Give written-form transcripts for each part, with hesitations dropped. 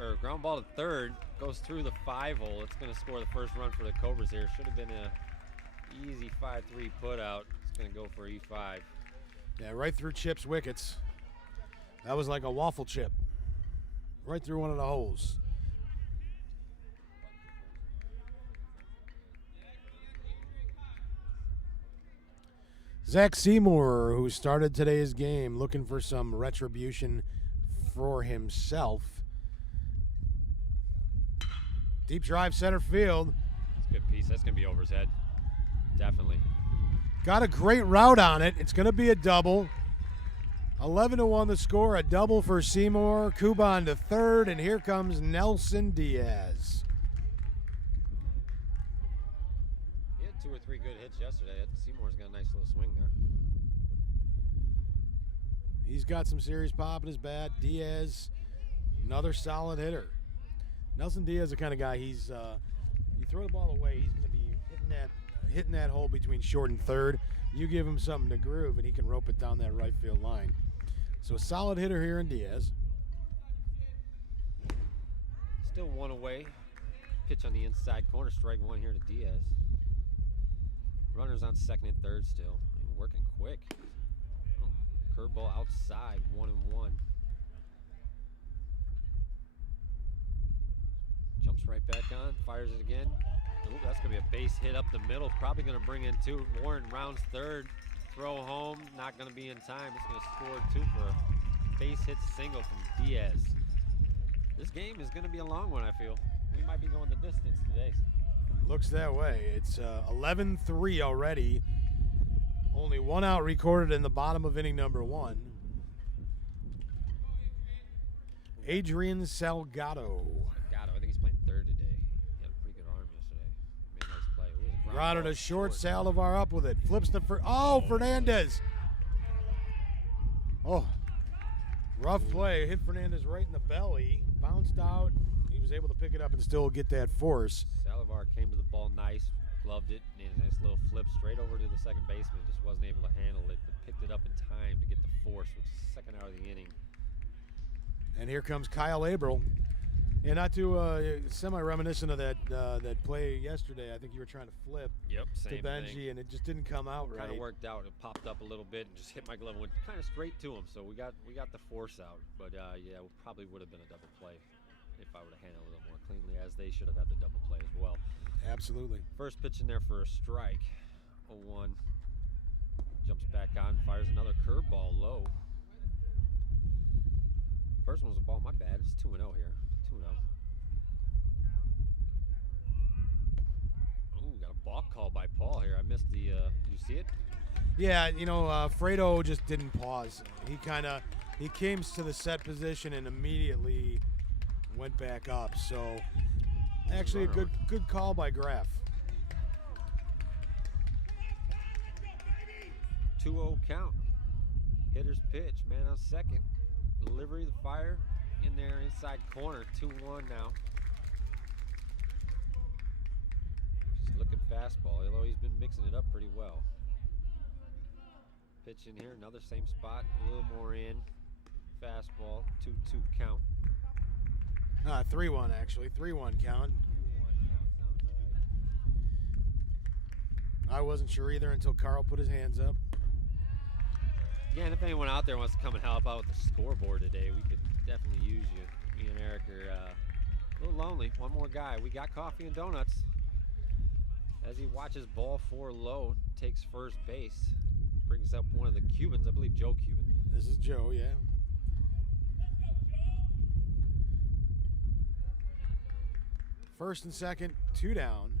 or ground ball to third, goes through the 5-hole. It's going to score the first run for the Cobras here. Should have been a easy 5-3 put out. It's going to go for E5. Yeah, right through Chip's wickets. That was like a waffle chip. Right through one of the holes. Zach Seymour, who started today's game, looking for some retribution for himself. Deep drive center field. It's a good piece. That's going to be over his head. Definitely. Got a great route on it. It's going to be a double. 11-1 the score. A double for Seymour. Kuban to third, and here comes Nelson Diaz. He had 2 or 3 good hits yesterday. Seymour's got a nice little swing there. He's got some serious pop in his bat. Diaz, another solid hitter. Nelson Diaz is the kind of guy, you throw the ball away, he's going to be hitting that hole between short and third. You give him something to groove, and he can rope it down that right field line. So a solid hitter here in Diaz. Still 1 away. Pitch on the inside corner, strike 1 here to Diaz. Runners on second and third still. Working quick. Curveball outside, 1-1. Jumps right back on, fires it again. Ooh, that's going to be a base hit up the middle. Probably going to bring in 2. Warren rounds third. Throw home, not going to be in time. It's going to score 2 for a base hit single from Diaz. This game is going to be a long one, I feel. We might be going the distance today. Looks that way. It's 11-3 already. Only 1 out recorded in the bottom of inning number 1. Adrian Salgado. I think he's playing third today. He had a pretty good arm yesterday. Made a nice play. Ooh, Grounded a short. Saldivar up with it. Flips the Fernandez. Oh, rough play. Hit Fernandez right in the belly. Bounced out. He was able to pick it up and still get that force. Saldivar came to the ball nice, gloved it, and a nice little flip straight over to the second baseman. Just wasn't able to handle it, but picked it up in time to get the force, which is the second out of the inning. And here comes Kyle Abril. Yeah, not too semi-reminiscent of that play yesterday. I think you were trying to flip same to Benji, thing. and it just didn't come out right. Kind of worked out. It popped up a little bit and just hit my glove and went kind of straight to him. So we got the force out. But yeah, it probably would have been a double play if I would have handled it a little more cleanly, as they should have had the double play as well. Absolutely. First pitch in there for a strike. 0-1. Jumps back on, fires another curveball low. First one was a ball, my bad. It's 2-0 here. 2-0. Ooh, got a balk call by Paul here. I missed the, did you see it? Yeah, Fredo just didn't pause. He came to the set position and immediately went back up. So actually a good call by Graff. 2-0 count. Hitter's pitch, man on second. Delivery, the fire in there inside corner. 2-1 now. Just looking fastball, although he's been mixing it up pretty well. Pitch in here, another same spot, a little more in. Fastball, 2-2 count. 3-1 actually, 3-1 count. I wasn't sure either until Carl put his hands up. Yeah, and if anyone out there wants to come and help out with the scoreboard today, we could definitely use you. Me and Eric are a little lonely. One more guy. We got coffee and donuts. As he watches ball 4 low, takes first base. Brings up one of the Cubans, I believe Joe Cuban. This is Joe, yeah. First and second, 2 down.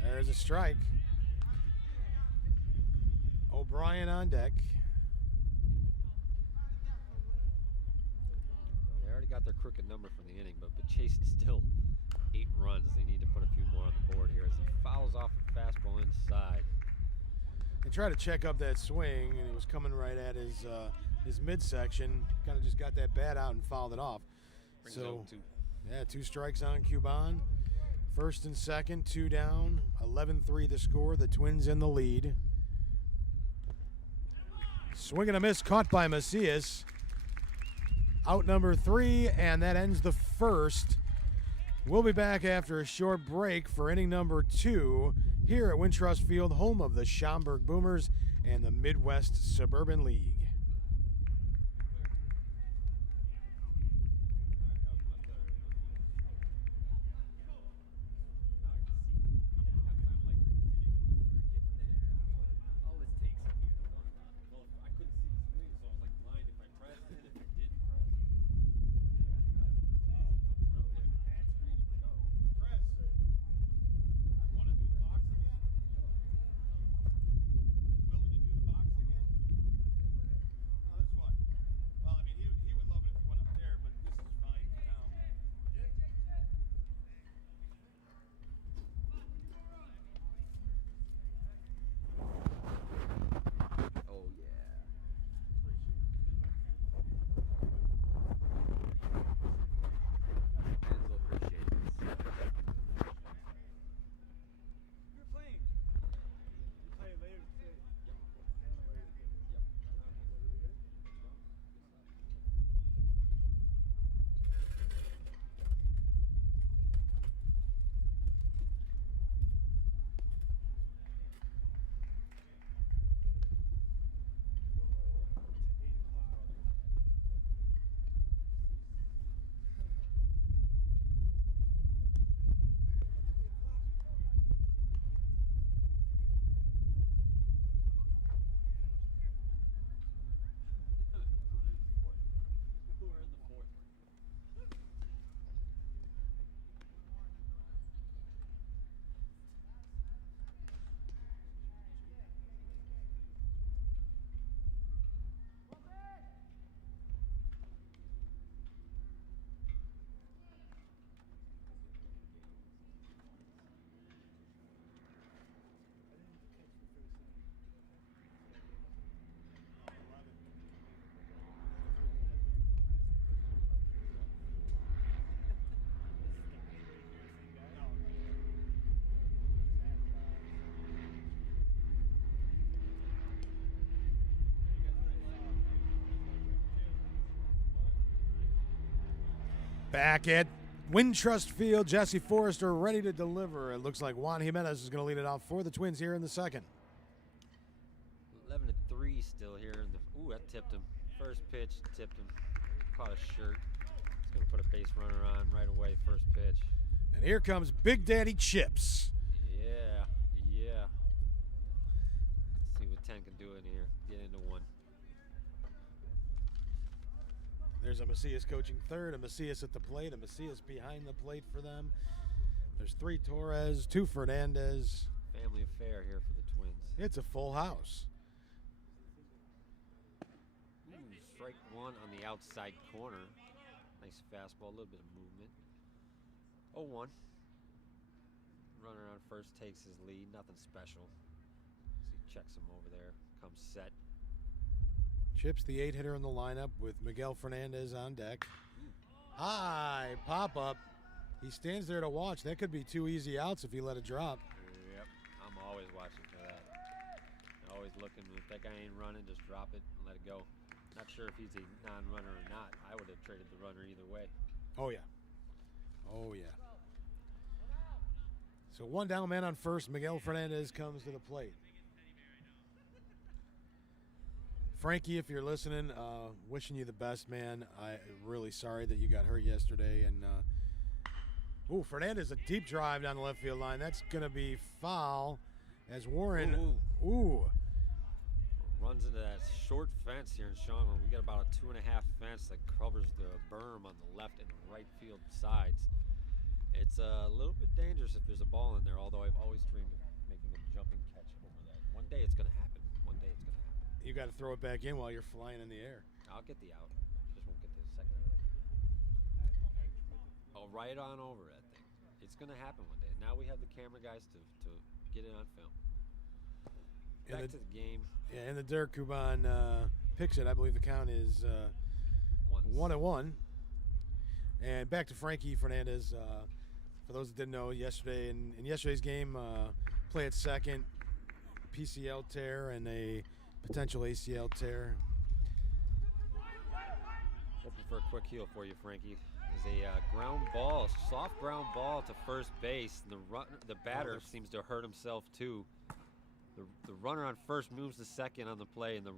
There's a strike. O'Brien on deck. Well, they already got their crooked number from the inning, but chasing still 8 runs. They need to put a few more on the board here as he fouls off a fastball inside. They tried to check up that swing, and it was coming right at his midsection. Kind of just got that bat out and fouled it off. Brings So, 0-2. yeah, 2 strikes on Cuban. First and second, 2 down. 11-3 the score. The Twins in the lead. Swing and a miss, caught by Macias. out number 3, and that ends the first. We'll be back after a short break for inning number 2 here at Wintrust Field, home of the Schaumburg Boomers and the Midwest Suburban League. Back at Wintrust Field, Jesse Forrester ready to deliver. It looks like Juan Jimenez is going to lead it off for the Twins here in the second. 11-3 still here. Ooh, that tipped him. First pitch, tipped him. Caught a shirt. He's going to put a base runner on right away, first pitch. And here comes Big Daddy Chips. Yeah. Let's see what 10 can do in here. Get into one. There's a Macias coaching third, a Macias at the plate, a Macias behind the plate for them. There's 3 Torres, 2 Fernandez. Family affair here for the Twins. It's a full house. Strike 1 on the outside corner. Nice fastball, a little bit of movement. 0-1. Runner on first takes his lead, nothing special. So he checks him over there, comes set. Chips the 8-hitter in the lineup with Miguel Fernandez on deck. High pop-up. He stands there to watch. That could be 2 easy outs if he let it drop. Yep, I'm always watching for that. Always looking. If that guy ain't running, just drop it and let it go. Not sure if he's a non-runner or not. I would have traded the runner either way. Oh, yeah. So 1 down, man on first. Miguel Fernandez comes to the plate. Frankie, if you're listening, wishing you the best, man. I'm really sorry that you got hurt yesterday. And Fernandez, a deep drive down the left field line. That's going to be foul as Warren. Runs into that short fence here in Schaumburg. We got about a 2.5 fence that covers the berm on the left and right field sides. It's a little bit dangerous if there's a ball in there, although I've always dreamed of making a jumping catch over that. One day it's going to happen. You got to throw it back in while you're flying in the air. I'll get the out. Just won't get the second. Oh, right on over that thing. It's going to happen one day. Now we have the camera guys to get it on film. Back to the game. Yeah, and the Derek Kuban picks it. I believe the count is 1-1. And back to Frankie Fernandez. For those that didn't know, yesterday in yesterday's game, play at second, PCL tear and a potential ACL tear. Hoping for a quick heel for you, Frankie. Is a ground ball, soft ground ball to first base. And the batter seems to hurt himself too. The runner on first moves to second on the play, and the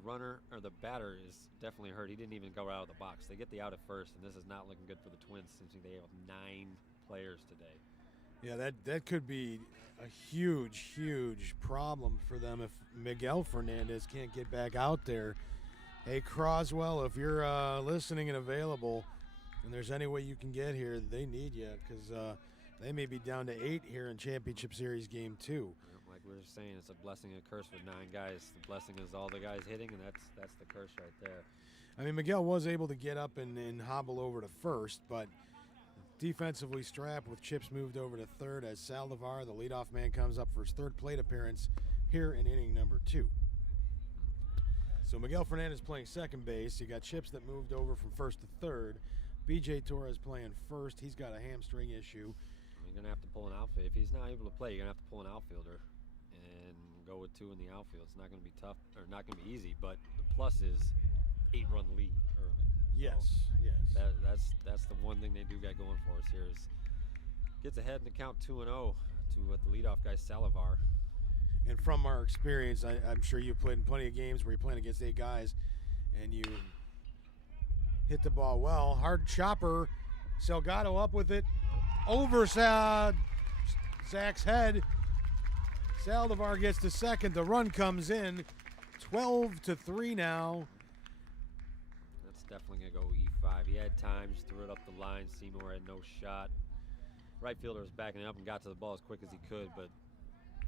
batter is definitely hurt. He didn't even go out of the box. They get the out at first, and this is not looking good for the Twins since they have 9 players today. Yeah, that could be a huge problem for them if Miguel Fernandez can't get back out there. Hey, Croswell, if you're listening and available, and there's any way you can get here, they need you because they may be down to 8 here in Championship Series Game 2. Like we were saying, it's a blessing and a curse with 9 guys. The blessing is all the guys hitting, and that's the curse right there. I mean, Miguel was able to get up and hobble over to first, but defensively strapped with chips moved over to third as Saldivar, the leadoff man, comes up for his 3rd plate appearance here in inning number 2. So Miguel Fernandez playing second base. You got chips that moved over from first to third. BJ Torres playing first. He's got a hamstring issue. You're going to have to pull an outfielder. If he's not able to play, you're going to have to pull an outfielder and go with 2 in the outfield. It's not going to be tough, or not going to be easy, but the plus is 8-run lead early. Yes, so yes. That's the one thing they do got going for us here is gets ahead in the count 2-0 to the leadoff guy Saldivar. And from our experience, I'm sure you've played in plenty of games where you're playing against 8 guys and you hit the ball well. Hard chopper. Salgado up with it. Over Zach's head. Saldivar gets to second. The run comes in. 12-3 now. That's definitely going to go E5. He had time, just threw it up the line. Seymour had no shot. Right fielder was backing up and got to the ball as quick as he could, but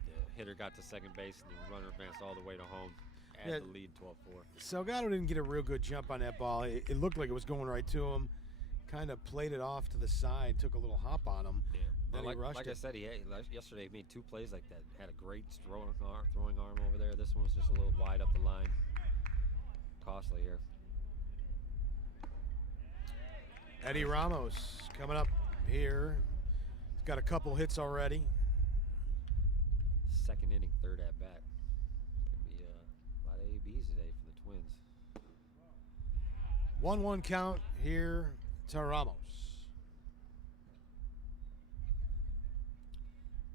the hitter got to second base and the runner advanced all the way to home. Add the lead 12-4. Salgado didn't get a real good jump on that ball. It looked like it was going right to him. Kind of played it off to the side, took a little hop on him. Yeah. Then he rushed it. I said, yesterday he made 2 plays like that. Had a great throwing arm over there. This one was just a little wide up the line. Costly here. Eddie Ramos coming up here. He's got a couple hits already. 2nd inning, 3rd at bat. Could be a lot of ABs today for the Twins. 1-1 count here to Ramos.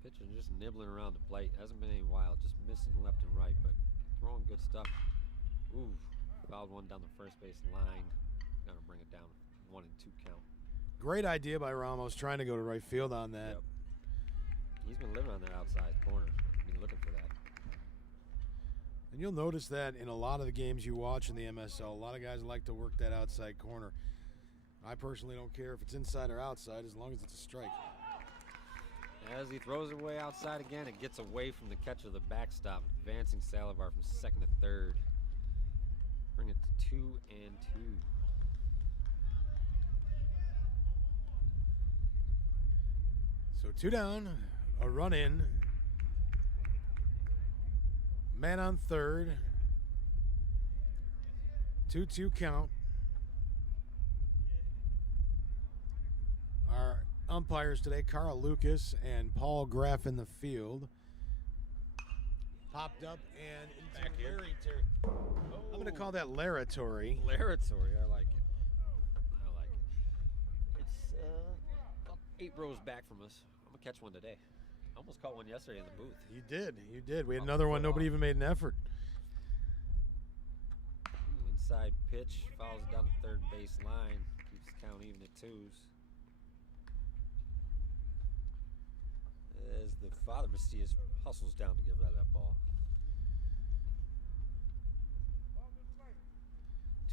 Pitcher just nibbling around the plate. Hasn't been any wild, just missing left and right, but throwing good stuff. Ooh, fouled one down the first base line. Gonna bring it down 1-2 count. Great idea by Ramos trying to go to right field on that. Yep. He's been living on that outside corner. Been looking for that. And you'll notice that in a lot of the games you watch in the MSL, a lot of guys like to work that outside corner. I personally don't care if it's inside or outside as long as it's a strike. As he throws it away outside again, it gets away from the catcher of the backstop, advancing Saldivar from 2nd to 3rd. Bring it to 2-2. So 2 down, a run in. Man on 3rd. 2-2 count. Our umpires today, Carl Lucas and Paul Graff in the field. Popped up and into Back here. Larry territory. I'm going to call that Laratory. Laratory, I like it. I like it. It's about 8 rows back from us. I'm going to catch one today. I almost caught one yesterday in the booth. You did. We had another one. Nobody even made an effort. Inside pitch, fouls it down the 3rd base line. Keeps the count even at 2s. As the father Macias hustles down to give out that ball.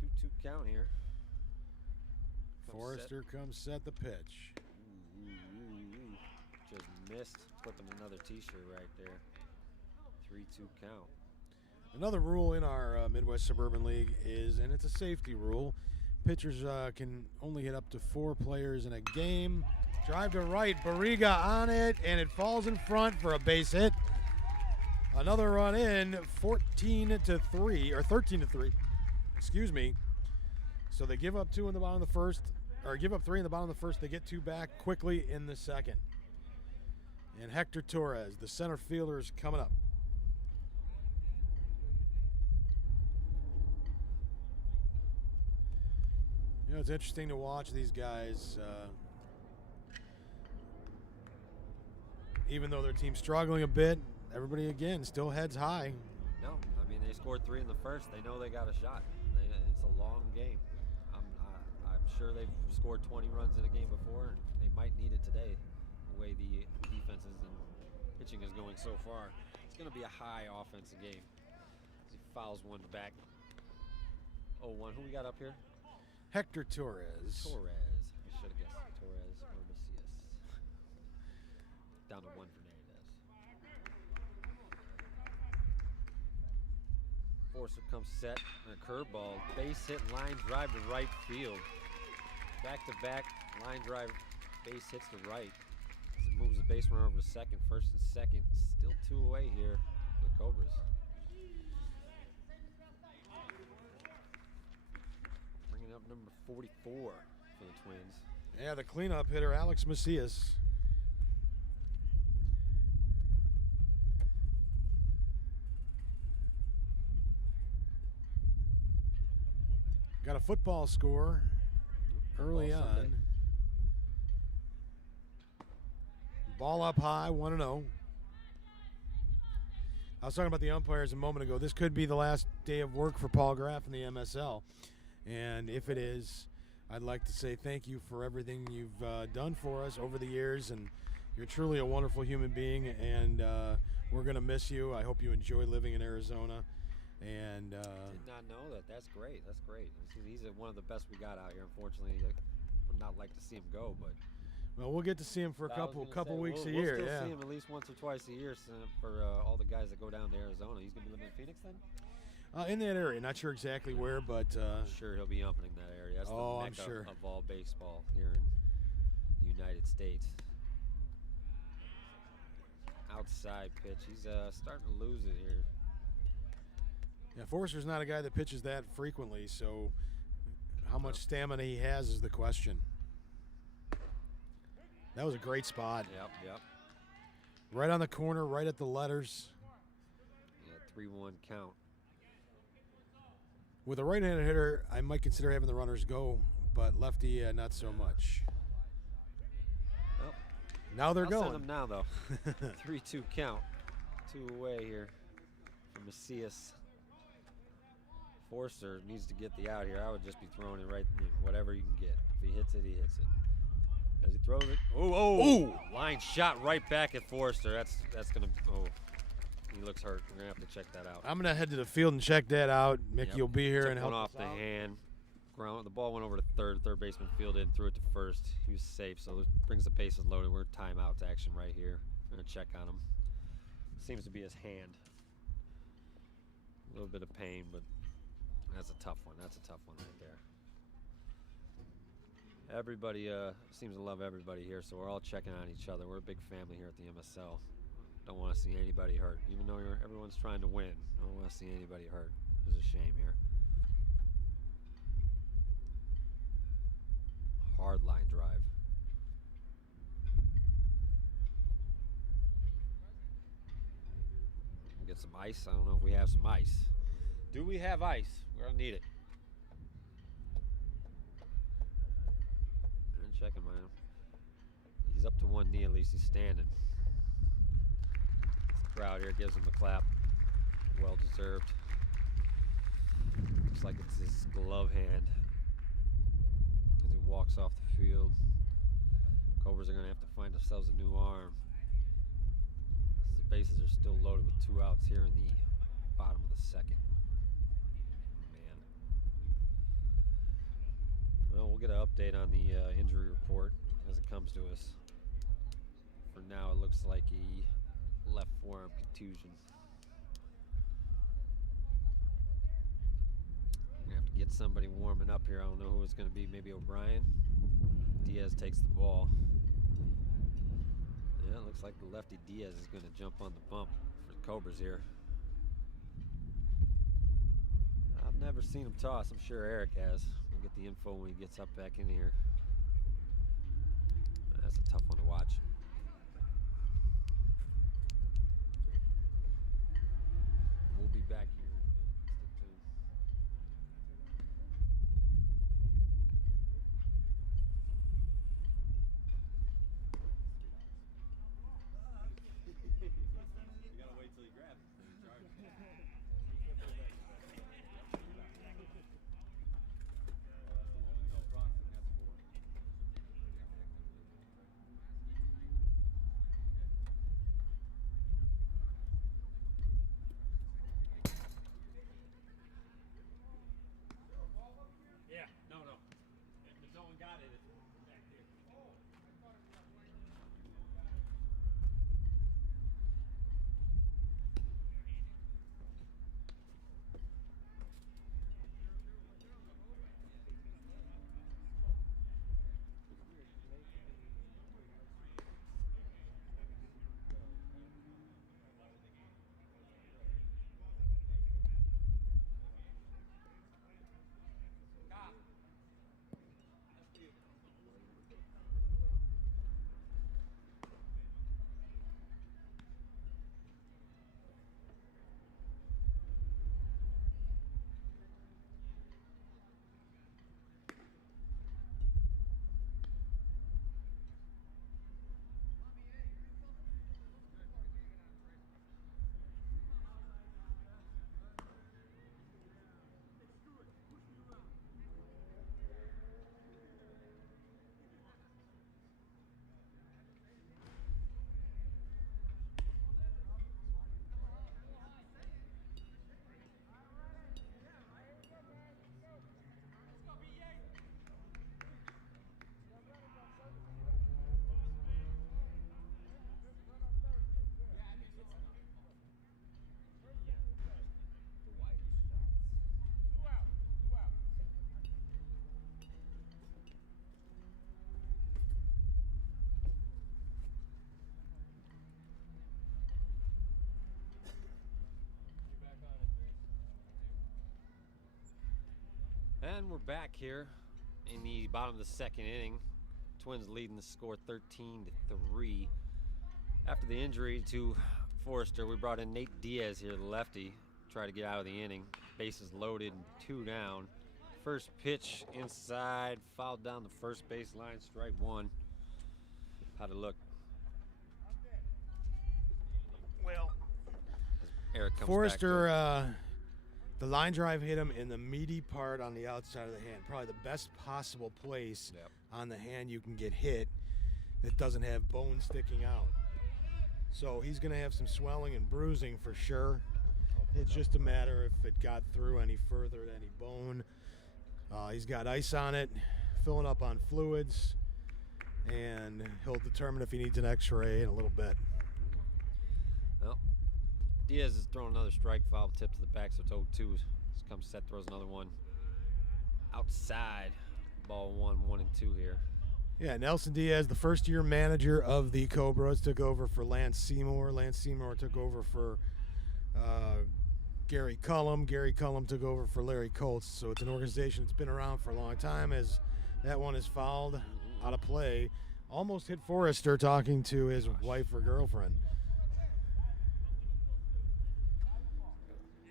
2-2 count here. Forrester comes set the pitch. Ooh. Just missed. Put them another t-shirt right there. 3-2 count. Another rule in our Midwest Suburban League is, and it's a safety rule, pitchers can only hit up to 4 players in a game. Drive to right, Barriga on it, and it falls in front for a base hit. Another run in, 14-3, or 13-3, excuse me. So they give up 2 in the bottom of the first, or give up 3 in the bottom of the first. They get 2 back quickly in the second. And Hector Torres, the center fielder, is coming up. You know, it's interesting to watch these guys. Even though their team's struggling a bit, everybody again still heads high. No, I mean, they scored 3 in the first. They know they got a shot. It's a long game. I'm sure they've scored 20 runs in a game before, and they might need it today, the way the defenses and pitching is going so far. It's going to be a high offensive game. He fouls one back. 0-1. Who we got up here? Hector Torres. I should have guessed Torres or Macias. Down to 1 Fernandez. Forster comes set and a curveball. Base hit, line drive to right field. Back to back, line drive, base hits to right. As it moves the base runner over to second, first and second. Still 2 away here for the Cobras. Bringing up number 44 for the Twins. Yeah, the cleanup hitter, Alex Macias. Got a football score early on. Sunday. Ball up high, 1-0. I was talking about the umpires a moment ago. This could be the last day of work for Paul Graff in the MSL. And if it is, I'd like to say thank you for everything you've done for us over the years. And you're truly a wonderful human being. And we're going to miss you. I hope you enjoy living in Arizona. And did not know that. That's great. That's great. He's one of the best we got out here. Unfortunately, I would not like to see him go, but well, we'll get to see him for a couple weeks a year. We'll yeah, see him at least once or twice a year for all the guys that go down to Arizona. He's gonna be living in Phoenix then. In that area, not sure exactly where, but I'm sure he'll be umpiring that area. That's the mecca of all baseball here in the United States. Outside pitch. He's starting to lose it here. Yeah, Forster's not a guy that pitches that frequently, so how much stamina he has is the question. That was a great spot. Yep. Right on the corner, right at the letters. Yeah, 3-1 count. With a right-handed hitter, I might consider having the runners go, but lefty, not so much. Well, now they're I'll going. send them now, though. 3-2 count. 2 away here for Macias. Forster needs to get the out here. I would just be throwing it right in, whatever you can get. If he hits it, he hits it. As he throws it, oh! Line shot right back at Forster. That's gonna. Oh, he looks hurt. We're gonna have to check that out. I'm gonna head to the field and check that out. Mickey will be here Took and help one off us the out. hand. The ball went over to third. Third baseman fielded and threw it to first. He was safe, so it brings the bases loaded. We're timeout to action right here. We're gonna check on him. Seems to be his hand. A little bit of pain, but that's a tough one. That's a tough one right there. Everybody seems to love everybody here, so we're all checking on each other. We're a big family here at the MSL. Don't want to see anybody hurt. Even though everyone's trying to win, don't want to see anybody hurt. There's a shame here. Hard line drive. Get some ice. I don't know if we have some ice. Do we have ice? We're gonna need it. And checking him. He's up to one knee, at least he's standing. This crowd here gives him a clap. Well deserved. Looks like it's his glove hand as he walks off the field. Cobras are gonna have to find themselves a new arm. The bases are still loaded with 2 outs here in the bottom of the second. Man. Well, we'll get an update on the injury report as it comes to us. For now, it looks like a left forearm contusion. We're gonna have to get somebody warming up here. I don't know who it's gonna be. Maybe O'Brien. Diaz takes the ball. Yeah, it looks like the lefty Diaz is going to jump on the bump for the Cobras here. I've never seen him toss. I'm sure Eric has. We'll get the info when he gets up back in here. That's a tough one to watch. We'll be back here in a minute. Stick tuned. And we're back here in the bottom of the second inning. Twins leading the score 13-3. After the injury to Forrester, we brought in Nate Diaz here, the lefty, try to get out of the inning. Bases loaded, 2 down. First pitch inside, fouled down the first base line, strike 1. How'd it look? Well, Eric comes Forrester, back the line drive hit him in the meaty part on the outside of the hand. Probably the best possible place on the hand you can get hit that doesn't have bone sticking out. So he's going to have some swelling and bruising for sure. It's just a matter if it got through any further to any bone. He's got ice on it, filling up on fluids, and he'll determine if he needs an x-ray in a little bit. Well, Diaz is throwing another strike, foul tip to the back, so it's 0-2. Comes set, throws another one outside. Ball 1-1-2 here. Yeah, Nelson Diaz, the first-year manager of the Cobras, took over for Lance Seymour. Lance Seymour took over for Gary Cullum. Gary Cullum took over for Larry Colts. So it's an organization that's been around for a long time. As that one is fouled out of play, almost hit Forrester talking to his wife or girlfriend.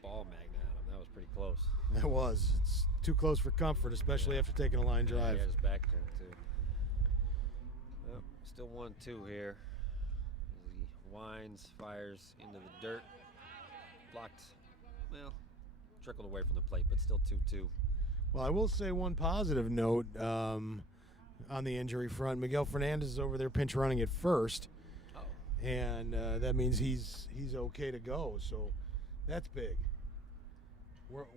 Ball magnet on him. That was pretty close. That was. It's too close for comfort, especially after taking a line drive. Yeah, he had his back turned too. Well, still 1-2 here. He winds, fires into the dirt. Blocked, well, trickled away from the plate, but still 2-2. Well, I will say one positive note on the injury front. Miguel Fernandez is over there pinch running at first. Oh. And that means he's okay to go. So that's big.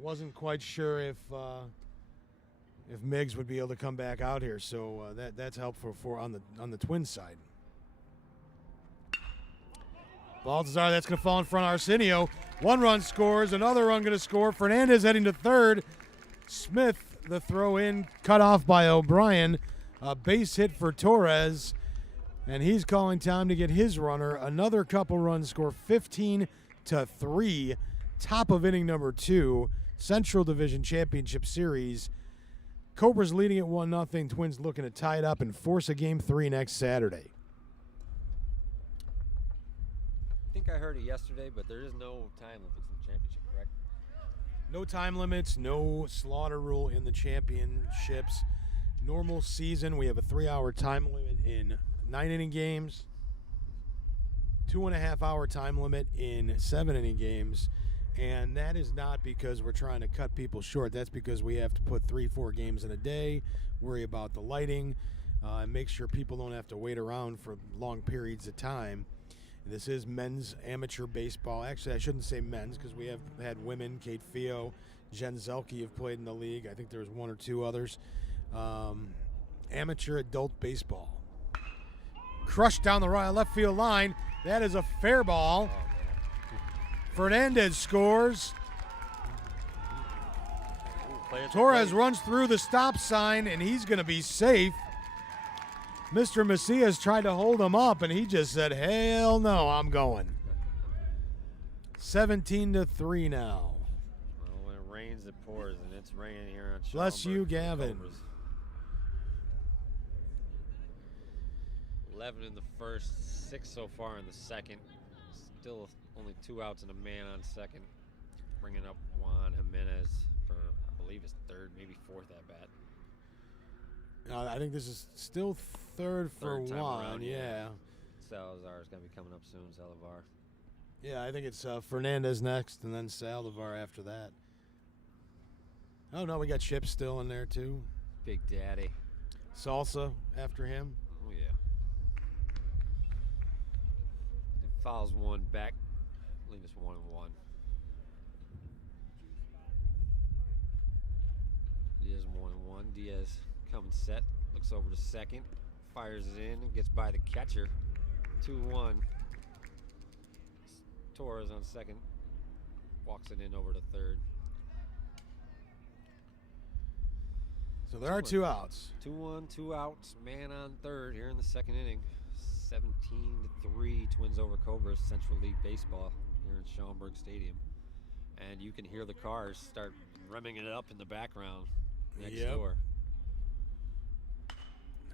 Wasn't quite sure if Miggs would be able to come back out here, so that's helpful for on the Twins side. Baltazar, that's going to fall in front of Arsenio. 1 run scores, another run going to score. Fernandez heading to third. Smith, the throw in, cut off by O'Brien. A base hit for Torres, and he's calling time to get his runner. Another couple runs score, 15-3. Top of inning number 2, Central Division Championship Series. Cobras leading at 1-0. Twins looking to tie it up and force a Game 3 next Saturday. I think I heard it yesterday, but there is no time limits in the championship, correct? No time limits, no slaughter rule in the championships. Normal season, we have a 3-hour time limit in 9-inning games, 2.5-hour time limit in 7-inning games. And that is not because we're trying to cut people short. That's because we have to put 3-4 games in a day, worry about the lighting, and make sure people don't have to wait around for long periods of time. And this is men's amateur baseball. Actually, I shouldn't say men's because we have had women. Kate Fio, Jen Zelke have played in the league. I think there's 1 or 2 others. Amateur adult baseball. Crushed down the right left field line. That is a fair ball. Fernandez scores. Torres runs through the stop sign, and he's going to be safe. Mr. Macias tried to hold him up, and he just said, hell no, I'm going. 17-3 now. Well, when it rains, it pours, and it's raining here on Bless you, Gavin. Cobras. 11 in the first, 6 so far in the second. Still only 2 outs and a man on second. Bringing up Juan Jimenez for, I believe, his 3rd, maybe 4th at bat. I think this is still third for Juan, yeah. Salazar is going to be coming up soon, Salazar. Yeah, I think it's Fernandez next and then Saldivar after that. Oh, no, we got Chip still in there, too. Big Daddy. Salsa after him. Oh, yeah. It fouls 1 back. Leave us 1-1. Diaz 1-1. Diaz coming set. Looks over to second. Fires it in and gets by the catcher. 2-1. Torres on second. Walks it in over to third. So there are 2 outs. 2-1, 2 outs. Man on third here in the second inning. 17-3. Twins over Cobras. Central League Baseball here in Schaumburg Stadium. And you can hear the cars start revving it up in the background. next door.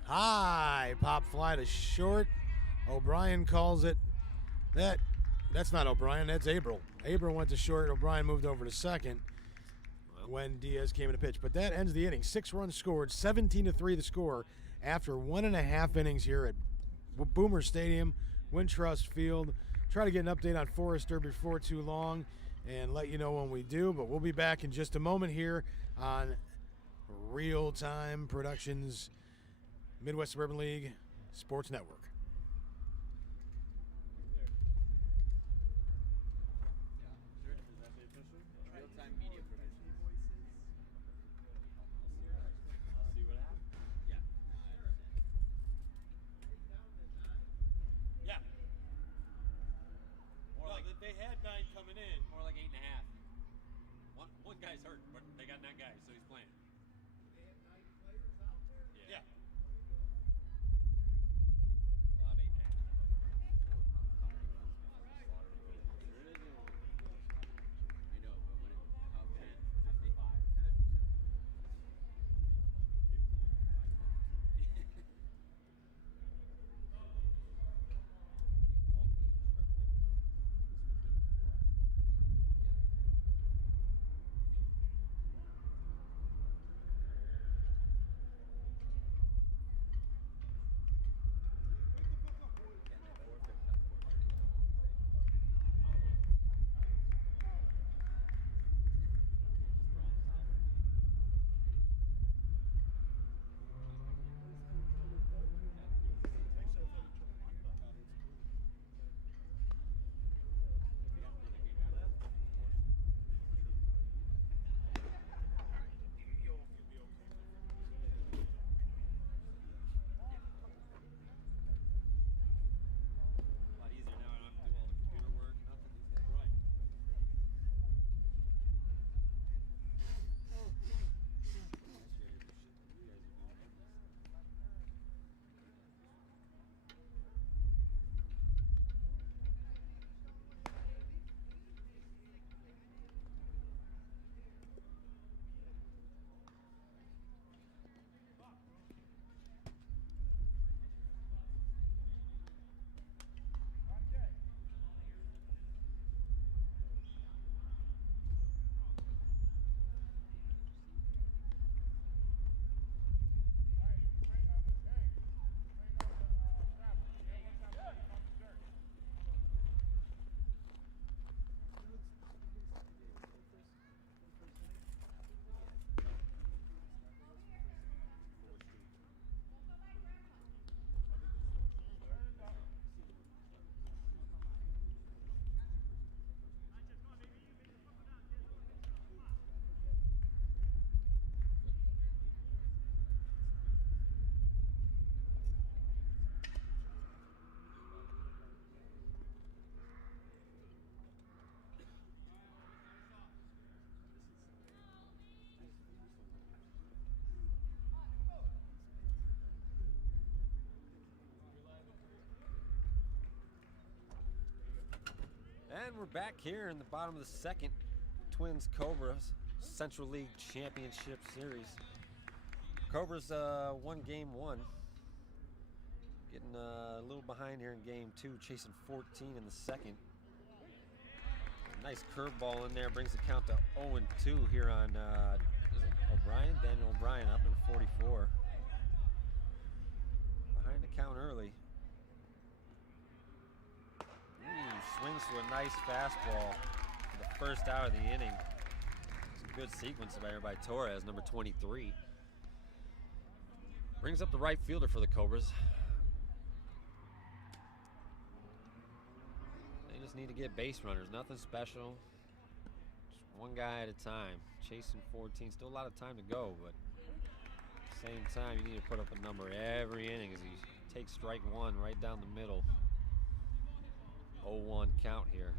High pop fly to short. O'Brien calls it. That's not O'Brien, that's Abril. Abril went to short. O'Brien moved over to second when Diaz came in to pitch. But that ends the inning. 6 runs scored, 17-3 the score after 1.5 innings here at Boomer Stadium, Wintrust Field. Try to get an update on Forrester before too long and let you know when we do. But we'll be back in just a moment here on ReelTime Productions, Midwest Suburban League Sports Network. ReelTime Media Productions. See what happens? Yeah. Yeah. More like they had 9 coming in. more like 8.5. One guy's hurt, but they got 9 guys, so he's playing. Yeah. We'll have 8.5. So how many runs before the slaughter? I know, but when how 10, 55? And we're back here in the bottom of the second. Twins Cobras Central League Championship Series. Cobras won game 1. Getting a little behind here in game 2, chasing 14 in the second. A nice curveball in there brings the count to 0-2 here on is it O'Brien? Daniel O'Brien up number 44. Behind the count early. Swings to a nice fastball for the first out of the inning. It's a good sequence by Torres, number 23. Brings up the right fielder for the Cobras. They just need to get base runners, nothing special. Just one guy at a time. Chasing 14, still a lot of time to go, but at the same time, you need to put up a number every inning as he takes strike 1 right down the middle. 0-1 count here.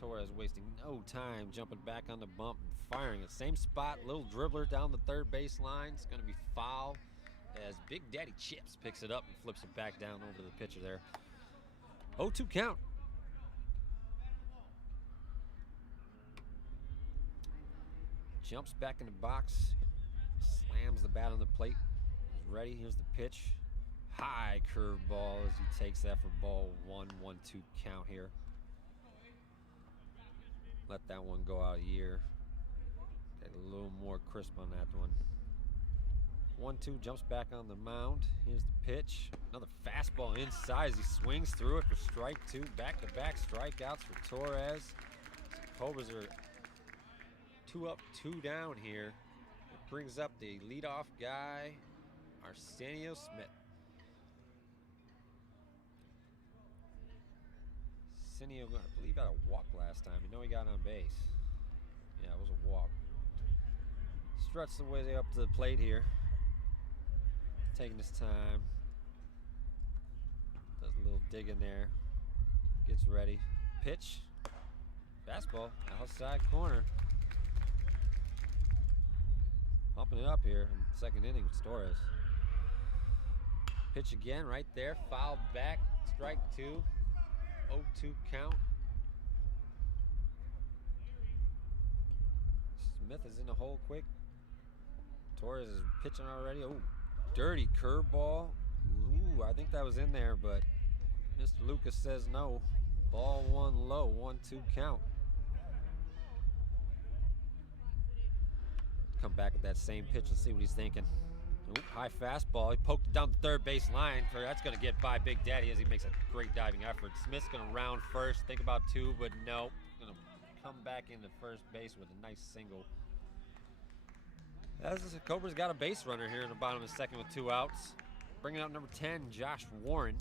Torres wasting no time jumping back on the bump and firing it. Same spot, little dribbler down the third base line. It's going to be foul as Big Daddy Chips picks it up and flips it back down over to the pitcher there. 0-2 count. Jumps back in the box. slams the bat on the plate. He's ready. Here's the pitch. High curveball as he takes that for ball 1, 1-2 count here. Let that one go out a year. Get a little more crisp on that one. 1-2, jumps back on the mound. Here's the pitch. Another fastball inside as he swings through it for strike 2. Back-to-back strikeouts for Torres. Cobras are 2 up, 2 down here. It brings up the leadoff guy, Arsenio Smith. Arsenio, I believe, got a walk last time. You know he got on base. Yeah, it was a walk. Struts the way up to the plate here. Taking his time. Does a little dig in there. Gets ready. Pitch. Fastball. Outside corner. Pumping it up here in the second inning with Torres. Pitch again right there. Fouled back. Strike 2. 0-2 count. Smith is in the hole quick. Torres is pitching already. Oh, dirty curveball. Ooh, I think that was in there, but Mr. Lucas says no. Ball 1 low, 1-2 count. Come back with that same pitch. Let's see what he's thinking. Ooh, high fastball. He poked it down the third base line. That's going to get by Big Daddy as he makes a great diving effort. Smith's going to round first. Think about 2, but no. Going to come back into first base with a nice single. As the Cobras got a base runner here in the bottom of the second with 2 outs. Bringing up number 10, Josh Warren.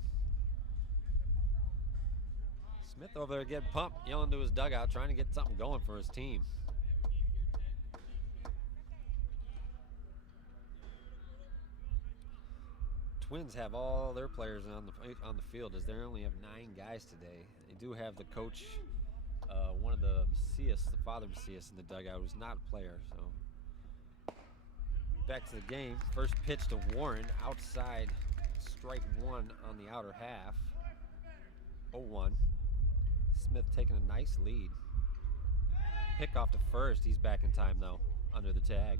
Smith over there getting pumped, yelling to his dugout, trying to get something going for his team. Twins have all their players on the field as they only have 9 guys today. They do have the coach, one of the Macias, the father Macias in the dugout, who's not a player. So back to the game. First pitch to Warren, outside, strike 1 on the outer half. 0-1. Smith taking a nice lead. Pick off to first. He's back in time though, under the tag.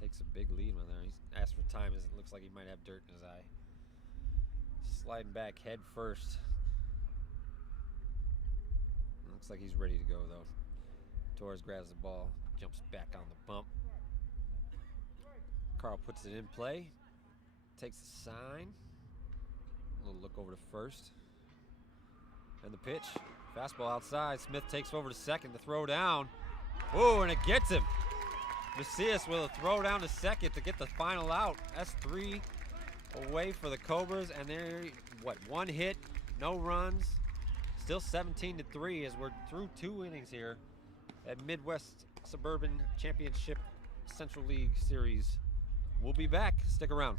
Takes a big lead when there. He's asked for time as it looks like he might have dirt in his eye. Sliding back head first. Looks like he's ready to go though. Torres grabs the ball, jumps back on the bump. Carl puts it in play. Takes the sign. A little look over to first. And the pitch. Fastball outside. Smith takes over to second to throw down. Oh, and it gets him. Macias with a throw down to second to get the final out. That's 3 away for the Cobras, and they're, 1 hit, no runs. Still 17-3 as we're through 2 innings here at Midwest Suburban Championship Central League Series. We'll be back. Stick around.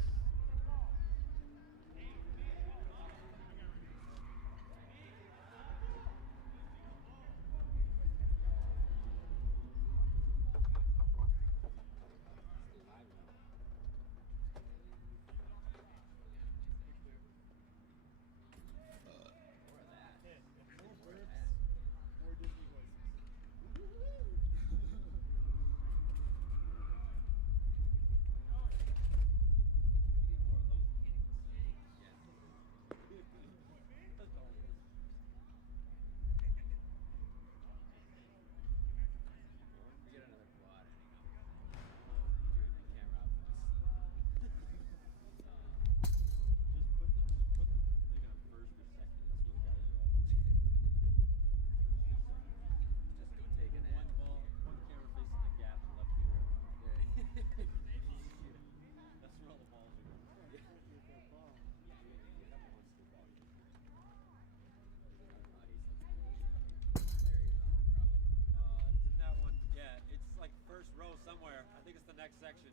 Somewhere. I think it's the next section.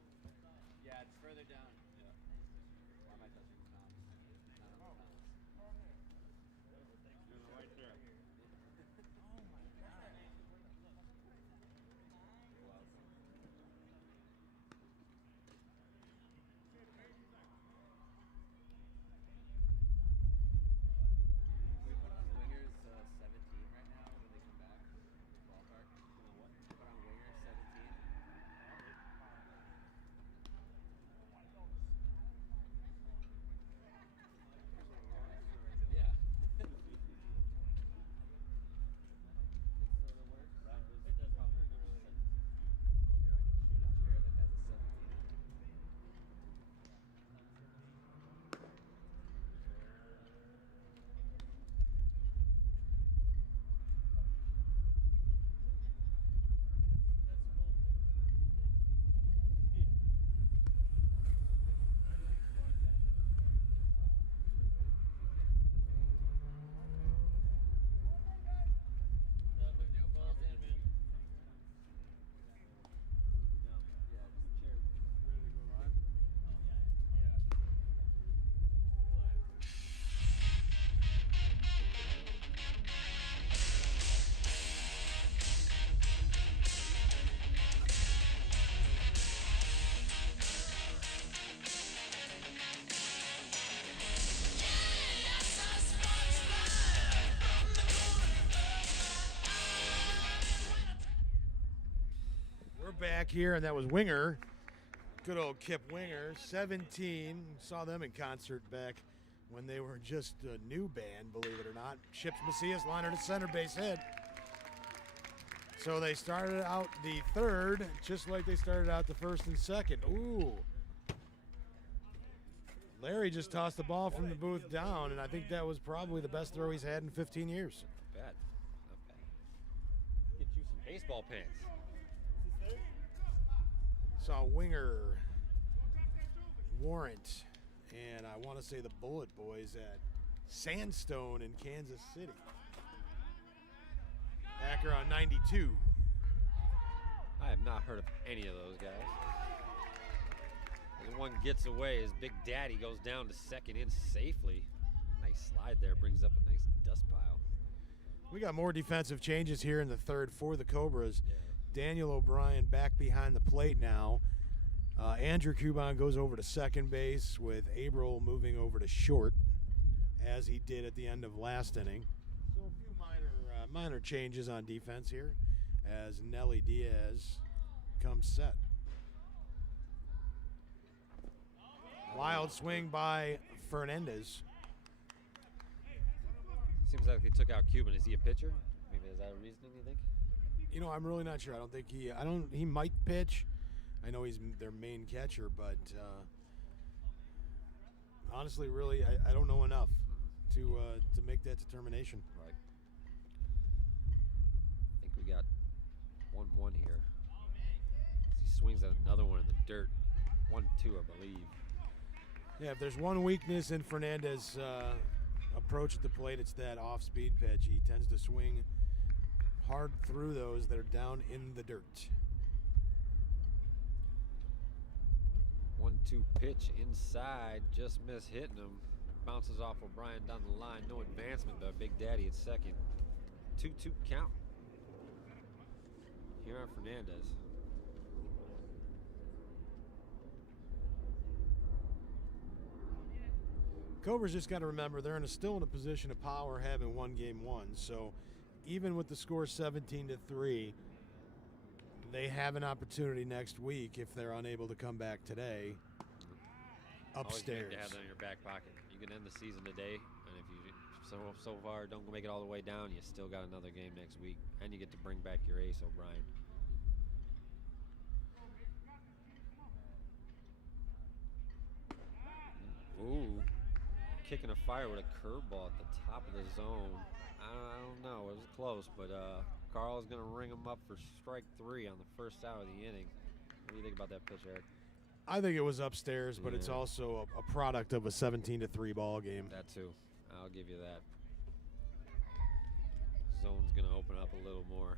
Yeah, it's further down. Yeah. Why am I touching the pounds? Not on the pounds. Right there. Oh my god. Can we put on Wingers 17 right now when they come back? Ballpark. back here, and that was Winger. Good old Kip Winger, 17. Saw them in concert back when they were just a new band, believe it or not. Chips Macias, liner to center, base hit. So they started out the third, just like they started out the first and second. Ooh. Larry just tossed the ball from the booth down, and I think that was probably the best throw he's had in 15 years. Not bad. Not bad. Get you some baseball pants. Saw Winger, Warrant, and I want to say the Bullet Boys at Sandstone in Kansas City. Backer on 92. I have not heard of any of those guys. And one gets away as Big Daddy goes down to second in safely. Nice slide there, brings up a nice dust pile. We got more defensive changes here in the third for the Cobras. Yeah. Daniel O'Brien back behind the plate now. Andrew Cuban goes over to second base with Abril moving over to short, as he did at the end of last inning. So a few minor changes on defense here as Nelly Diaz comes set. Wild swing by Fernandez. Seems like they took out Cuban. Is he a pitcher? Maybe is that a reasoning, you think? You know, I'm really not sure. He might pitch. I know he's their main catcher, but honestly, really, I don't know enough to make that determination. Right. I think we got 1-1 here. He swings at another one in the dirt. 1-2, I believe. Yeah, if there's one weakness in Fernandez's approach at the plate, it's that off-speed pitch. He tends to swing hard through those that are down in the dirt. 1-2 pitch inside, just missed hitting him. Bounces off O'Brien down the line. No advancement by Big Daddy at second. 2-2 count. Here on Fernandez. Cobras just got to remember they're still in a position of power, having won game one. So even with the score 17-3, they have an opportunity next week if they're unable to come back today. Upstairs. Always good to have that in your back pocket. You can end the season today, and if you so far don't make it all the way down, you still got another game next week, and you get to bring back your ace, O'Brien. Ooh. Kicking a fire with a curveball at the top of the zone. I don't know. It was close, but Carl is going to ring him up for strike 3 on the first out of the inning. What do you think about that pitch, Eric? I think it was upstairs, but it's Yeah. also a product of a 17-3 ball game. That too. I'll give you that. Zone's going to open up a little more.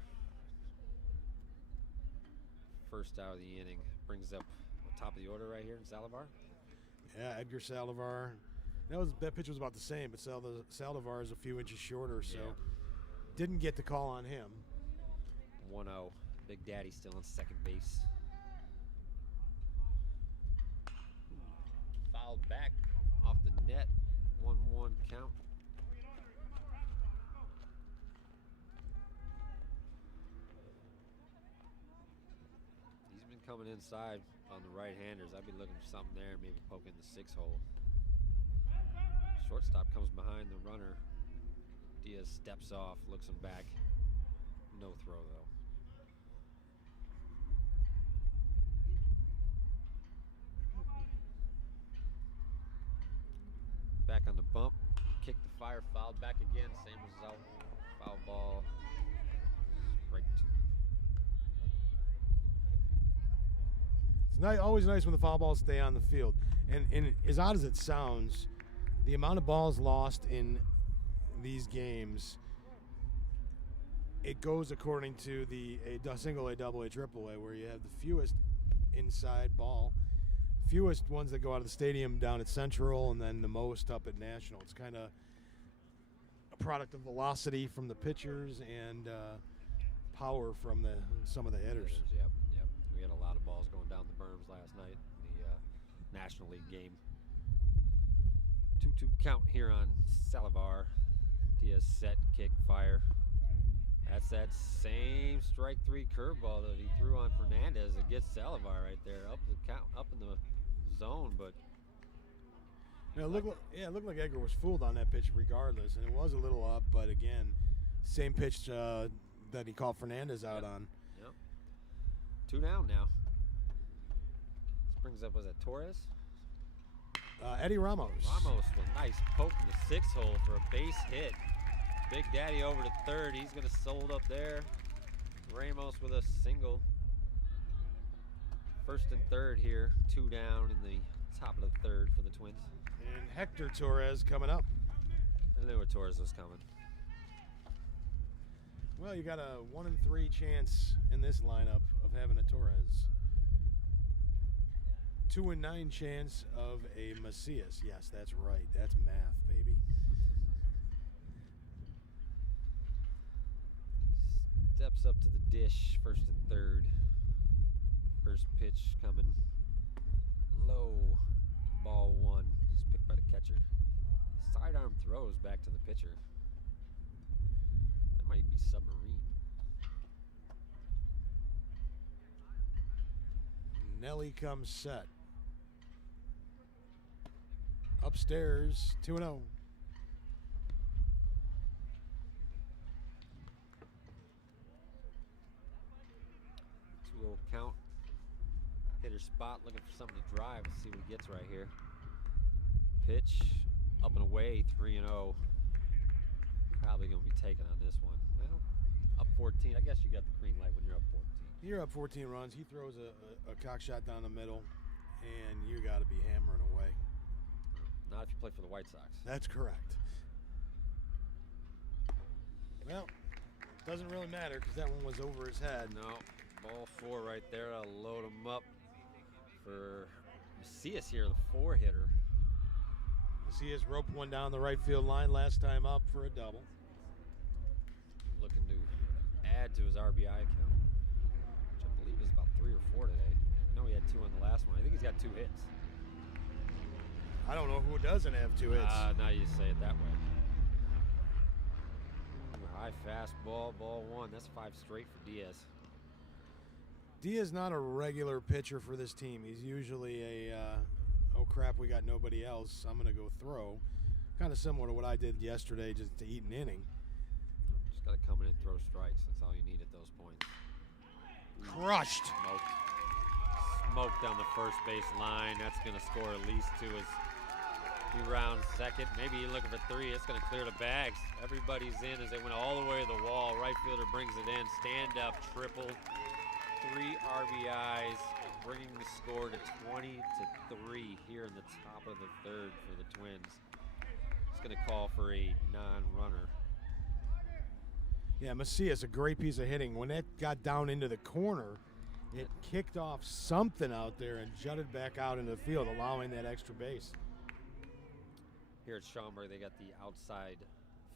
First out of the inning. Brings up the top of the order right here in Salivar. Yeah, Edgar Saldivar. That pitch was about the same, but Saldivar is a few inches shorter, so Yeah. didn't get the call on him. 1-0. Big Daddy still on second base. Fouled back off the net. 1-1 count. He's been coming inside on the right-handers. I'd be looking for something there, maybe poking the 6-hole. Shortstop comes behind the runner. Diaz steps off, looks him back. No throw, though. Back on the bump. Kick the fire, fouled back again. Same result. Foul ball. Strike 2. It's always nice when the foul balls stay on the field. And as odd as it sounds, the amount of balls lost in these games, it goes according to the single A, double A, triple A, where you have the fewest inside ball, fewest ones that go out of the stadium down at Central, and then the most up at National. It's kind of a product of velocity from the pitchers and power from some of the hitters. Yep. We had a lot of balls going down the berms last night in the National League game. 2-2 count here on Salivar. Diaz set, kick, fire. That's that same strike 3 curveball that he threw on Fernandez. It gets Salivar right there up the count, up in the zone, but it looked like Edgar was fooled on that pitch regardless, and it was a little up, but again, same pitch that he called Fernandez out on. Yep. 2 down now. This brings up, was that Torres? Eddie Ramos. Ramos with a nice poke in the 6 hole for a base hit. Big Daddy over to third. He's going to sold up there. Ramos with a single. First and third here. 2 down in the top of the third for the Twins. And Hector Torres coming up. I knew Torres was coming. Well, you got a 1 in 3 chance in this lineup of having a Torres. 2 in 9 chance of a Macias. Yes, that's right. That's math, baby. Steps up to the dish, first and third. First pitch coming low. Ball 1. Just picked by the catcher. Sidearm throws back to the pitcher. That might be Submarine. Nelly comes set. Upstairs, 2-0. 2-0 count. Hitter spot, looking for something to drive. Let's see what he gets right here. Pitch, up and away, 3-0. Probably going to be taken on this one. Well, up 14. I guess you got the green light when you're up 14. You're up 14 runs. He throws a cock shot down the middle, and you got to be hammering away. Not if you play for the White Sox. That's correct. Well, doesn't really matter because that one was over his head. No, ball 4 right there. I'll load him up for Macias here, the 4-hitter. Macias roped one down the right field line last time up for a double. Looking to add to his RBI count, which I believe is about 3 or 4 today. I know he had 2 on the last one. I think he's got 2 hits. I don't know who doesn't have 2 hits. Now you say it that way. High fastball, ball 1. That's 5 straight for Diaz. Diaz not a regular pitcher for this team. He's usually a, oh crap, we got nobody else, I'm going to go throw. Kind of similar to what I did yesterday, just to eat an inning. Just got to come in and throw strikes. That's all you need at those points. Crushed. Smoked down the first base line. That's going to score at least 2 as he rounds second. Maybe you're looking for 3. It's going to clear the bags. Everybody's in as they went all the way to the wall. Right fielder brings it in. Stand up, triple. 3 RBIs, bringing the score to 20-3 here in the top of the third for the Twins. It's going to call for a non-runner. Yeah, Macias, a great piece of hitting. When that got down into the corner, it kicked off something out there and jutted back out into the field, allowing that extra base. Here at Schaumburg, they got the outside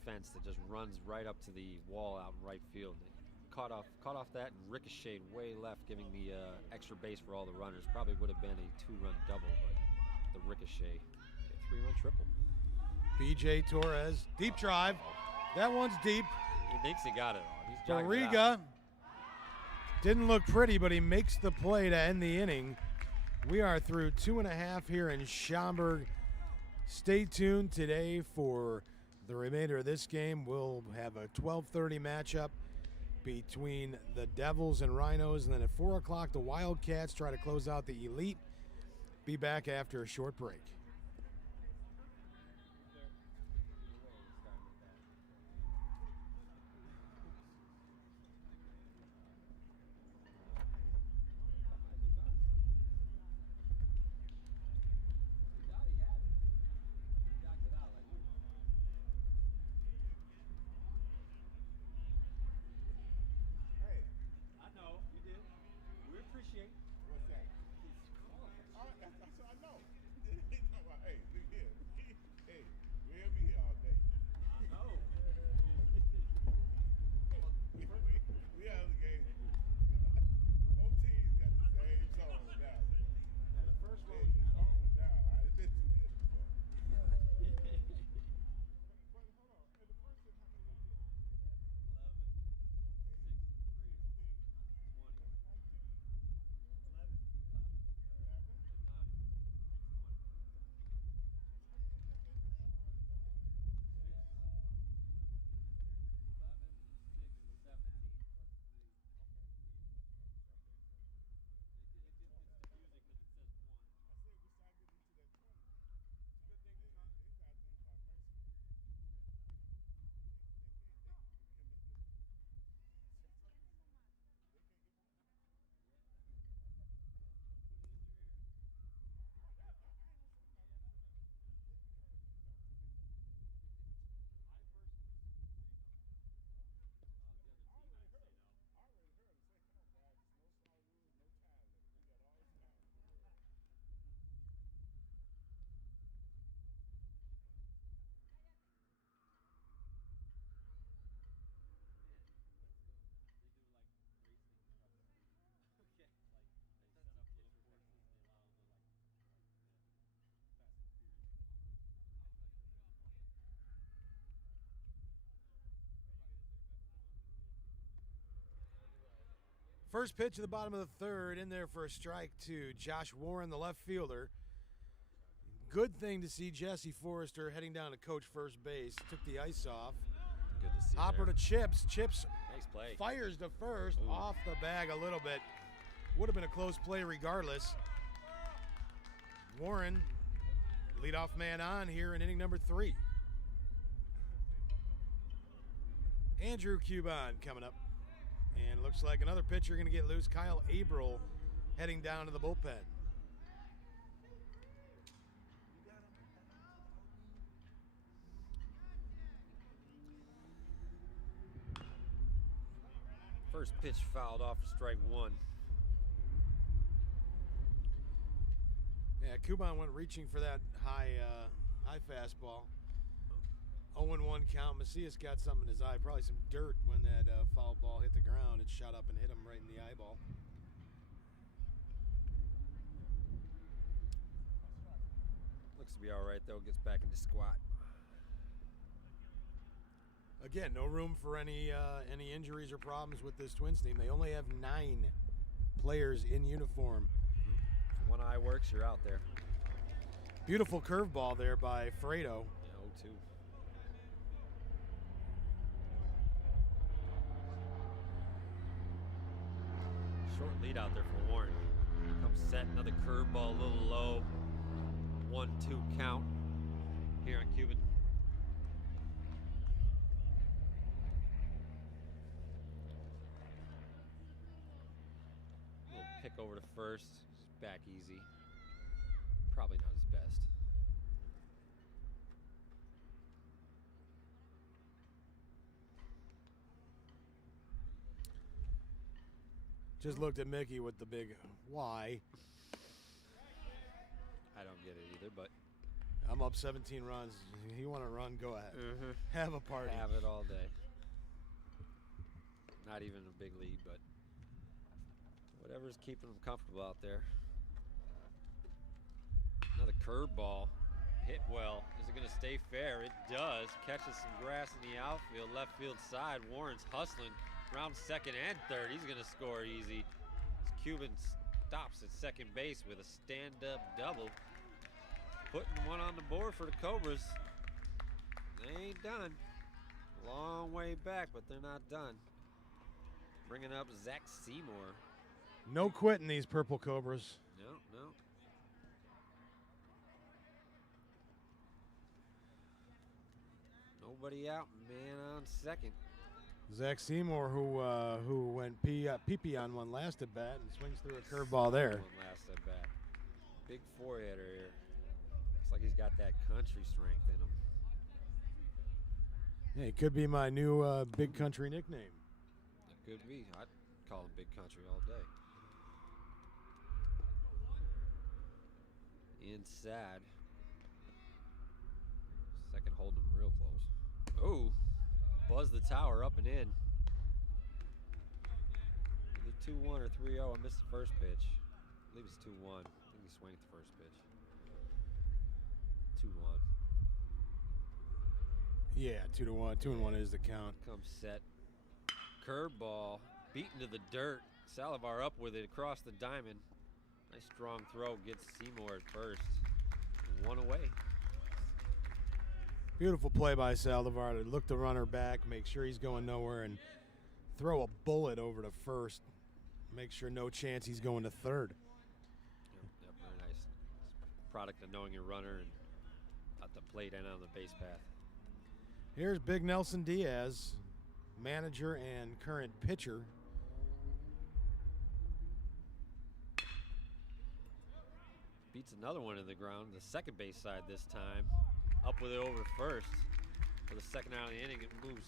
fence that just runs right up to the wall out in right field. They caught off that and ricocheted way left, giving the extra base for all the runners. Probably would have been a 2-run double, but the ricochet, a 3-run triple. BJ Torres, deep drive. That one's deep. He thinks he got it all. He's jogging it Barriga out. didn't look pretty, but he makes the play to end the inning. We are through 2.5 here in Schaumburg. Stay tuned today for the remainder of this game. We'll have a 12:30 matchup between the Devils and Rhinos, and then at 4 o'clock the Wildcats try to close out the Elite. Be back after a short break. First pitch at the bottom of the third, in there for a strike to Josh Warren, the left fielder. Good thing to see Jesse Forrester heading down to coach first base. Took the ice off. Good to see. Hopper there. to Chips. Chips Nice play. fires to first, Ooh. off the bag a little bit. Would have been a close play regardless. Warren, leadoff man on here in inning number 3. Andrew Cuban coming up. And looks like another pitcher going to get loose. Kyle Abril heading down to the bullpen. First pitch fouled off for strike 1. Yeah, Cuban went reaching for that high fastball. 0-1 count. Macias got something in his eye, probably some dirt when that foul ball hit the ground. It shot up and hit him right in the eyeball. Looks to be all right though. Gets back into squat. Again, no room for any injuries or problems with this Twins team. They only have 9 players in uniform. If one eye works, you're out there. Beautiful curveball there by Fredo. Yeah, 0-2. Short lead out there for Warren. Here comes set, another curveball, a little low. 1-2 count here on Cuban. Little pick over to first, just back easy. Probably not his best. Just looked at Mickey with the big why. I don't get it either, but I'm up 17 runs. You want to run? Go ahead. Have a party. have it all day. Not even a big lead, but whatever's keeping them comfortable out there. Another curveball. Hit well. Is it going to stay fair? It does. Catches some grass in the outfield, left field side. Warren's hustling around second and third. He's going to score easy. Cuban stops at second base with a stand-up double. Putting one on the board for the Cobras. They ain't done. Long way back, but they're not done. Bringing up Zach Seymour. No quitting these purple Cobras. No, no. Nobody out, man on second. Zach Seymour, who went pee-pee on one last at bat and swings through a curveball there. One last at bat. Big four-hitter here. Looks like he's got that country strength in him. Yeah, it could be my new big country nickname. It could be. I'd call him Big Country all day. Inside. Second holding him real close. Oh, buzz the tower up and in. Either 2-1 or 3-0. I missed the first pitch. I believe it's 2-1. I think he swung at the first pitch. 2-1. Yeah, 2-1. 2-1 is the count. Comes set. Curveball. Beaten to the dirt. Salivar up with it across the diamond. Nice strong throw. Gets Seymour at first. 1 away. Beautiful play by Saldivar to look the runner back, make sure he's going nowhere, and throw a bullet over to first. Make sure no chance he's going to third. Yep, very nice. Product of knowing your runner and at the plate and on the base path. Here's Big Nelson Diaz, manager and current pitcher. Beats another one in the ground, the second base side this time. Up with it over to first. For the second out of the inning, it moves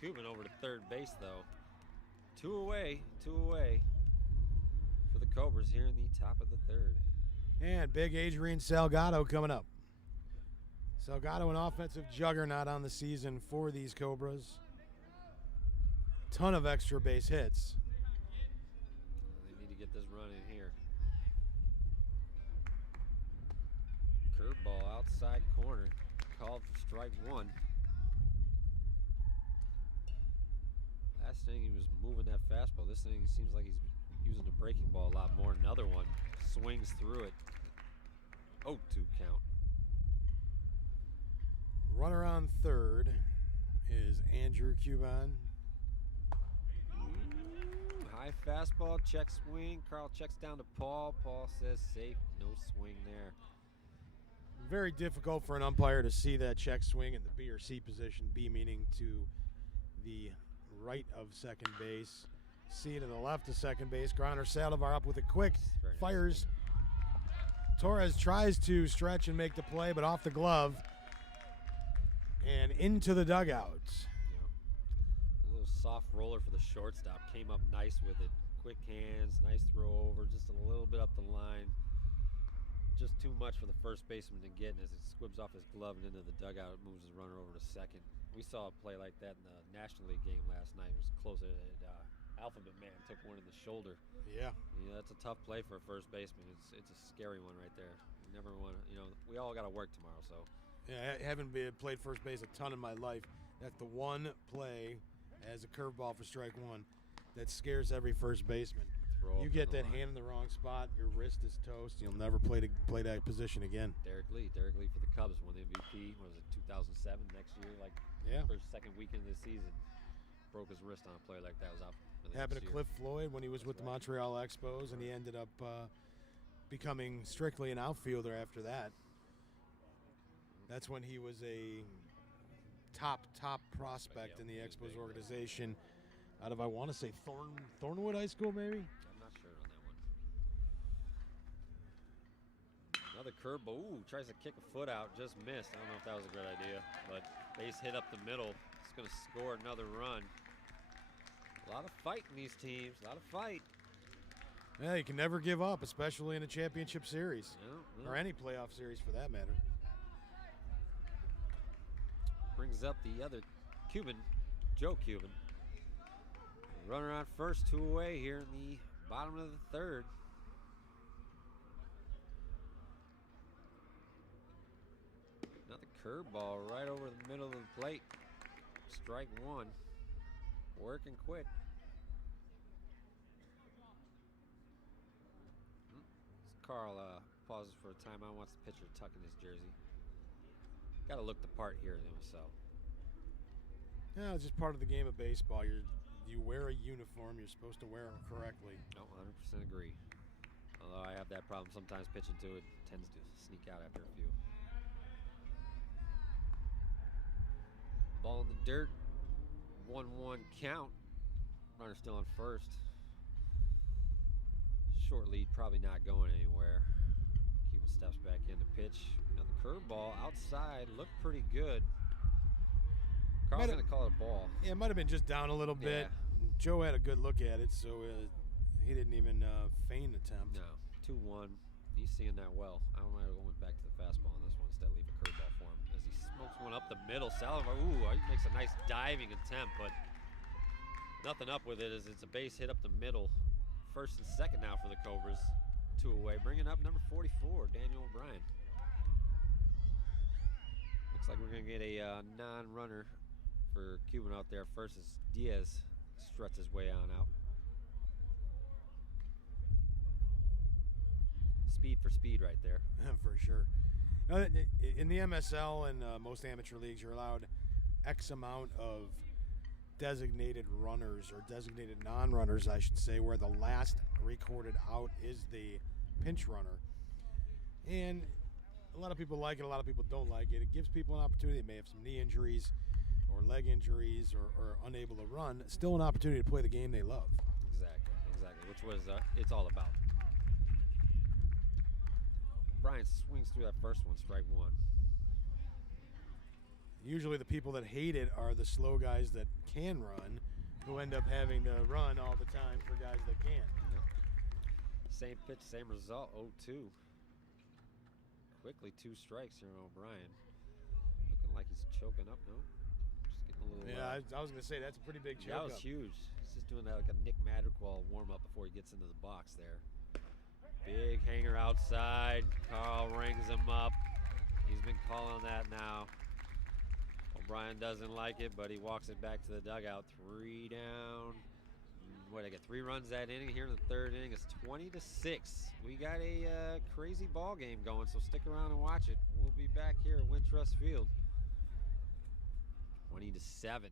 Cuban over to third base, though. 2 away for the Cobras here in the top of the third. And big Adrian Salgado coming up. Salgado, an offensive juggernaut on the season for these Cobras. Ton of extra base hits. They need to get this run in here. Curveball outside corner. Called for strike 1. Last inning he was moving that fastball. This inning seems like he's using the breaking ball a lot more. Another one swings through it. 0-2 count. Runner on third is Andrew Cuban. High fastball, check swing. Carl checks down to Paul. Paul says safe, no swing there. Very difficult for an umpire to see that check swing in the B or C position. B meaning to the right of second base. C to the left of second base. Groner Saldivar up with a quick, Very nice fires. swing. Torres tries to stretch and make the play, but off the glove and into the dugout. Yeah. A little soft roller for the shortstop. Came up nice with it. Quick hands, nice throw over, just a little bit up the line. Just too much for the first baseman to get, and as it squibs off his glove and into the dugout, it moves his runner over to second. We saw a play like that in the National League game last night. It was close. Alphabet Man took one in the shoulder. Yeah. That's a tough play for a first baseman. It's a scary one right there. You never want to, we all got to work tomorrow, so. Yeah, I haven't played first base a ton in my life. That's the one play as a curveball for strike one that scares every first baseman. You get that hand in the wrong spot, your wrist is toast. You'll never play that position again. Derek Lee for the Cubs won the MVP. What was it, 2007? Next year, second weekend of the season, broke his wrist on a play like that. Was out. Happened to Cliff Floyd when he was with the Montreal Expos, and he ended up becoming strictly an outfielder after that. That's when he was a top prospect in the Expos organization out of, I want to say, Thornwood High School, maybe? I'm not sure on that one. Another curveball. Ooh, tries to kick a foot out, just missed. I don't know if that was a good idea, but base hit up the middle. It's going to score another run. A lot of fight in these teams. A lot of fight. Yeah, you can never give up, especially in a championship series. No. Or any playoff series for that matter. Brings up the other Cuban, Joe Cuban. Runner on first, 2 away here in the bottom of the third. Another curveball right over the middle of the plate. Strike one. Working quick. Carl pauses for a timeout, wants the pitcher to tuck in his jersey. Got to look the part here at MSL. Yeah, it's just part of the game of baseball. You wear a uniform, you're supposed to wear them correctly. Oh, 100% agree. Although I have that problem sometimes pitching to it, tends to sneak out after a few. Ball in the dirt. 1-1 count. Runner still on first. Short lead, probably not going anywhere. Cuban steps back in to pitch. Another curveball outside. Looked pretty good. Carl's going to call it a ball. Yeah, it might have been just down a little bit. Yeah. Joe had a good look at it, so he didn't even feign attempt. No, 2-1. He's seeing that well. I don't mind going back to the fastball on this one instead of leave a curveball for him. As he smokes one up the middle, Saldivar, he makes a nice diving attempt, but nothing up with it as it's a base hit up the middle. First and second now for the Cobras. 2 away, bringing up number 44, Daniel O'Brien. Looks like we're going to get a non-runner for Cuban out there first as Diaz struts his way on out. Speed for speed right there. For sure. Now, in the MSL and most amateur leagues, you're allowed X amount of designated runners, or designated non-runners, I should say, where the last recorded out is the pinch runner. And a lot of people like it, a lot of people don't like it. It gives people an opportunity. They may have some knee injuries or leg injuries or unable to run. Still an opportunity to play the game they love. Exactly, which was it's all about. Bryant swings through that first one, strike one. Usually the people that hate it are the slow guys that can run, who end up having to run all the time for guys that can't. Yep. Same pitch, same result, 0-2. Quickly 2 strikes here on O'Brien. Looking like he's choking up, no? Just getting a little... Yeah, I was going to say, that's a pretty big choke. That was huge. He's just doing that like a Nick Madrigal warm-up before he gets into the box there. Big hanger outside. Carl rings him up. He's been calling that now. O'Brien doesn't like it, but he walks it back to the dugout. 3 down. what, I got 3 runs that inning. Here in the 3rd inning, it's 20-6. We got a crazy ball game going, so stick around and watch it. We'll be back here at Wintrust Field. 20-7.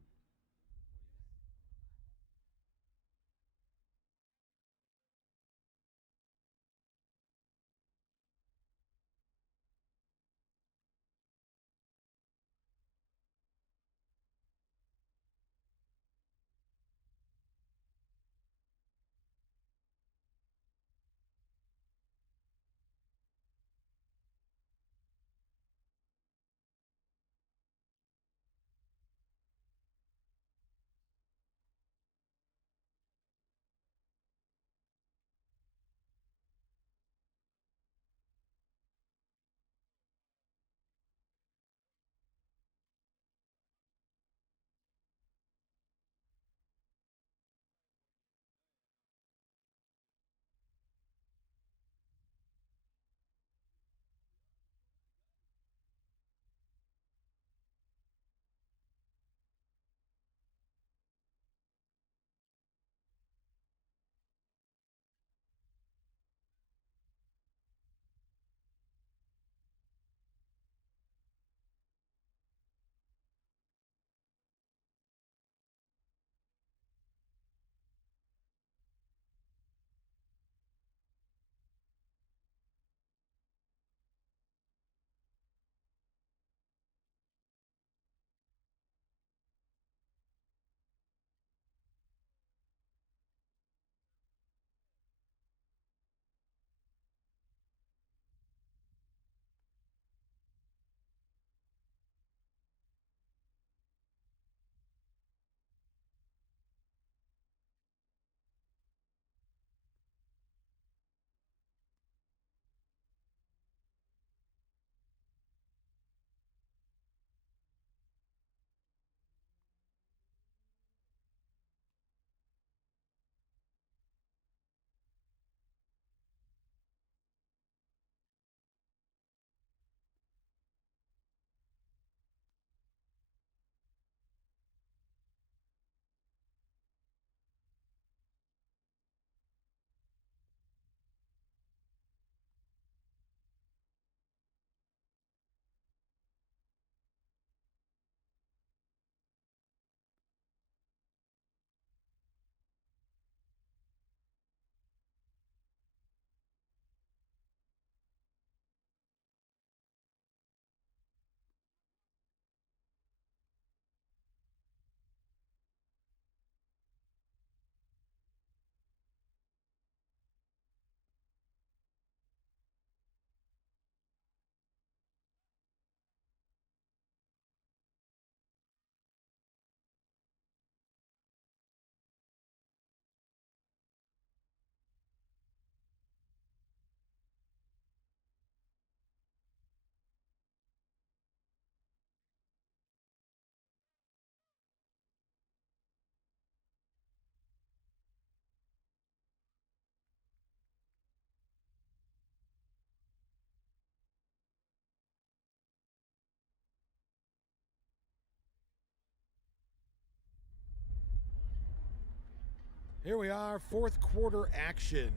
Here we are, 4th quarter action.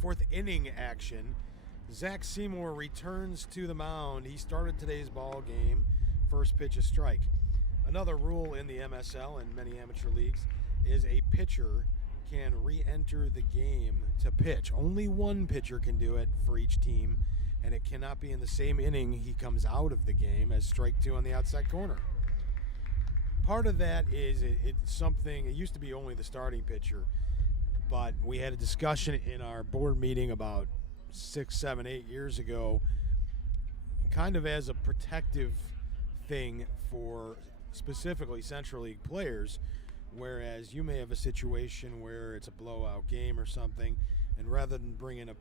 Fourth inning action. Zach Seymour returns to the mound. He started today's ball game. First pitch, a strike. Another rule in the MSL and many amateur leagues is a pitcher can re-enter the game to pitch. Only one pitcher can do it for each team, and it cannot be in the same inning he comes out of the game as strike 2 on the outside corner. Part of that is it's something, it used to be only the starting pitcher, but we had a discussion in our board meeting about 6, 7, 8 years ago, kind of as a protective thing for specifically Central League players, whereas you may have a situation where it's a blowout game or something, and rather than bring in a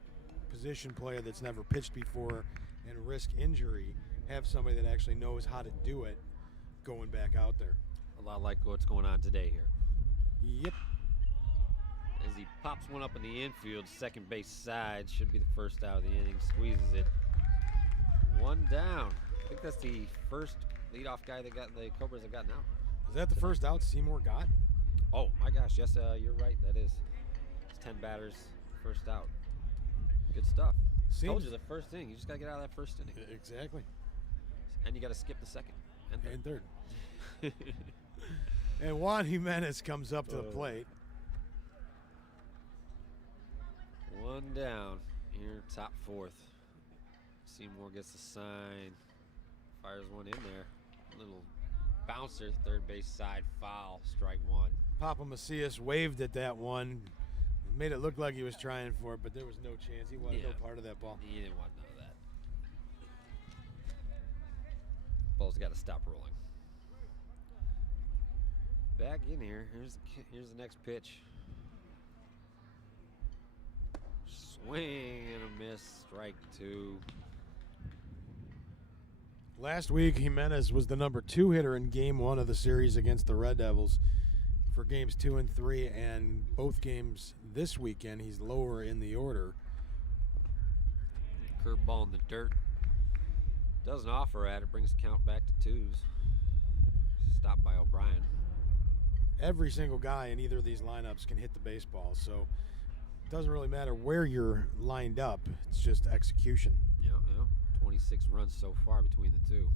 position player that's never pitched before and risk injury, have somebody that actually knows how to do it going back out there. A lot like what's going on today here. Yep. As he pops one up in the infield, second base side, should be the first out of the inning, squeezes it. 1 down. I think that's the first leadoff guy that got the Cobras have gotten out. Is that the first out Seymour got? Oh my gosh, yes, you're right. That is. It's 10 batters, first out. Good stuff. Told you the first inning. You just gotta get out of that first inning. Exactly. And you gotta skip the second and third. And third. And Juan Jimenez comes up to the plate. One down here, top fourth. Seymour gets the sign, fires one in there. Little bouncer, third base side, foul, strike one. Papa Macias waved at that one. Made it look like he was trying for it, but there was no chance. He wanted no part of that ball. He didn't want none of that. Ball's got to stop rolling. Back in here. Here's the next pitch. Swing and a miss. Strike two. Last week, Jimenez was the number 2 hitter in Game 1 of the series against the Red Devils for Games 2 and 3, and both games this weekend, he's lower in the order. Curveball in the dirt. Doesn't offer at it. Brings the count back to 2s. Stopped by O'Brien. Every single guy in either of these lineups can hit the baseball, so it doesn't really matter where you're lined up. It's just execution. Yeah. 26 runs so far between the two.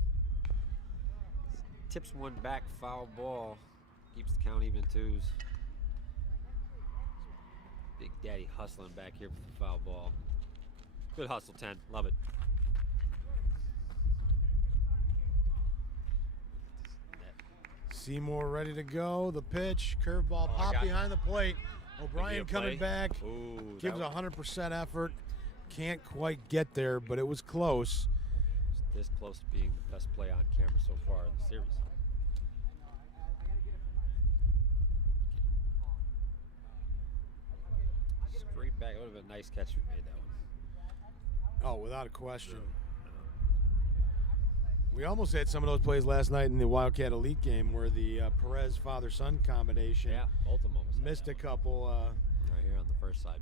Tips one back, foul ball. Keeps the count even 2s. Big Daddy hustling back here for the foul ball. Good hustle, 10. Love it. Seymour ready to go. The pitch, curveball, pop behind the plate. O'Brien coming back. Ooh, gives 100% effort. Can't quite get there, but it was close. This close to being the best play on camera so far in the series. Straight back. It would have been a nice catch if we made that one. Oh, without a question. We almost had some of those plays last night in the Wildcat Elite game where the Perez father-son combination both of them missed a couple. Right here on the first side.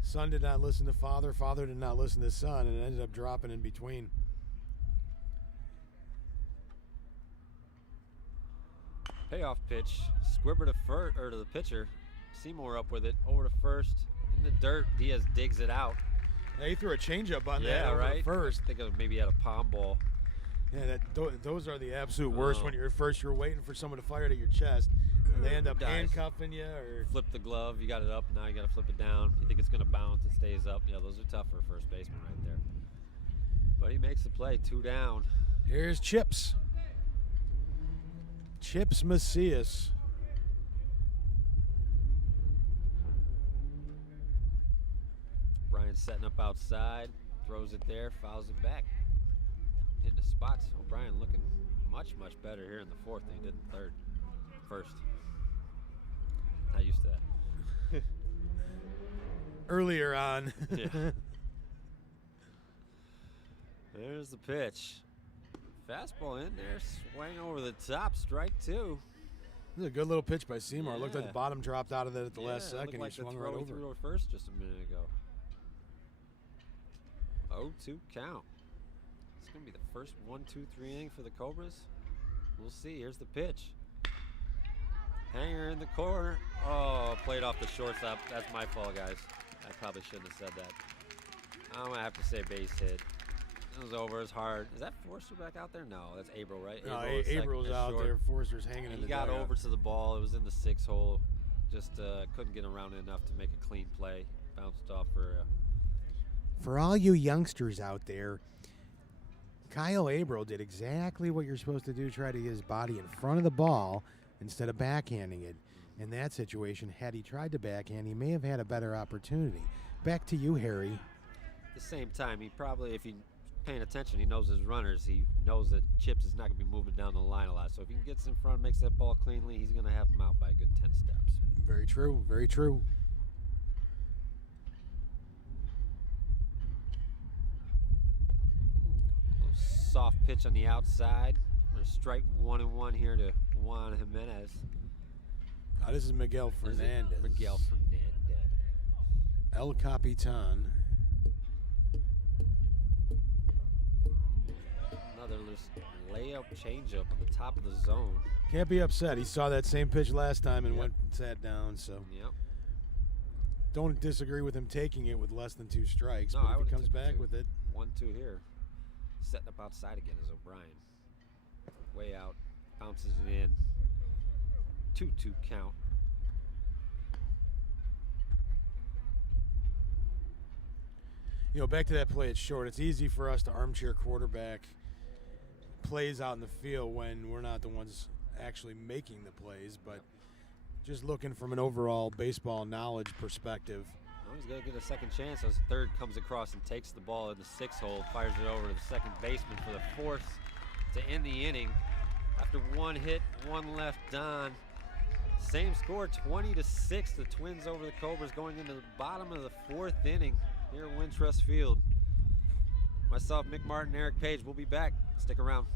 Son did not listen to father did not listen to son, and it ended up dropping in between. Payoff pitch. Squibber to the pitcher. Seymour up with it. Over to first. In the dirt. Diaz digs it out. Yeah, he threw a changeup on that over right. to first. I think it was maybe at a palm ball. Yeah, those are the absolute worst when you're at first. You're waiting for someone to fire it at your chest, and they end up handcuffing you or flip the glove. You got it up, now you got to flip it down. You think it's going to bounce, it stays up. Yeah, those are tough for a first baseman right there. But he makes the play, 2 down. Here's Chips Macias. Brian setting up outside, throws it there, fouls it back. Hitting the spots. O'Brien looking much better here in the fourth than he did in the third. First. Not used to that. Earlier on. Yeah. There's the pitch. Fastball in there, swing over the top, strike 2. This is a good little pitch by Seymour. Yeah. Looked like the bottom dropped out of it at the last second. Like he swung the right throw over. He threw to first just a minute ago. 0-2 count. It's going to be the first 1-2-3 inning for the Cobras. We'll see. Here's the pitch. Hanger in the corner. Oh, played off the shortstop. That's my fault, guys. I probably shouldn't have said that. I'm going to have to say base hit. It was over. It's hard. Is that Forster back out there? No, that's Abril, right? No, Abril's out there. Forster's hanging in the He got dugout. over to the ball. It was in the 6 hole. Just couldn't get around it enough to make a clean play. Bounced off For all you youngsters out there, Kyle Abril did exactly what you're supposed to do, try to get his body in front of the ball instead of backhanding it. In that situation, had he tried to backhand, he may have had a better opportunity. Back to you, Harry. At the same time, he probably, if he's paying attention, he knows his runners. He knows that Chips is not going to be moving down the line a lot. So if he gets in front, makes that ball cleanly, he's going to have him out by a good 10 steps. Very true. Very true. Soft pitch on the outside. We're strike 1-1 here to Juan Jimenez. This is Miguel Fernandez. Miguel Fernandez. El Capitan. Another Cobras layup changeup on the top of the zone. Can't be upset. He saw that same pitch last time and Yep. went and sat down. So Yep. don't disagree with him taking it with less than 2 strikes. No, but I if he would've comes took back 2. with it, 1-2 here. Setting up outside again is O'Brien. Way out. Bounces it in. 2-2 count. back to that play, it's short. It's easy for us to armchair quarterback plays out in the field when we're not the ones actually making the plays, but just looking from an overall baseball knowledge perspective. Well, he's got to get a second chance as the third comes across and takes the ball in the 6 hole, fires it over to the second baseman for the 4th to end the inning. After 1 hit, 1 left on. Same score, 20-6. The Twins over the Cobras going into the bottom of the 4th inning here at Wintrust Field. Myself, Mick Martin, Eric Page. We'll be back. Stick around.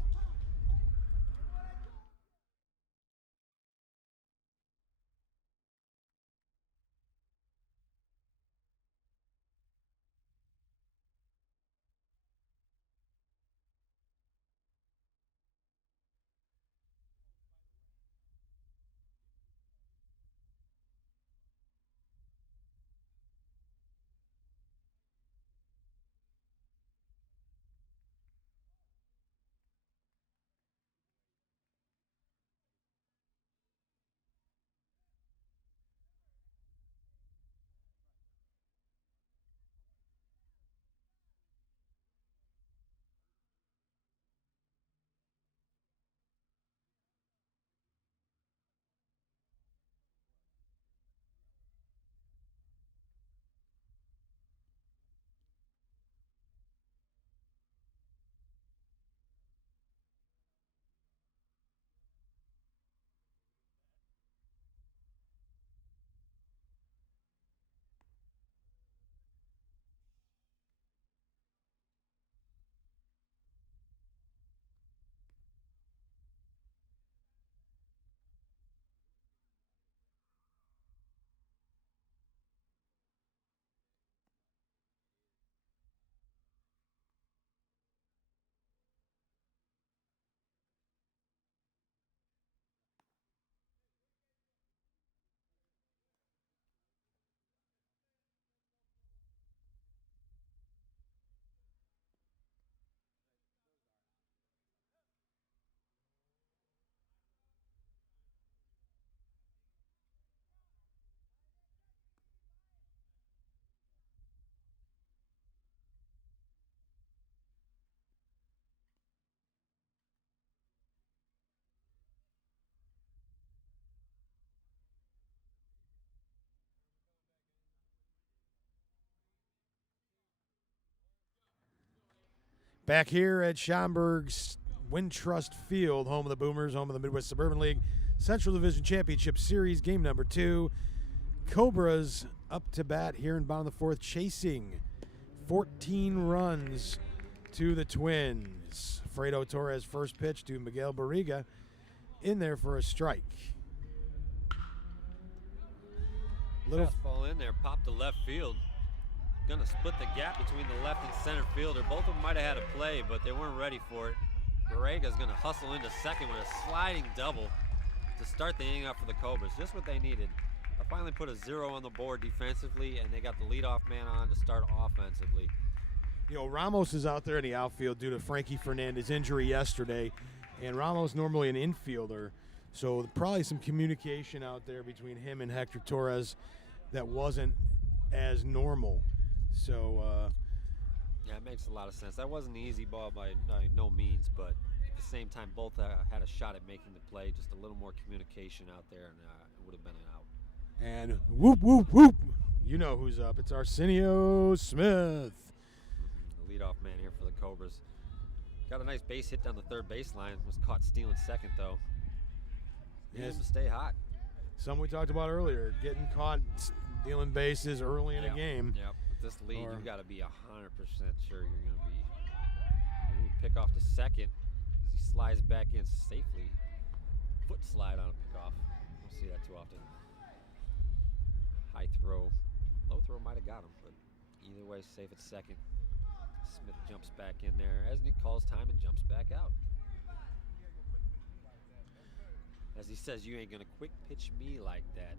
Back here at Schaumburg's Wintrust Field, home of the Boomers, home of the Midwest Suburban League Central Division Championship Series, game number 2. Cobras up to bat here in bottom of the 4th, chasing 14 runs to the Twins. Fredo Torres first pitch to Miguel Barriga in there for a strike. Little fastball in there, popped to left field. Gonna split the gap between the left and center fielder. Both of them might have had a play, but they weren't ready for it. Barriga's gonna hustle into second with a sliding double to start the inning up for the Cobras. Just what they needed. I finally put a 0 on the board defensively, and they got the leadoff man on to start offensively. Ramos is out there in the outfield due to Frankie Fernandez's injury yesterday, and Ramos normally an infielder, so probably some communication out there between him and Hector Torres that wasn't as normal. So yeah, it makes a lot of sense. That wasn't an easy ball by no means, but at the same time, both had a shot at making the play. Just a little more communication out there, and it would have been an out. And whoop, whoop, whoop. You know who's up. It's Arsenio Smith. The leadoff man here for the Cobras. Got a nice base hit down the third baseline. Was caught stealing second, though. Needs to stay hot. Something we talked about earlier, getting caught stealing bases early in a game. Yep. With this lead, you got to be 100% sure you're going to be. Pick off to second as he slides back in safely. Foot slide on a pickoff. Don't see that too often. High throw. Low throw might have got him, but either way, safe at second. Smith jumps back in there. Esnick calls time and jumps back out. As he says, you ain't going to quick pitch me like that.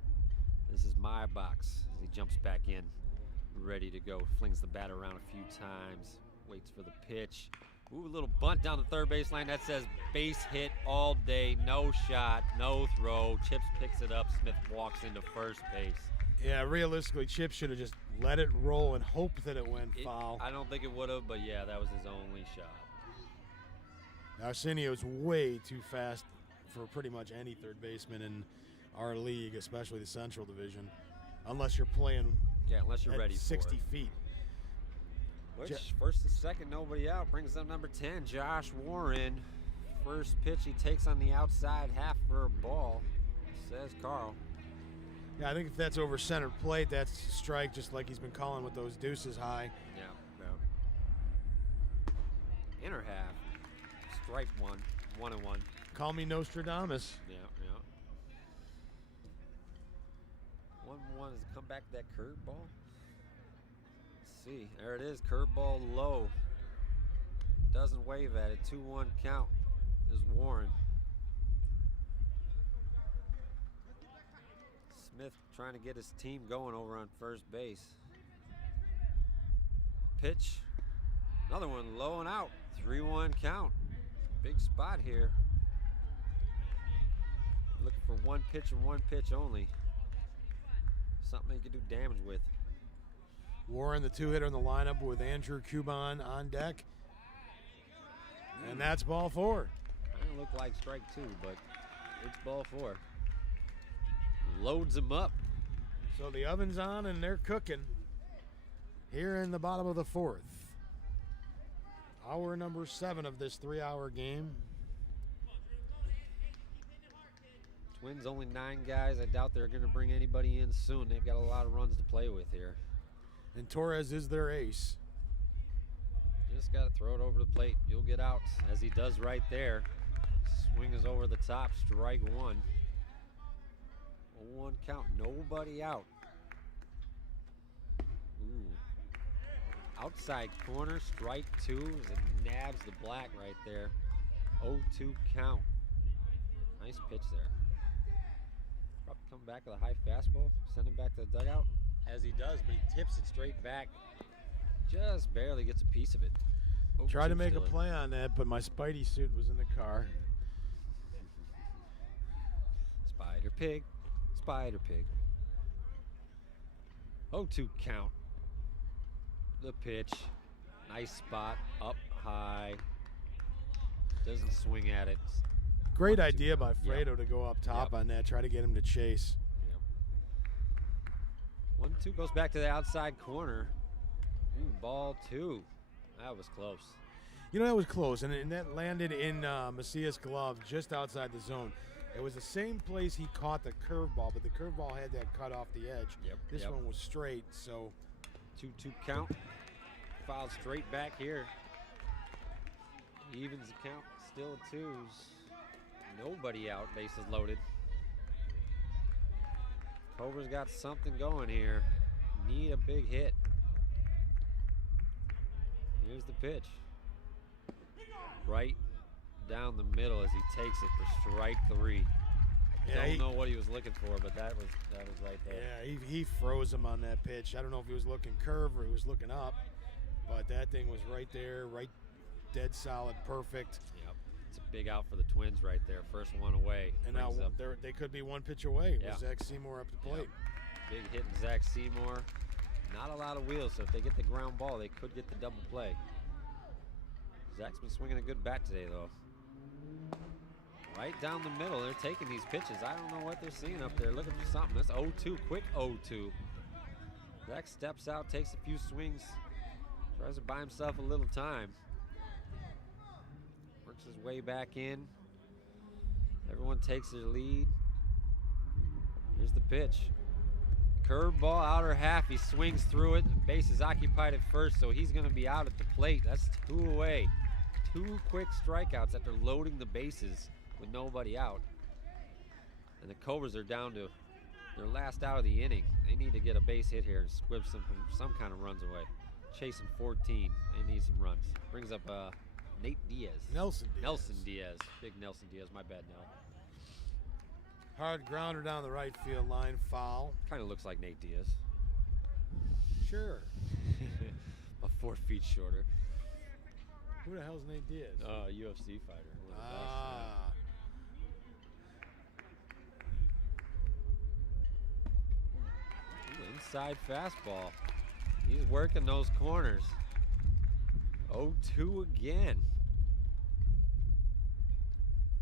This is my box. As he jumps back in, ready to go. Flings the bat around a few times. Waits for the pitch. Ooh, a little bunt down the third baseline. That says base hit all day. No shot, no throw. Chips picks it up. Smith walks into first base. Yeah, realistically, Chip should have just let it roll and hoped that it went foul. I don't think it would have, but yeah, that was his only shot. Arsenio's way too fast for pretty much any third baseman in our league, especially the Central Division, unless you're playing unless you're at ready 60 for it. feet. Which, first and second, nobody out. Brings up number 10, Josh Warren. First pitch he takes on the outside half for a ball, says Carl. Yeah, I think if that's over center plate, that's a strike, just like he's been calling with those deuces high. Yeah. Inner half. Strike one. 1-1. Call me Nostradamus. Yeah. 1-1 has come back to that curveball. Let's see. There it is. Curveball low. Doesn't wave at it. 2-1 count is Warren. Smith trying to get his team going over on first base. Pitch. Another one low and out. 3-1 count. Big spot here. Looking for one pitch and one pitch only. Something he can do damage with. Warren, the two-hitter in the lineup with Andrew Cuban on deck. And that's ball 4. Kind of look like strike 2, but it's ball 4. Loads him up. So the oven's on and they're cooking here in the bottom of the 4th. Hour number 7 of this 3-hour game. Twins only 9 guys. I doubt they're going to bring anybody in soon. They've got a lot of runs to play with here. And Torres is their ace. Just got to throw it over the plate. You'll get out, as he does right there. Swing is over the top. Strike 1. 1 count. Nobody out. Ooh. Outside corner. Strike 2 as it nabs the black right there. 0-2 count. Nice pitch there. Probably come back with a high fastball. Send him back to the dugout. As he does, but he tips it straight back. Just barely gets a piece of it. Tried to make a play on that, but my Spidey suit was in the car. Spider pig. Spider pig. 0-2 count. The pitch. Nice spot. Up high. Doesn't swing at it. Great idea by Fredo to go up top on that. Try to get him to chase. 1-2 goes back to the outside corner. Ooh, ball 2. That was close. You know, that was close, and that landed in Macias' glove just outside the zone. It was the same place he caught the curveball, but the curveball had that cut off the edge. This one was straight, so. 2-2 count. Fouled straight back here. Evens the count. Still at 2s. Nobody out. Bases loaded. Cobras got something going here. Need a big hit. Here's the pitch. Right down the middle as he takes it for strike 3. I don't know what he was looking for, but that was right there. Yeah, he froze him on that pitch. I don't know if he was looking curve or he was looking up, but that thing was right there, right dead solid, perfect. Yep. It's a big out for the Twins right there. First one away. And now they could be 1 pitch away with Zach Seymour up the plate. Yep. Big hit in Zach Seymour. Not a lot of wheels, so if they get the ground ball, they could get the double play. Zach's been swinging a good bat today, though. Right down the middle, they're taking these pitches. I don't know what they're seeing up there. Looking for something. That's 0-2, quick 0-2. Zach steps out, takes a few swings, tries to buy himself a little time. Works his way back in. Everyone takes their lead. Here's the pitch. Curveball, outer half. He swings through it. The base is occupied at first, so he's going to be out at the plate. That's 2 away. 2 quick strikeouts after loading the bases with nobody out. And the Cobras are down to their last out of the inning. They need to get a base hit here and squib some kind of runs away. chasing 14. They need some runs. Brings up Nate Diaz. Nelson Diaz. Nelson Diaz. Big Nelson Diaz. My bad, Nell. Hard grounder down the right field line. Foul. Kind of looks like Nate Diaz. Sure. About 4 feet shorter. Who the hell's Nate Diaz? UFC fighter. One of the best, yeah. Ooh, inside fastball. He's working those corners. 0-2 again.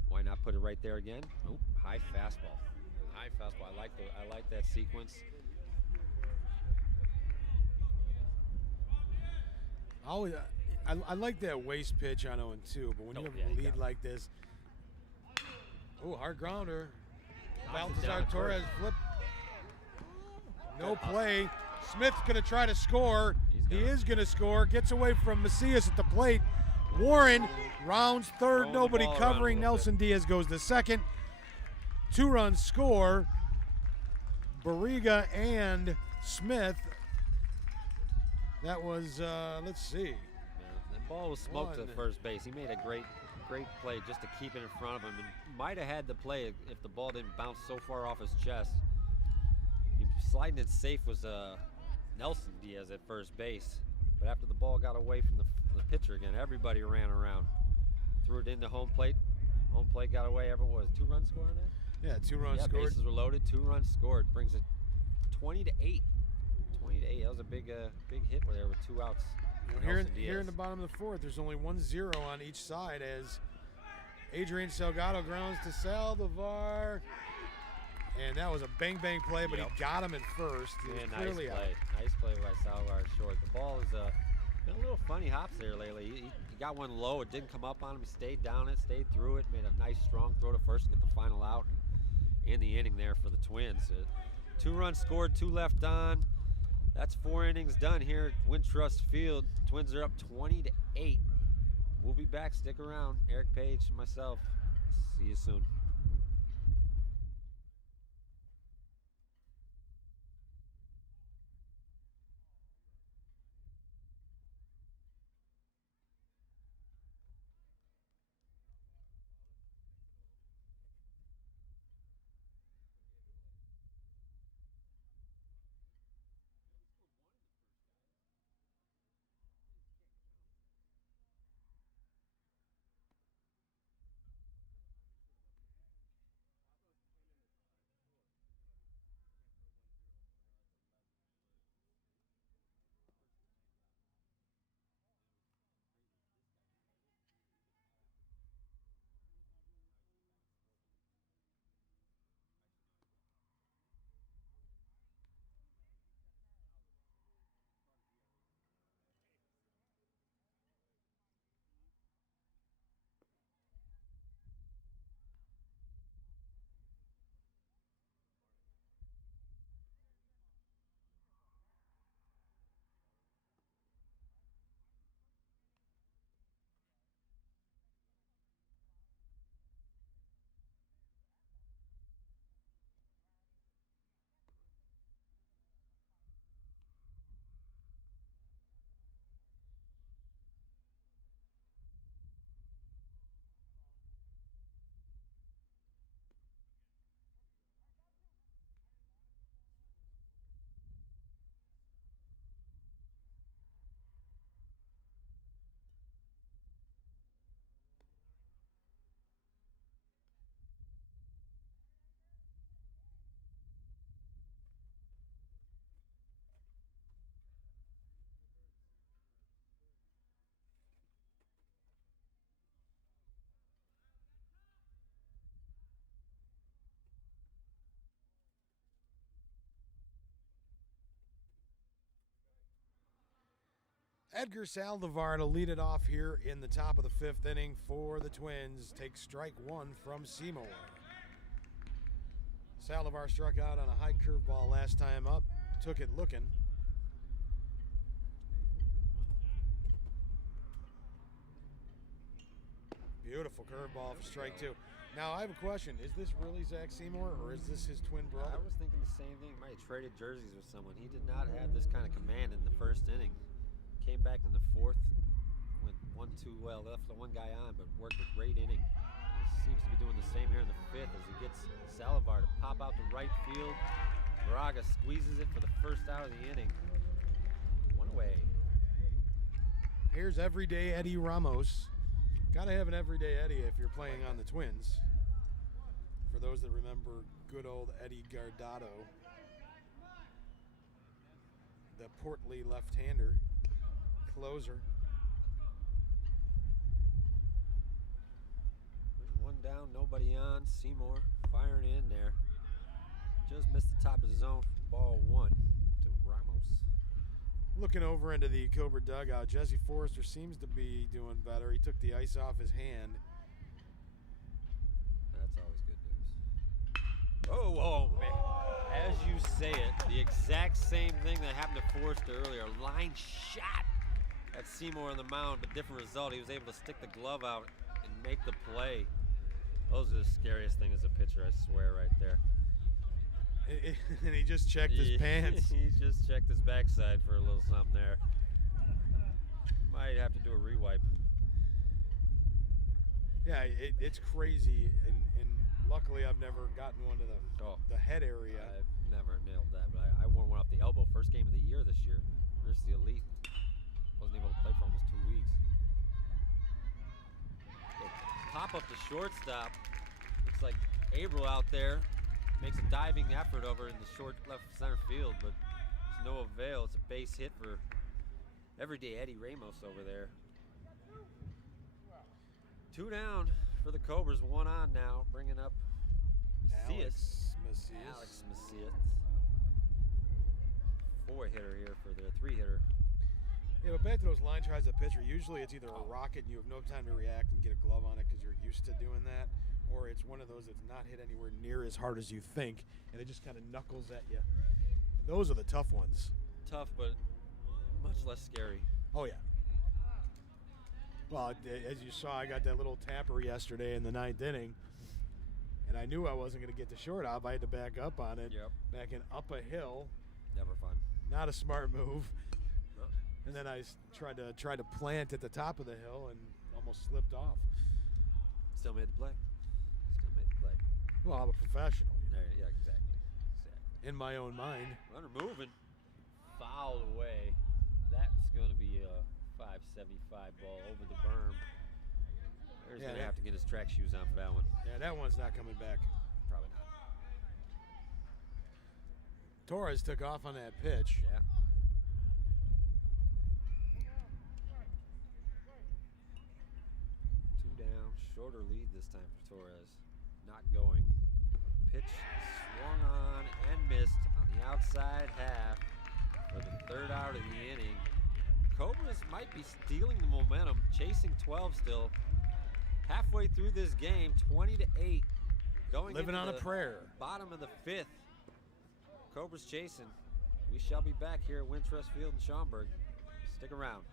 Why not put it right there again? Nope. High fastball. High fastball. I like that sequence. I like that waist pitch on 0-2, but when you have a lead like this, hard grounder. Balthazar Torres flip. No play. Smith's going to try to score. He is going to score. Gets away from Macias at the plate. Warren rounds third. Nobody covering. Nelson Diaz goes to second. 2-run score. Barriga and Smith. That was, let's see. Yeah, the ball was smoked to first base. He made a great play just to keep it in front of him, and might have had the play if the ball didn't bounce so far off his chest. Sliding it safe was Nelson Diaz at first base, but after the ball got away from the pitcher again, everybody ran around, threw it into home plate. Home plate got away. Everyone was 2-run score on that? Yeah, 2-run scored. Bases were loaded. 2 runs scored. Brings it 20-8. 20-8. That was a big hit there with 2 outs. Here in the bottom of the 4th, there's only 1-0 on each side as Adrian Salgado grounds to Saldivar. And that was a bang-bang play, but he got him at first. Nice play. Nice play by Saldivar short. The ball is been a little funny hops there lately. He got one low. It didn't come up on him. He stayed down it, stayed through it, made a nice, strong throw to first to get the final out. And in the inning there for the Twins. 2 runs scored, 2 left on. That's 4 innings done here at Wintrust Field. Twins are up 20-8. We'll be back. Stick around. Eric Page and myself. See you soon. Edgar Saldivar to lead it off here in the top of the 5th inning for the Twins. Takes strike 1 from Seymour. Saldivar struck out on a high curveball last time up. Took it looking. Beautiful curveball for strike 2. Now I have a question. Is this really Zach Seymour or is this his twin brother? I was thinking the same thing. Might have traded jerseys with someone. He did not have this kind of command in the first inning. Came back in the fourth, went 1-2 well, left the one guy on, but worked a great inning. He seems to be doing the same here in the fifth as he gets Salivar to pop out to right field. Braga squeezes it for the first out of the inning. One away. Here's everyday Eddie Ramos. Gotta have an everyday Eddie if you're playing on the Twins. For those that remember good old Eddie Guardado, the portly left-hander closer. One down, nobody on. Seymour firing in there. Just missed the top of the zone from ball one to Ramos. Looking over into the Cobra dugout, Jesse Forrester seems to be doing better. He took the ice off his hand. That's always good news. Oh, man. As you say it, the exact same thing that happened to Forrester earlier. Line shot at Seymour on the mound, but different result. He was able to stick the glove out and make the play. Those are the scariest thing as a pitcher, I swear, right there. And he just checked his pants. He just checked his backside for a little something there. Might have to do a rewipe. Yeah, it's crazy, and luckily I've never gotten one to the head area. I've never nailed that, but I wore one off the elbow. First game of the year this year versus the Elite. Wasn't able to play for almost 2 weeks. Pop up to shortstop. Looks like Abril out there makes a diving effort over in the short left center field, but it's no avail. It's a base hit for everyday Eddie Ramos over there. 2 down for the Cobras, 1 on now, bringing up Macias. Alex Macias. 4-hitter here for their 3-hitter. Yeah, but back to those line tries of pitcher, usually it's either a rocket and you have no time to react and get a glove on it because you're used to doing that, or it's one of those that's not hit anywhere near as hard as you think, and it just kind of knuckles at you. Those are the tough ones. Tough, but much less scary. Oh, yeah. Well, as you saw, I got that little tapper yesterday in the 9th inning, and I knew I wasn't going to get the short out. I had to back up on it. Yep. Backing up a hill. Never fun. Not a smart move. And then I tried to plant at the top of the hill and almost slipped off. Still made the play. Still made the play. Well, I'm a professional, you know. Yeah, exactly. In my own mind. Runner moving. Fouled away. That's going to be a 575 ball over the berm. There's going to have to get his track shoes on for that one. Yeah, that one's not coming back. Probably not. Torres took off on that pitch. Yeah. Shorter lead this time for Torres. Not going. Pitch swung on and missed on the outside half for the 3rd out of the inning. Cobras might be stealing the momentum, chasing 12 still. Halfway through this game, 20-8. Going living on a prayer. Bottom of the 5th. Cobras chasing. We shall be back here at Wintrust Field in Schaumburg. Stick around.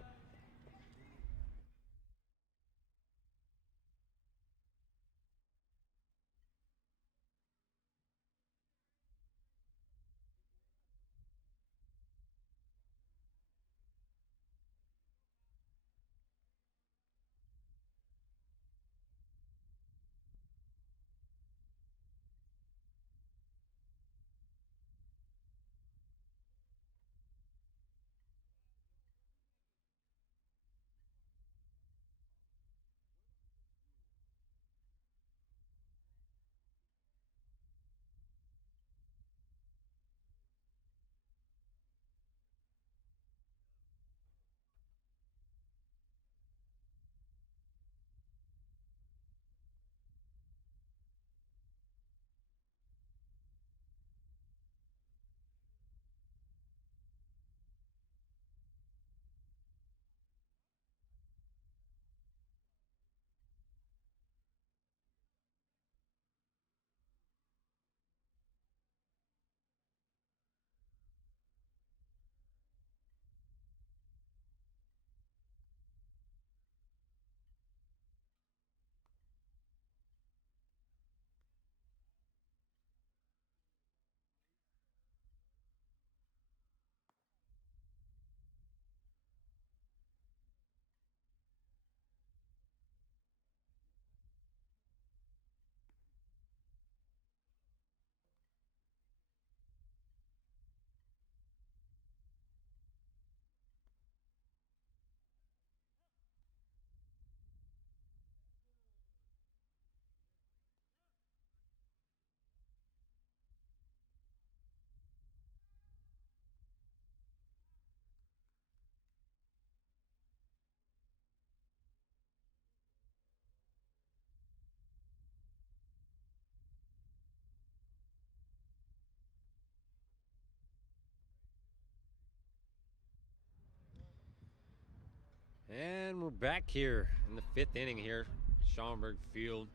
And we're back here in the 5th inning here, Schaumburg Field,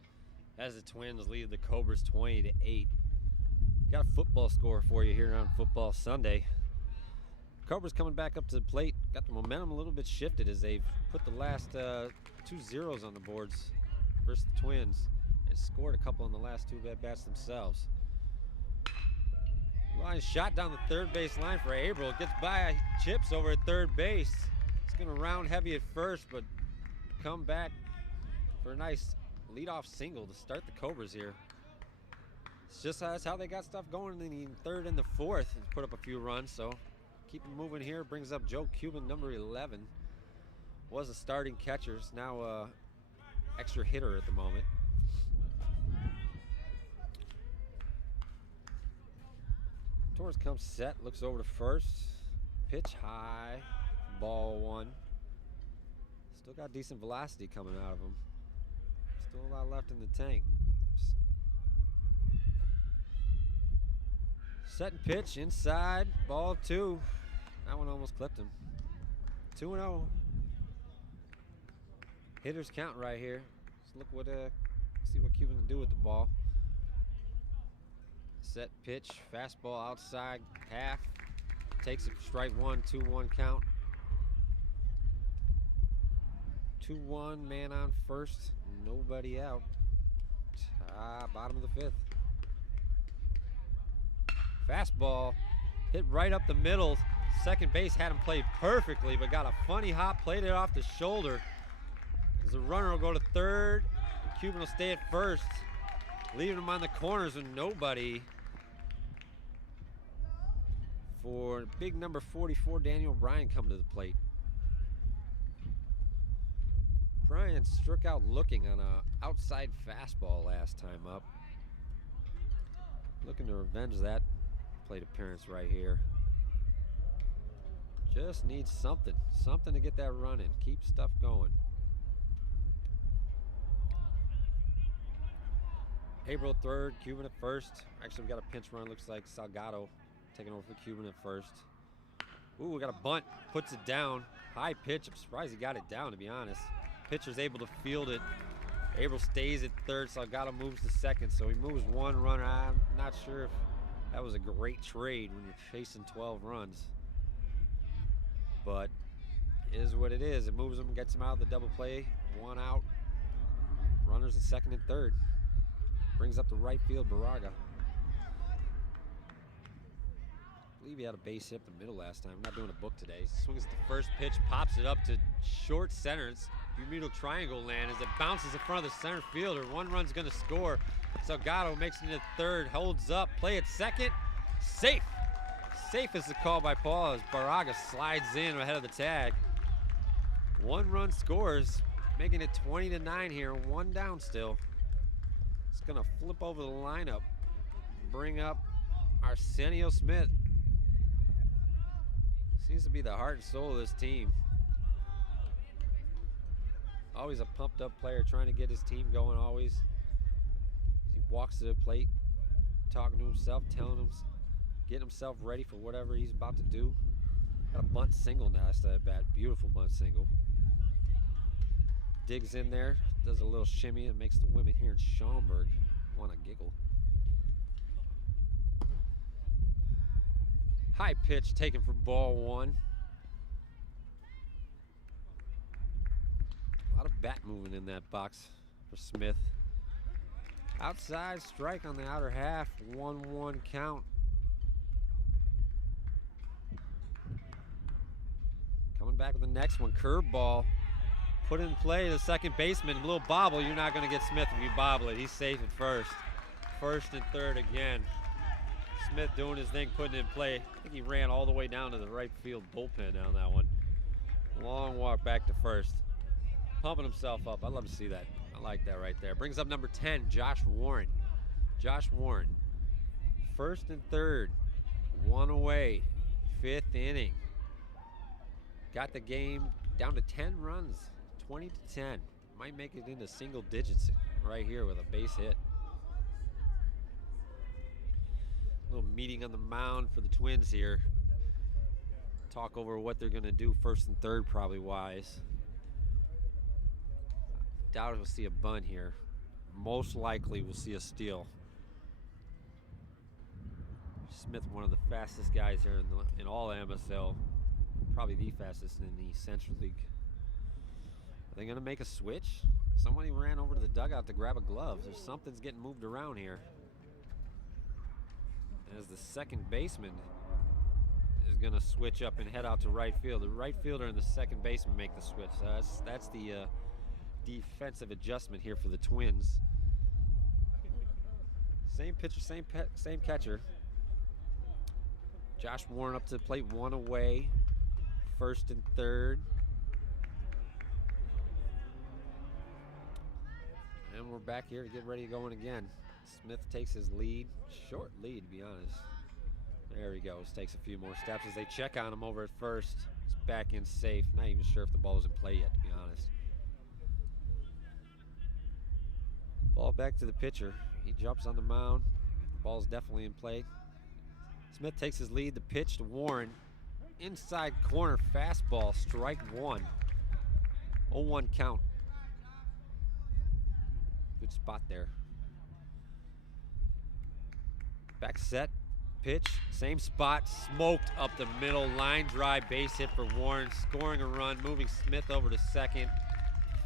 as the Twins lead the Cobras 20-8. Got a football score for you here on Football Sunday. Cobras coming back up to the plate, got the momentum a little bit shifted as they've put the last 2 zeros on the boards versus the Twins and scored a couple in the last 2 at-bats themselves. Line shot down the third base line for Averill. Gets by Chips over at third base. It's going to round heavy at first, but come back for a nice leadoff single to start the Cobras here. It's just that's how they got stuff going in the 3rd and the 4th and put up a few runs. So keep it moving here. Brings up Joe Cuban, number 11. Was a starting catcher. Is now extra hitter at the moment. Torres comes set, looks over to first. Pitch high, ball 1. Still got decent velocity coming out of him. Still a lot left in the tank. Set and pitch inside, ball 2. That one almost clipped him. 2-0. Hitters count right here. Let's look what see what Cuban can do with the ball. Set pitch, fastball outside, half. Takes it, strike 1, 2-1 count. 2-1, man on first, nobody out. Bottom of the 5th. Fastball hit right up the middle. Second base had him played perfectly, but got a funny hop, played it off the shoulder. As the runner will go to third, and Cuban will stay at first, leaving him on the corners with nobody. For big number 44, Daniel Bryan coming to the plate. Bryan struck out looking on a outside fastball last time up. Looking to revenge that plate appearance right here. Just needs something to get that run in, keep stuff going. Averill third, Cuban at first. Actually, we got a pinch run. Looks like Salgado taking over for Cuban at first. Ooh, we got a bunt. Puts it down. High pitch. I'm surprised he got it down, to be honest. Pitcher's able to field it. Averill stays at third. Salgado moves to second. So he moves 1 runner. I'm not sure if that was a great trade when you're chasing 12 runs. But it is what it is. It moves him, gets him out of the double play. 1 out. Runners at second and third. Brings up the right field, Baraga. I believe he had a base hit up the middle last time. I'm not doing a book today. Swings at the first pitch, pops it up to short center. It's Bermuda Triangle land as it bounces in front of the center fielder. 1 run's going to score. Salgado makes it into third, holds up, play at second. Safe. Safe is the call by Paul as Baraga slides in ahead of the tag. 1 run scores, making it 20-9 here. 1 down still. It's going to flip over the lineup. Bring up Arsenio Smith. Seems to be the heart and soul of this team. Always a pumped up player trying to get his team going always. He walks to the plate, talking to himself, telling him, getting himself ready for whatever he's about to do. Got a bunt single last at bat. Beautiful bunt single. Digs in there, does a little shimmy and makes the women here in Schaumburg want to giggle. High pitch taken for ball 1. A lot of bat movement in that box for Smith. Outside strike on the outer half, 1-1 count. Coming back with the next one, curveball. Put in play the second baseman, a little bobble. You're not going to get Smith if you bobble it. He's safe at first. First and third again. Smith doing his thing, putting it in play. I think he ran all the way down to the right field bullpen on that one. Long walk back to first. Pumping himself up. I love to see that. I like that right there. Brings up number 10, Josh Warren. Josh Warren. First and third. 1 away. 5th inning. Got the game down to 10 runs. 20-10. Might make it into single digits right here with a base hit. Little meeting on the mound for the Twins here. Talk over what they're going to do first and third, probably wise. doubt we'll see a bunt here. Most likely we'll see a steal. Smith, one of the fastest guys here in all MSL. Probably the fastest in the Central League. Are they gonna make a switch? Somebody ran over to the dugout to grab a glove. There's something's getting moved around here. As the second baseman is gonna switch up and head out to right field. The right fielder and the second baseman make the switch. That's the defensive adjustment here for the Twins. Same pitcher, same catcher. Josh Warren up to the plate, one away. First and third. And we're back here to get ready to go in again. Smith takes his lead, short lead to be honest. There he goes, takes a few more steps as they check on him over at first. He's back in safe, not even sure if the ball was in play yet to be honest. Ball back to the pitcher. He jumps on the mound. The ball's definitely in play. Smith takes his lead, the pitch to Warren. Inside corner fastball, strike one. 0-1 count. Good spot there. Back set, pitch, same spot, smoked up the middle, line drive, base hit for Warren, scoring a run, moving Smith over to second.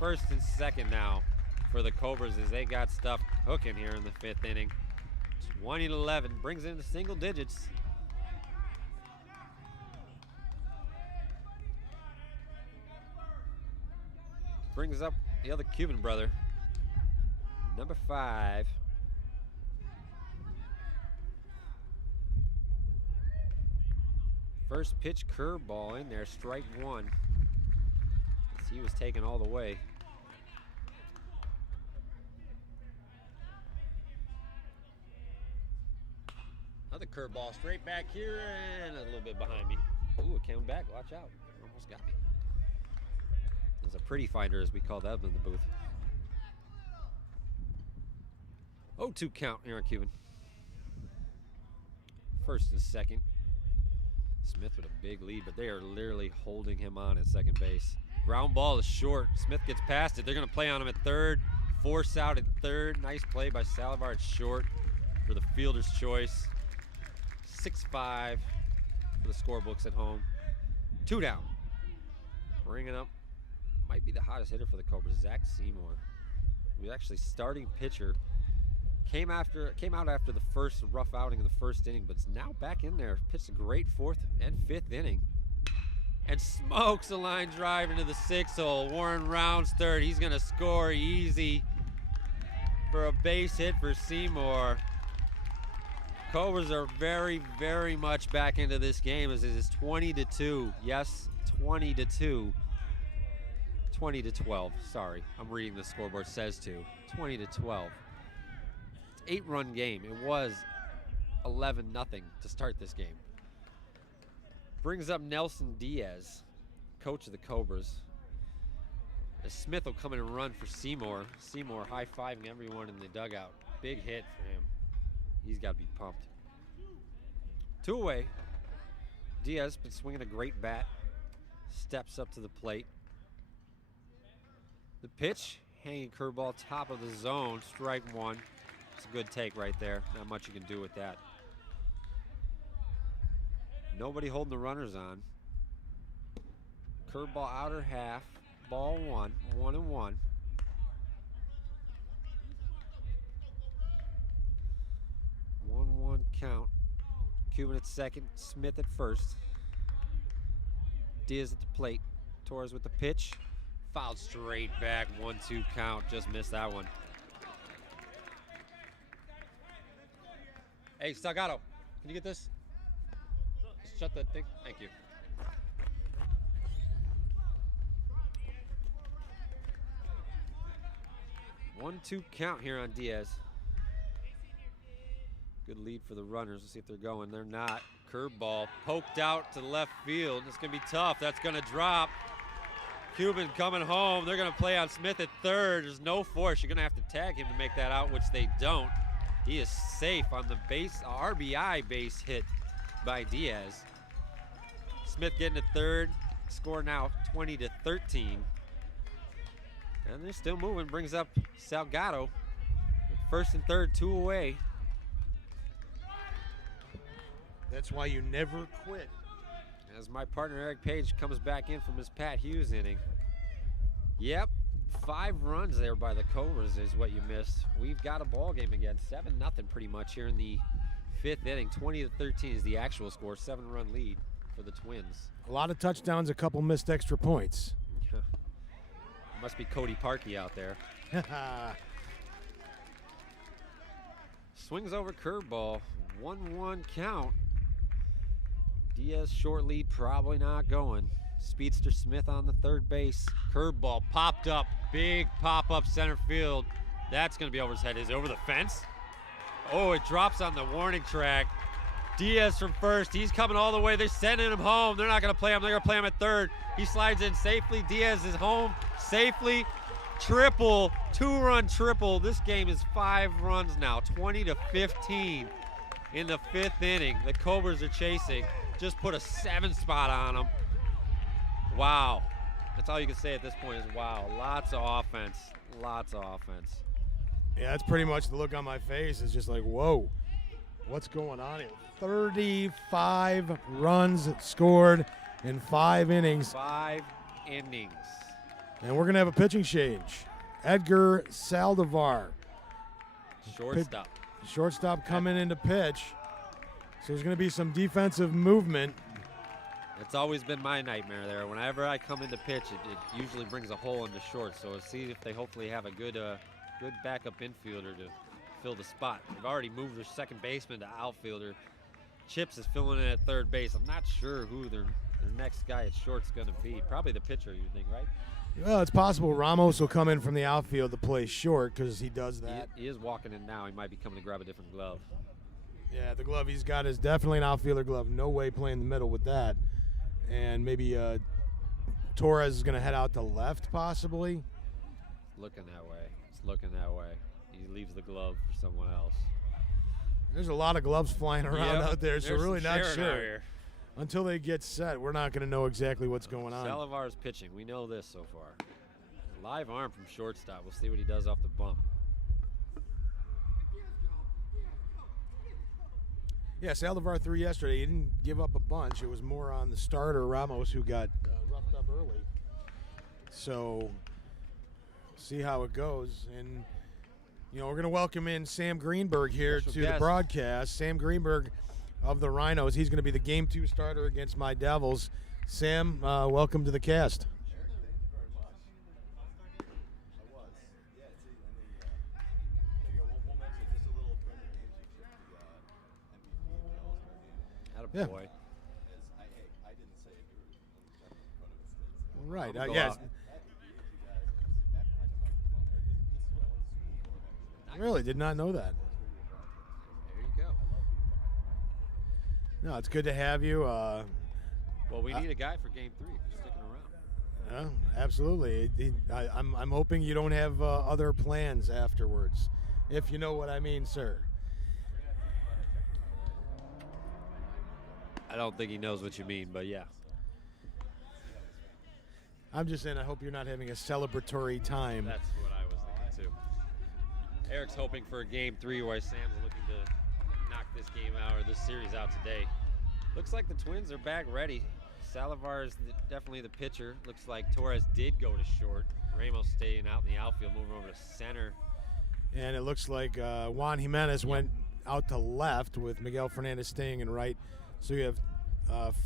First and second now for the Cobras as they got stuff cooking here in the 5th inning. 20-11, brings it into single digits. Brings up the other Cuban brother, number 5. First pitch curveball in there, strike one. As he was taken all the way. Another curveball straight back here and a little bit behind me. Ooh, it came back, watch out. Almost got me. There's a pretty finder, as we call that in the booth. 0-2 count here on Cuban. First and second. Smith with a big lead, but they are literally holding him on at second base. Ground ball is short. Smith gets past it. They're going to play on him at third. Force out at third. Nice play by Salivar at short for the fielder's choice. 6-5 for the scorebooks at home. 2 down. Bringing up, might be the hottest hitter for the Cobras, Zach Seymour. He was actually starting pitcher. Came out after the first rough outing in the first inning, but is now back in there. Pitched a great 4th and 5th inning. And smokes a line drive into the 6th hole. Warren rounds third. He's going to score easy for a base hit for Seymour. Cobras are very, very much back into this game as it is 20-2. Yes, 20-2. 20-12. Sorry, I'm reading the scoreboard. Says 20-12. 8-run game. It was 11-0 to start this game. Brings up Nelson Diaz, coach of the Cobras. As Smith will come in and run for Seymour. Seymour high-fiving everyone in the dugout. Big hit for him. He's got to be pumped. 2 away. Diaz been swinging a great bat. Steps up to the plate. The pitch, hanging curveball, top of the zone, strike one. It's a good take right there. Not much you can do with that. Nobody holding the runners on. Curveball outer half, ball 1, 1-1. Count. Cuban at second, Smith at first. Diaz at the plate. Torres with the pitch. Fouled straight back, 1-2 count. Just missed that one. Hey, Salgado, can you get this? Just shut that thing. Thank you. One, 2 count here on Diaz. Good lead for the runners. Let's see if they're going. They're not. Curveball poked out to left field. It's going to be tough. That's going to drop. Cuban coming home. They're going to play on Smith at third. There's no force. You're going to have to tag him to make that out, which they don't. He is safe on the base, RBI base hit by Diaz. Smith getting to third. Score now 20-13. And they're still moving. Brings up Salgado. First and third, 2 away. That's why you never quit. As my partner Eric Page comes back in from his Pat Hughes inning. Yep, 5 runs there by the Cobras is what you missed. We've got a ball game again, 7-0 pretty much here in the 5th inning. 20-13 is the actual score, 7-run lead for the Twins. A lot of touchdowns, a couple missed extra points. Must be Cody Parkey out there. Swings over curveball, 1-1 count. Diaz short lead, probably not going. Speedster Smith on the third base. Curveball popped up, big pop up center field. That's going to be over his head. Is it over the fence? Oh, it drops on the warning track. Diaz from first. He's coming all the way. They're sending him home. They're not going to play him. They're going to play him at third. He slides in safely. Diaz is home safely. Triple, 2-run triple. This game is 5 runs now, 20-15 in the 5th inning. The Cobras are chasing. Just put a 7 spot on them. Wow. That's all you can say at this point is wow. Lots of offense. Lots of offense. Yeah, that's pretty much the look on my face. It's just like, whoa, what's going on here? 35 runs scored in 5 innings. 5 innings. And we're going to have a pitching change. Edgar Saldivar. Shortstop. Shortstop coming in to pitch. So there's going to be some defensive movement. It's always been my nightmare there. Whenever I come into pitch, it usually brings a hole in the short. So we'll see if they hopefully have a good backup infielder to fill the spot. They've already moved their second baseman to outfielder. Chips is filling in at third base. I'm not sure who their next guy at short's going to be. Probably the pitcher, you think, right? Well, it's possible Ramos will come in from the outfield to play short because he does that. He is walking in now. He might be coming to grab a different glove. Yeah, the glove he's got is definitely an outfielder glove. No way playing the middle with that. And maybe Torres is going to head out to left, possibly. Looking that way. It's looking that way. He leaves the glove for someone else. There's a lot of gloves flying around out there, so There's really some not sharing sure. out here. Until they get set, we're not going to know exactly what's going on. Salivar's pitching. We know this so far. Live arm from shortstop. We'll see what he does off the bump. Yeah, Saldivar threw yesterday. He didn't give up a bunch. It was more on the starter, Ramos, who got roughed up early. So, see how it goes. And, you know, we're going to welcome in Sam Greenberg here Special to guest. the broadcast. Sam Greenberg of the Rhinos. He's going to be the Game 2 starter against my Devils. Sam, welcome to the cast. Yeah. Boy. Right. Go Yes. out. Really did not know that. There you go. No, it's good to have you. Well, we need a guy for Game 3 if you're sticking around. Absolutely. I'm hoping you don't have other plans afterwards, if you know what I mean, sir. I don't think he knows what you mean, but yeah. I'm just saying I hope you're not having a celebratory time. That's what I was thinking too. Eric's hoping for a Game 3 where Sam's looking to knock this game out or this series out today. Looks like the Twins are back ready. Salivar is definitely the pitcher. Looks like Torres did go to short. Ramos staying out in the outfield, moving over to center. And it looks like Juan Jimenez went out to left with Miguel Fernandez staying in right. So you have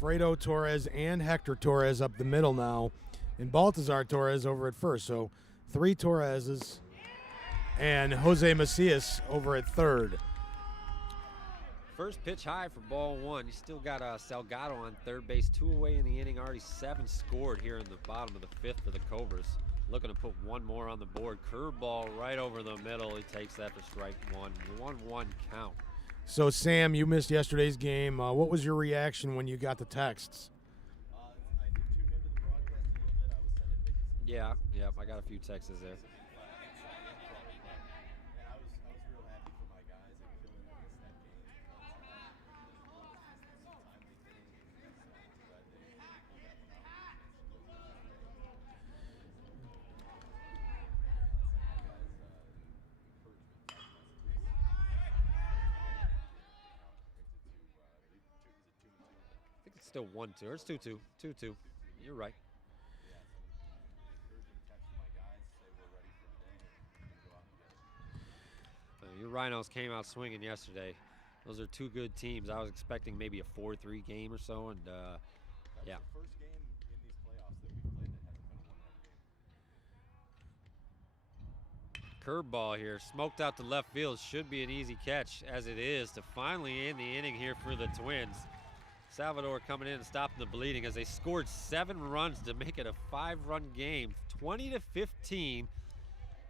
Fredo Torres and Hector Torres up the middle now, and Baltazar Torres over at first. So 3 Torreses and Jose Macias over at third. First pitch high for ball 1. You still got Salgado on third base, 2 away in the inning. Already 7 scored here in the bottom of the 5th for the Cobras. Looking to put 1 more on the board. Curveball right over the middle. He takes that for strike 1. 1-1 count. So, Sam, you missed yesterday's game. What was your reaction when you got the texts? I did tune into the broadcast a little bit. I was sending Mickey some Yeah, I got a few texts there. and I was real happy for my guys. They were killing it in that game. still 1-2. Or it's 2-2. 2-2. You're right. Yeah, some encouraging text from my guys say we're ready for the day and go out and get it. Your Rhinos came out swinging yesterday. Those are two good teams. I was expecting maybe a 4-3 game or so, and That's yeah. the first game in these playoffs that we've played that hasn't been a one-run game. Curveball here, smoked out to left field. Should be an easy catch, as it is, to finally end the inning here for the Twins. Salvador coming in and stopping the bleeding as they scored 7 runs to make it a 5-run game, 20-15.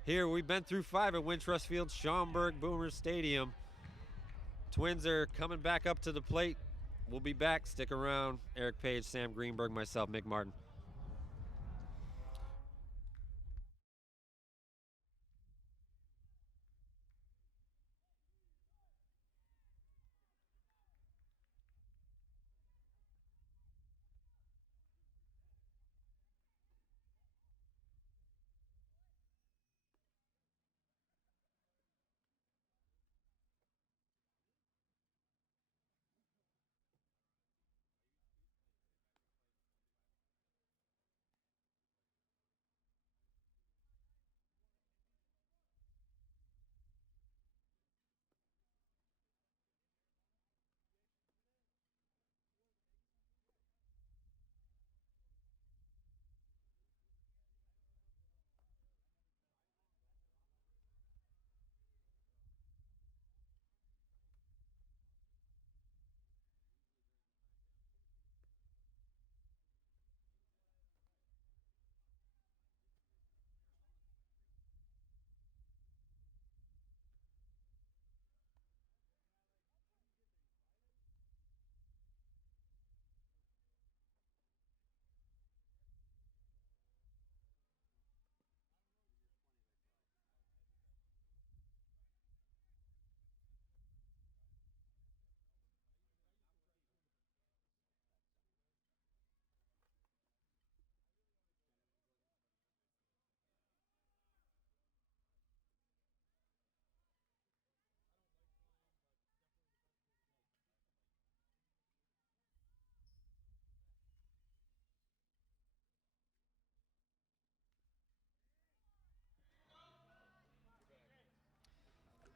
Here, we've been through 5 at Wintrust Field, Schaumburg Boomers Stadium. Twins are coming back up to the plate. We'll be back. Stick around. Eric Page, Sam Greenberg, myself, Mick Martin.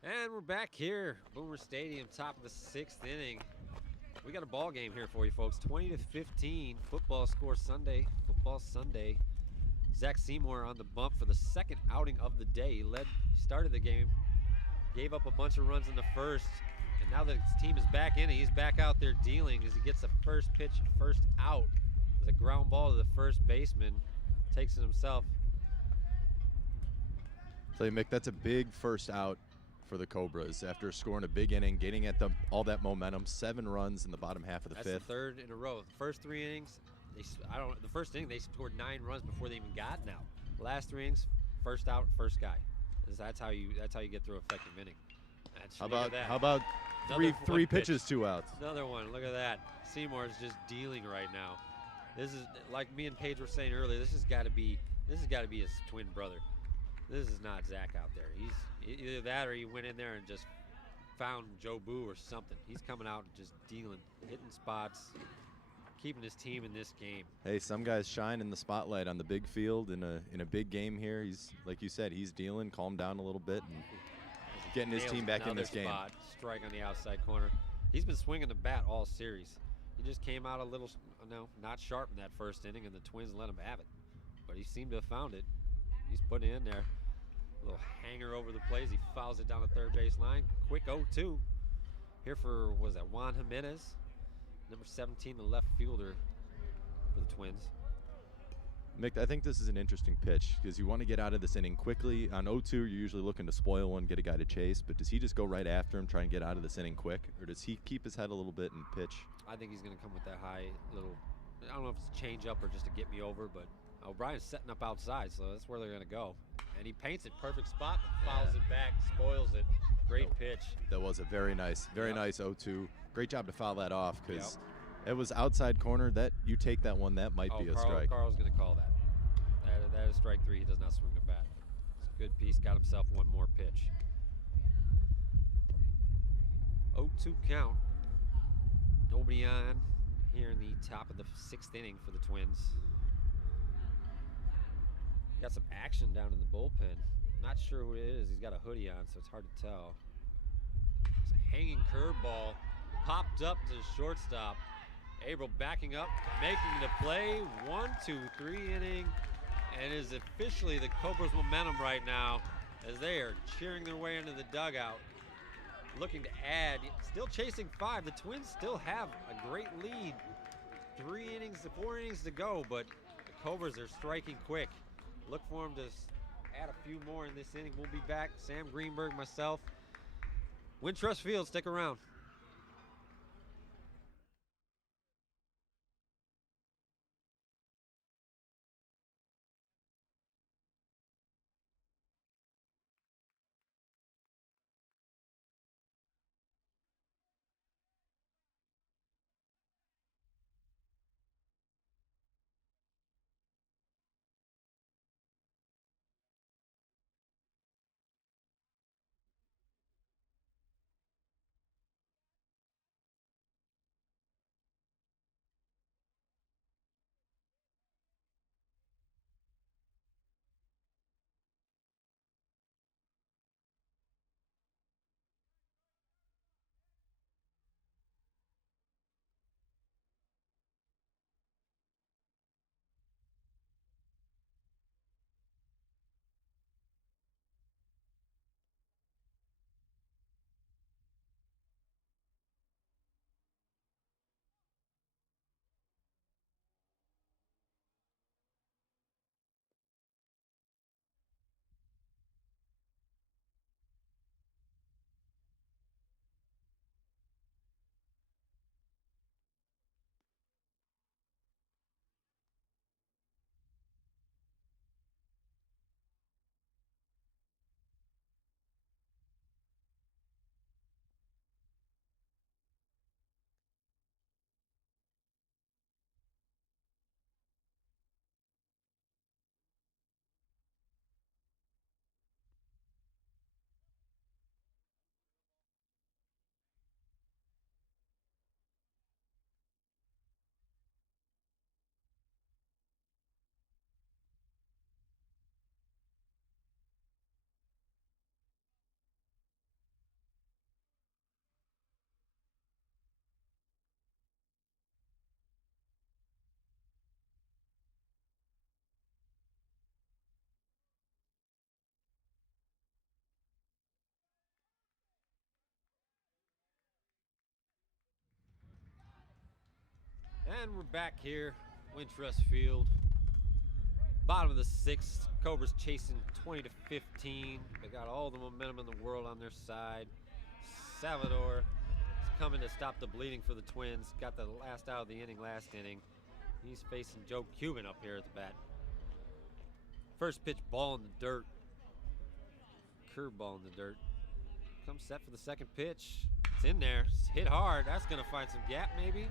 And we're back here, Boomer Stadium, top of the 6th inning. We got a ball game here for you folks, 20-15, football score Sunday, football Sunday. Zach Seymour on the bump for the second outing of the day. He started the game, gave up a bunch of runs in the first, and now that his team is back in it, he's back out there dealing as he gets the first pitch, first out. There's a ground ball to the first baseman, takes it himself. So Mick, that's a big first out for the Cobras after scoring a big inning, getting at all that momentum. 7 runs in the bottom half of the 5th. That's the 3rd in a row. The first 3 innings, the first inning they scored 9 runs before they even gotten out. Last 3 innings, first out, first guy. That's how you get through effective inning. How about three pitches, 2 outs? Another one. Look at that. Seymour is just dealing right now. This is like me and Paige were saying earlier. This has got to be his twin brother. This is not Zach out there. He's either that or he went in there and just found Joe Boo or something. He's coming out and just dealing, hitting spots, keeping his team in this game. Hey, some guys shine in the spotlight on the big field in a big game here. He's, like you said, he's dealing, calmed down a little bit, and getting his team back in this game. Strike on the outside corner. He's been swinging the bat all series. He just came out a little, not sharp in that first inning, and the Twins let him have it. But he seemed to have found it. He's putting it in there. A little hanger over the plays. He fouls it down the third base line. Quick 0-2. Here for, Juan Jimenez, number 17, the left fielder for the Twins. Mick, I think this is an interesting pitch because you want to get out of this inning quickly. On 0-2, you're usually looking to spoil one, get a guy to chase, but does he just go right after him, try and get out of this inning quick, or does he keep his head a little bit and pitch? I think he's going to come with that high little, I don't know if it's a change up or just to get me over, but O'Brien's setting up outside, so that's where they're going to go. And he paints it perfect spot, fouls it back, spoils it. Great pitch. That was a very nice 0-2. Great job to foul that off because it was outside corner. That you take that one, that might be a strike. Carl's going to call that. That is strike 3. He does not swing the bat. It's a good piece. Got himself one more pitch. 0-2 count. Nobody on. here in the top of the 6th inning for the Twins. Got some action down in the bullpen. Not sure who it is. He's got a hoodie on, so it's hard to tell. It's a hanging curveball. Popped up to the shortstop. April backing up, making the play. 1, 2, 3 inning. And it is officially the Cobras' momentum right now as they are cheering their way into the dugout. Looking to add, still chasing 5. The Twins still have a great lead. 4 innings to go, but the Cobras are striking quick. Look for them to add a few more in this inning. We'll be back. Sam Greenberg, myself. Wintrust Field, stick around. And we're back here, Wintrust Field. Bottom of the 6th, Cobras chasing 20 to 15. They got all the momentum in the world on their side. Salvador is coming to stop the bleeding for the Twins. Got the last out of the inning last inning. He's facing Joe Cuban up here at the bat. First pitch, ball in the dirt. Curveball in the dirt. Comes set for the second pitch. It's in there. It's hit hard. That's going to find some gap maybe.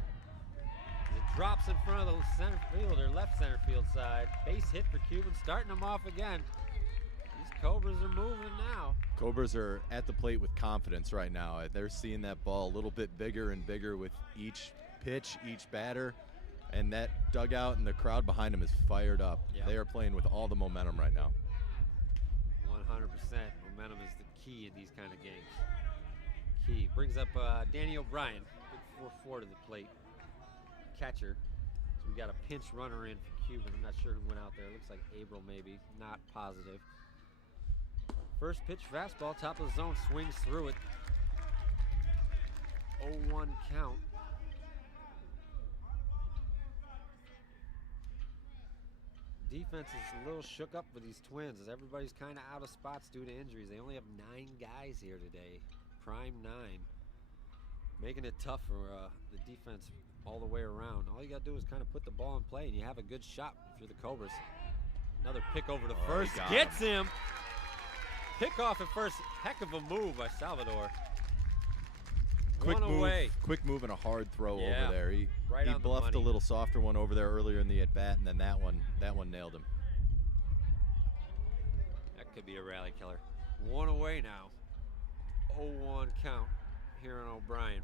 It drops in front of the center field or left center field side. Base hit for Cuban, starting them off again. These Cobras are moving now. Cobras are at the plate with confidence right now. They're seeing that ball a little bit bigger and bigger with each pitch, each batter, and that dugout and the crowd behind them is fired up. Yep. They are playing with all the momentum right now. 100%. Momentum is the key in these kind of games. Key. Brings up Danny O'Brien, big 4-4 to the plate. Catcher. So we got a pinch runner in for Cuban. I'm not sure who went out there. It looks like April maybe. Not positive. First pitch fastball, top of the zone, swings through it. 0-1 count. Defense is a little shook up for these Twins as everybody's kind of out of spots due to injuries. They only have 9 guys here today. Prime 9. Making it tough for the defense all the way around. All you got to do is kind of put the ball in play and you have a good shot if you're the Cobras. Another pick over to first. Gets him. Pick off at first. Heck of a move by Salvador. Quick One move, away. quick move and a hard throw Yeah, over there. He right on the bluffed money. a little softer one over there earlier in the at-bat, and then that one nailed him. That could be a rally killer. One away now. 0-1 count here on O'Brien.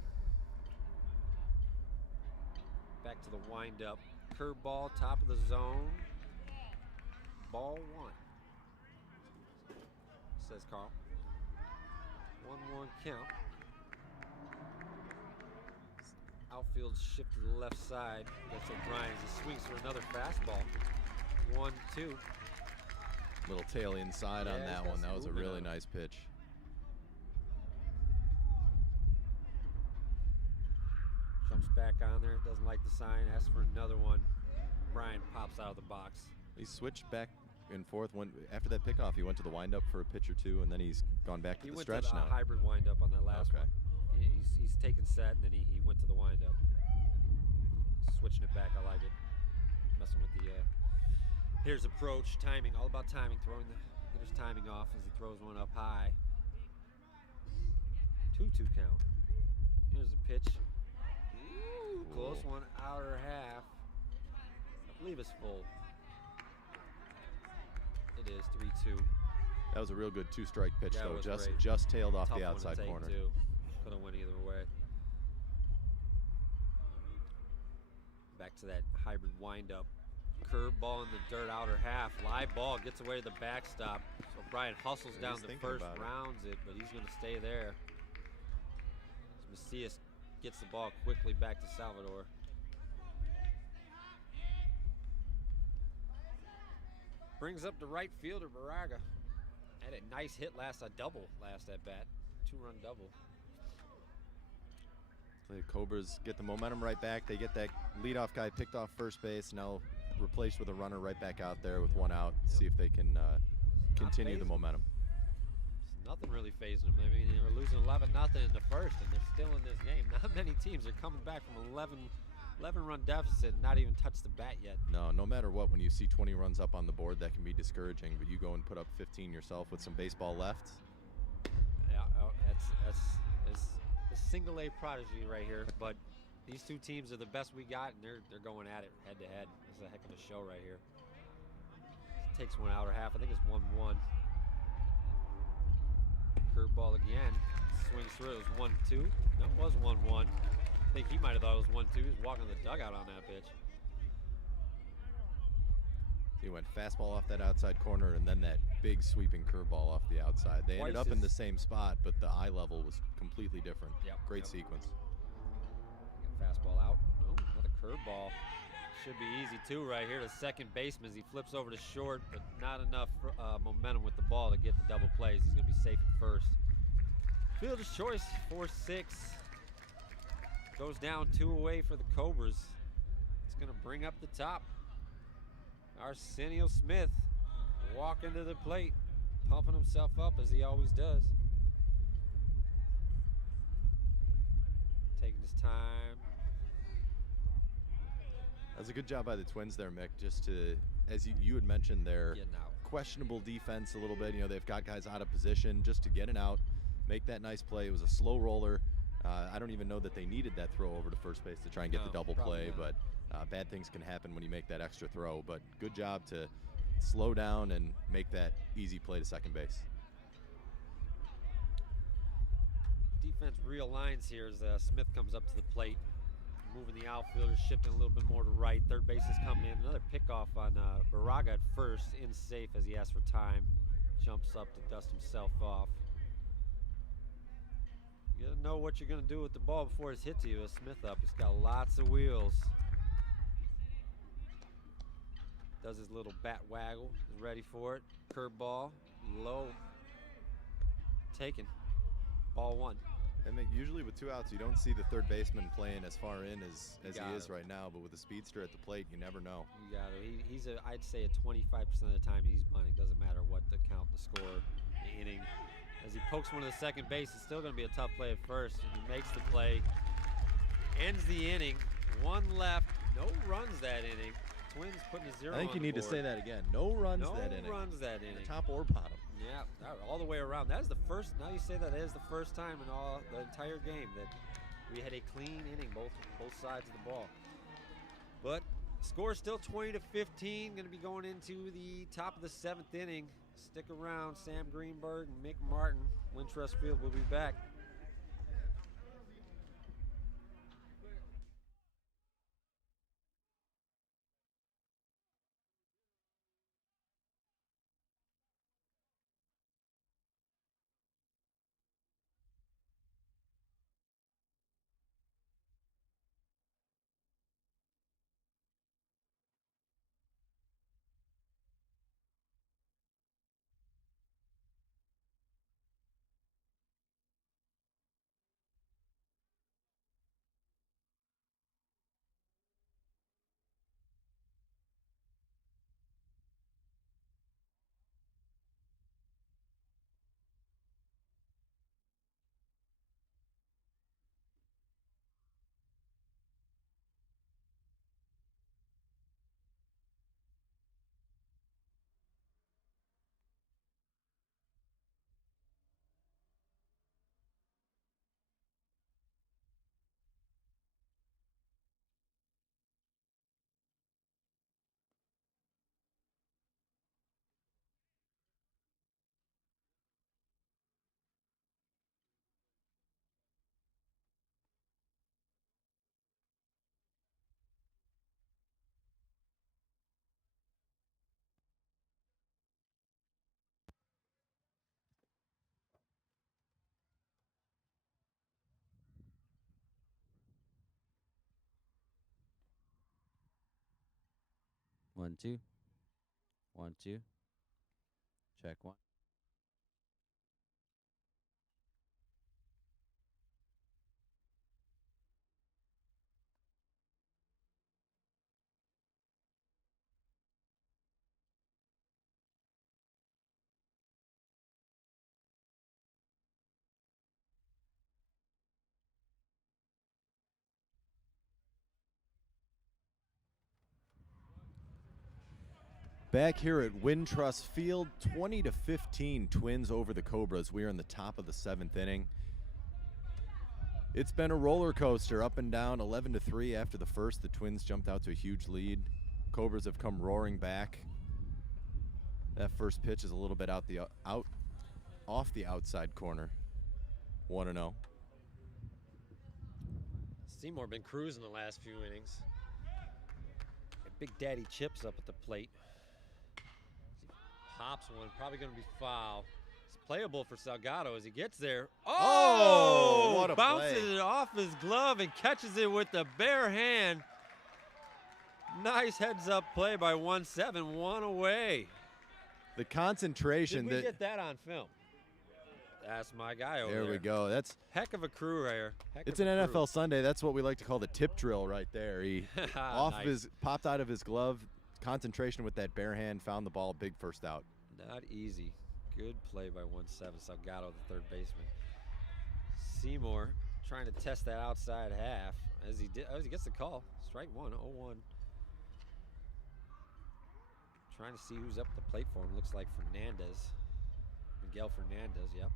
Back to the windup. Curveball, top of the zone. Ball 1. Says Carl. 1-1 count. Outfield shift to the left side. Gets O'Brien as he swings for another fastball. 1-2. Little tail inside on that one. That was a really nice pitch. Jumps back on there, doesn't like the sign, asks for another one. Brian pops out of the box. He switched back and forth. After that pickoff, he went to the windup for a pitch or two, and then he's gone back to the stretch now. He went to the hybrid windup on that last one. He's taken set, and then he went to the windup. Switching it back, I like it. Messing with the hitter's approach, timing, all about timing, throwing the hitter's timing off as he throws one up high. 2-2 count. Here's a pitch. Ooh, close one, outer half. I believe it's full. It is 3-2. That was a real good 2-strike pitch, Yeah, though. it was Just tailed off Tough the one to outside take, corner. too. Could have went either way. Back to that hybrid windup. Curveball in the dirt, outer half. Live ball gets away to the backstop. So Brian hustles Yeah, down he's the thinking first, about it. rounds it, but he's going to stay there. Macias gets the ball quickly back to Salvador. Brings up the right fielder, Baraga. Had a nice hit a double last at bat. 2-run double. The Cobras get the momentum right back. They get that leadoff guy picked off first base, now replaced with a runner right back out there with one out. See if they can continue the momentum. Nothing really phasing them. I mean, they were losing 11-0 in the first, and they're still in this game. Not many teams are coming back from 11-run deficit and not even touched the bat yet. No matter what, when you see 20 runs up on the board, that can be discouraging. But you go and put up 15 yourself with some baseball left. Yeah, that's a single-A prodigy right here. But these two teams are the best we got, and they're going at it head-to-head. It's a heck of a show right here. Takes one outer half. I think it's 1-1. Curveball again. Swings through. It was 1-2. No, it was 1-1. I think he might have thought it was 1-2. He was walking the dugout on that pitch. He went fastball off that outside corner and then that big sweeping curveball off the outside. They ended up in the same spot, but the eye level was completely different. Great sequence. Fastball out. No, another curveball. Should be easy too right here to second baseman as he flips over to short, but not enough momentum with the ball to get the double plays. He's going to be safe at first. Fielder's choice, 4-6. Goes down 2 away for the Cobras. It's going to bring up the top. Arsenio Smith walking to the plate, pumping himself up as he always does. Taking his time. That's a good job by the Twins there, Mick, just to, as you had mentioned, their questionable defense a little bit. You know, they've got guys out of position just to get it out, make that nice play. It was a slow roller. I don't even know that they needed that throw over to first base to try and get the double play, but bad things can happen when you make that extra throw. But good job to slow down and make that easy play to second base. Defense realigns here as Smith comes up to the plate. Moving the outfielder, shifting a little bit more to right. Third base is coming in. Another pickoff on Baraga at first, in safe as he asks for time. Jumps up to dust himself off. You gotta know what you're gonna do with the ball before it's hit to you. As Smith up, he's got lots of wheels. Does his little bat waggle, is ready for it. Curveball, low. Taken. Ball 1. And usually with 2 outs, you don't see the third baseman playing as far in as he is right now. But with the speedster at the plate, you never know. You got it. He's I'd say 25% of the time he's bunting. Doesn't matter what the count, the score, the inning. As he pokes one to the second base, it's still going to be a tough play at first. He makes the play, ends the inning. 1 left, no runs that inning. Twins putting a 0 I think you on need the to board. say that again. No runs No that inning. runs that inning. The top or bottom. Yeah, all the way around. That is the first. Now you say that is the first time in all the entire game that we had a clean inning, both sides of the ball. But score still 20-15. Going to be going into the top of the 7th inning. Stick around. Sam Greenberg and Mick Martin. Wintrust Field will be back. 1 2. 1 2. Check 1. Back here at Wintrust Field, 20-15 Twins over the Cobras. We are in the top of the 7th inning. It's been a roller coaster, up and down, 11-3 after the first. The Twins jumped out to a huge lead. Cobras have come roaring back. That first pitch is a little bit off the outside corner. 1-0. Seymour been cruising the last few innings. Big Daddy Chips up at the plate. Pops one, probably going to be foul. It's playable for Salgado as he gets there. Oh, what a bounces play. it off his glove and catches it with the bare hand. Nice heads-up play by 1-7, one away. The concentration. Did we get that on film? That's my guy over there. There we go. That's Heck of a crew here. It's an NFL Sunday. That's what we like to call the tip drill right there. He popped out of his glove. Concentration with that bare hand, found the ball, big first out. Not easy. Good play by 1-7. Salgado, the third baseman. Seymour trying to test that outside half as he gets the call. Strike one, 0-1. Trying to see who's up the plate for him. Looks like Fernandez. Miguel Fernandez, yep.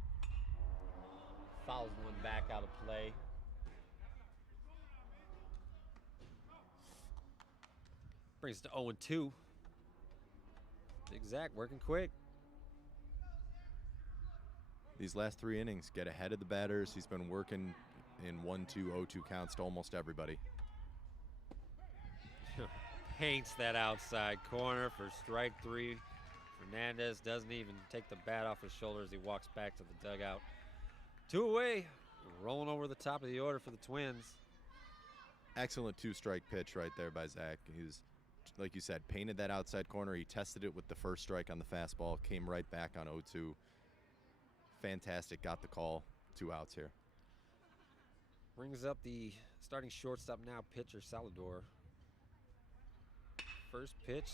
Fouls one back out of play. Brings it to 0-2. Big Zach working quick. These last 3 innings, get ahead of the batters. He's been working in 1-2, 0-2 counts to almost everybody. Paints that outside corner for strike 3. Fernandez doesn't even take the bat off his shoulders. He walks back to the dugout. 2 away, rolling over the top of the order for the Twins. Excellent 2-strike pitch right there by Zach. He was, like you said, painted that outside corner. He tested it with the first strike on the fastball, came right back on 0-2. Fantastic, got the call. 2 outs here. Brings up the starting shortstop now, pitcher Salador. First pitch,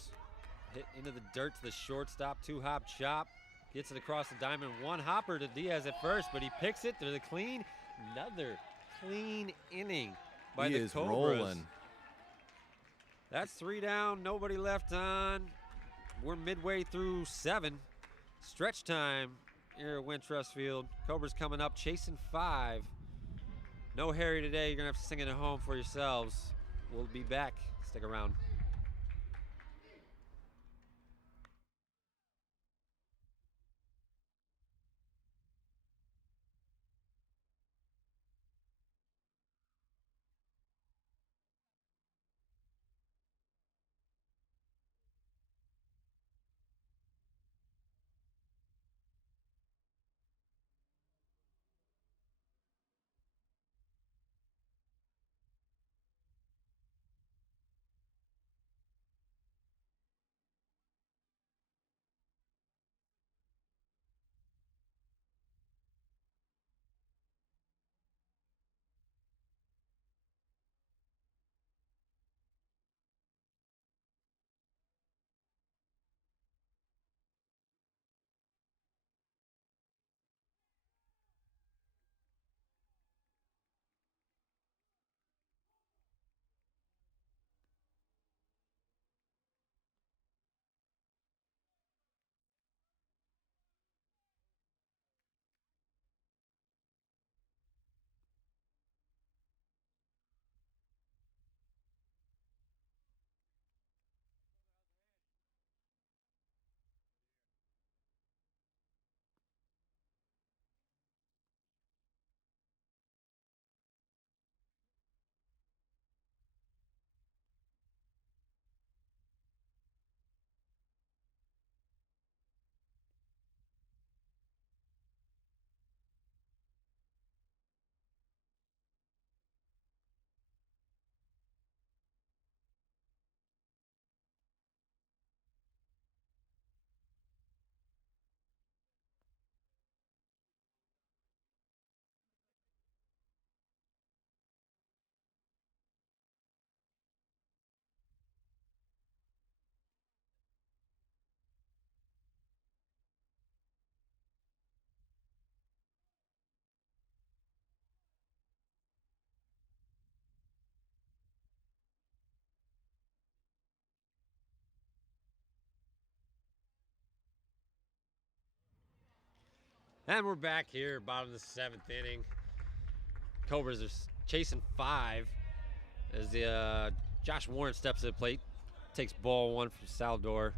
hit into the dirt to the shortstop, 2-hop chop. Gets it across the diamond, 1 hopper to Diaz at first, but he picks it to the clean. Another clean inning by the Cobras. Rolling. That's 3 down, nobody left on. We're midway through 7. Stretch time here at Wintrust Field. Cobras coming up, chasing 5. No Harry today, you're gonna have to sing it at home for yourselves. We'll be back, stick around. And we're back here, bottom of the 7th inning. Cobras are chasing 5 as the Josh Warren steps to the plate, takes ball 1 from Saldor.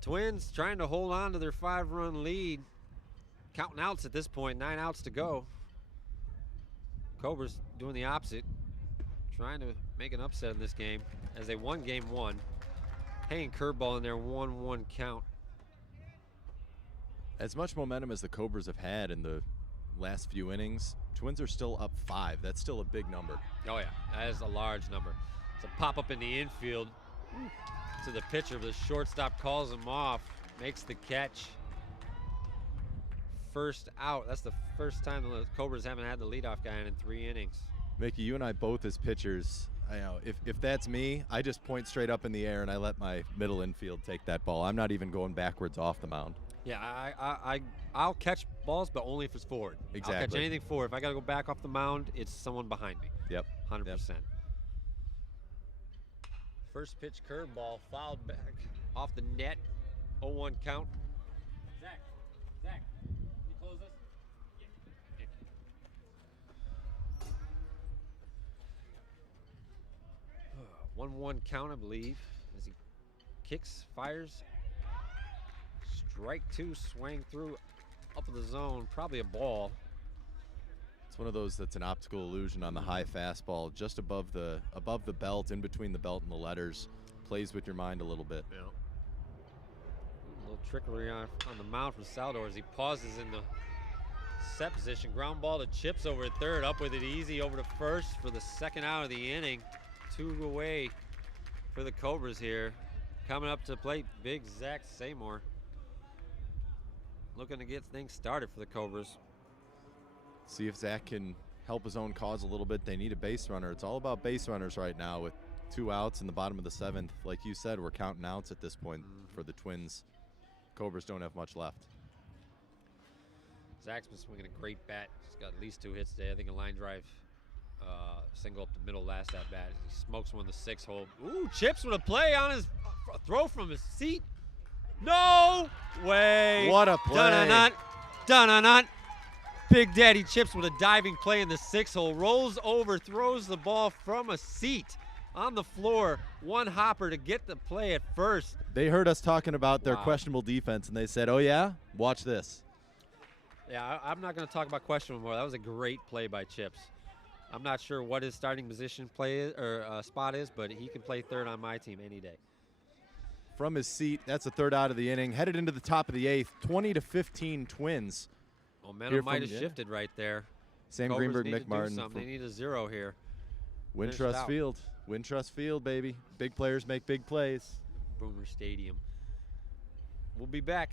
Twins trying to hold on to their 5-run lead. Counting outs at this point, 9 outs to go. Cobras doing the opposite, trying to make an upset in this game as they won game 1. Hanging curveball in their 1-1 count. As much momentum as the Cobras have had in the last few innings, Twins are still up 5. That's still a big number. Oh yeah, that is a large number. It's a pop up in the infield to the pitcher, but the shortstop calls him off, makes the catch. First out. That's the first time the Cobras haven't had the leadoff guy in 3 innings. Mickey, you and I both as pitchers, I know if that's me, I just point straight up in the air and I let my middle infield take that ball. I'm not even going backwards off the mound. Yeah, I'll catch balls, but only if it's forward. Exactly. I'll catch anything forward. If I got to go back off the mound, it's someone behind me. Yep. 100%. Yep. First pitch curveball, fouled back off the net. 0-1 count. Zach, can you close this? 1-1 count, I believe, as he kicks, fires. Strike 2, swing through, up of the zone, probably a ball. It's one of those that's an optical illusion on the high fastball, just above the belt, in between the belt and the letters. Plays with your mind a little bit. Yeah. A little trickery on the mound from Saldor as he pauses in the set position. Ground ball to Chips over at third, up with it easy over to first for the 2nd out of the inning. 2 away for the Cobras here. Coming up to the plate, big Zach Seymour. Looking to get things started for the Cobras. See if Zach can help his own cause a little bit. They need a base runner. It's all about base runners right now with 2 outs in the bottom of the 7th. Like you said, we're counting outs at this point for the Twins. Cobras don't have much left. Zach's been swinging a great bat. He's got at least 2 hits today. I think a line drive single up the middle last at bat. He smokes one in the 6 hole. Ooh, Chips with a play on his throw from his seat. No way. What a play. Dun-dun-dun. Dun-dun-dun. Big Daddy Chips with a diving play in the 6 hole. Rolls over, throws the ball from a seat on the floor. One hopper to get the play at first. They heard us talking about their Wow. questionable defense, and they said, oh, yeah? Watch this. Yeah, I'm not going to talk about questionable more. That was a great play by Chips. I'm not sure what his starting position spot is, but he can play third on my team any day. From his seat, that's the 3rd out of the inning. Headed into the top of the 8th, 20-15 Twins. Momentum might have shifted right there. Sam Cobras Greenberg, need Nick to do Martin. something. They need a 0 here. Wintrust out. Field. Wintrust Field, baby. Big players make big plays. Boomer Stadium. We'll be back.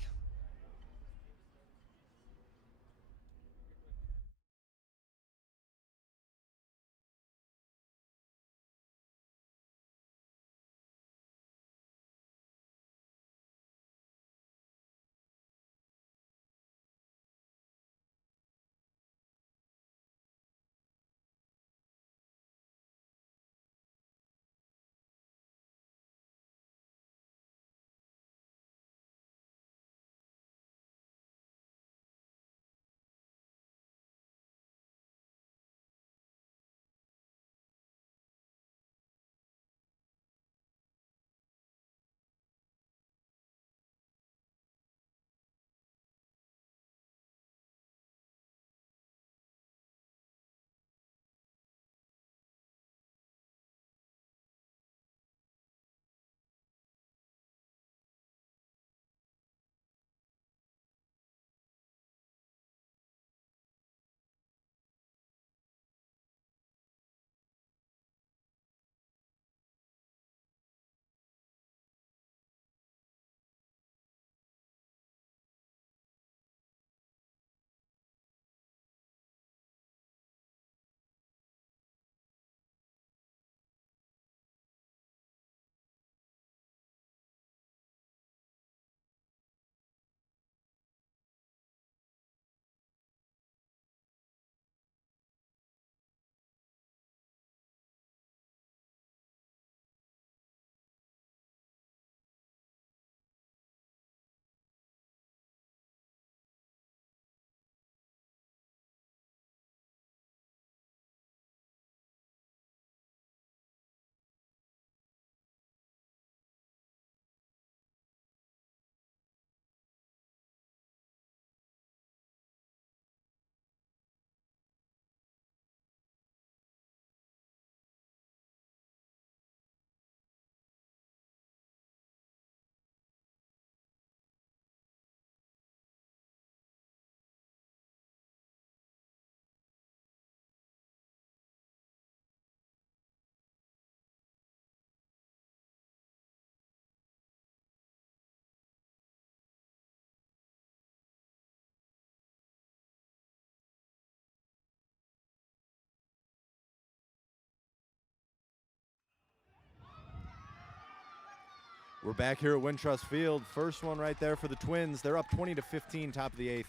We're back here at Wintrust Field. First one right there for the Twins. They're up 20-15, top of the 8th.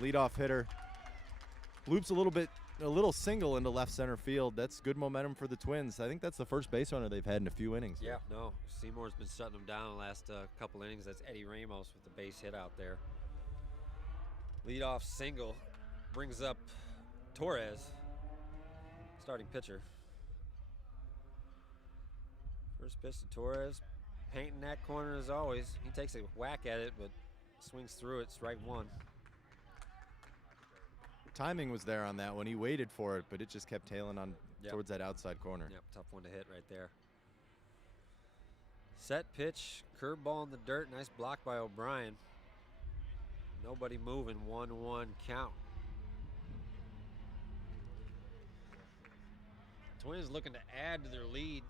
Leadoff hitter loops a little single into left center field. That's good momentum for the Twins. I think that's the first base runner they've had in a few innings. Yeah, no. Seymour's been shutting them down the last couple innings. That's Eddie Ramos with the base hit out there. Leadoff single brings up Torres, starting pitcher. First pitch to Torres, painting that corner as always. He takes a whack at it, but swings through it. Strike one. Timing was there on that one. He waited for it, but it just kept tailing on Yep. towards that outside corner. Yep, tough one to hit right there. Set pitch, curveball in the dirt. Nice block by O'Brien. Nobody moving, 1-1 count. Twins looking to add to their lead,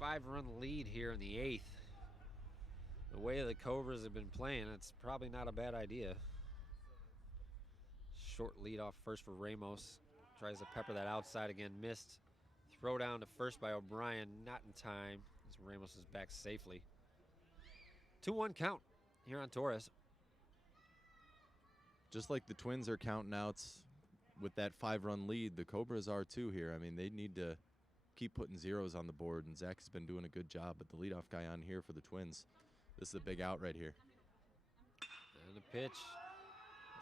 5-run lead here in the 8th. The way the Cobras have been playing, it's probably not a bad idea. Short lead off first for Ramos. Tries to pepper that outside again, missed. Throw down to first by O'Brien, not in time, as Ramos is back safely. 2-1 count here on Torres. Just like the Twins are counting outs with that 5-run lead, the Cobras are too here. I mean, they need to keep putting zeros on the board, and Zach has been doing a good job. But the leadoff guy on here for the Twins, this is a big out right here. And the pitch,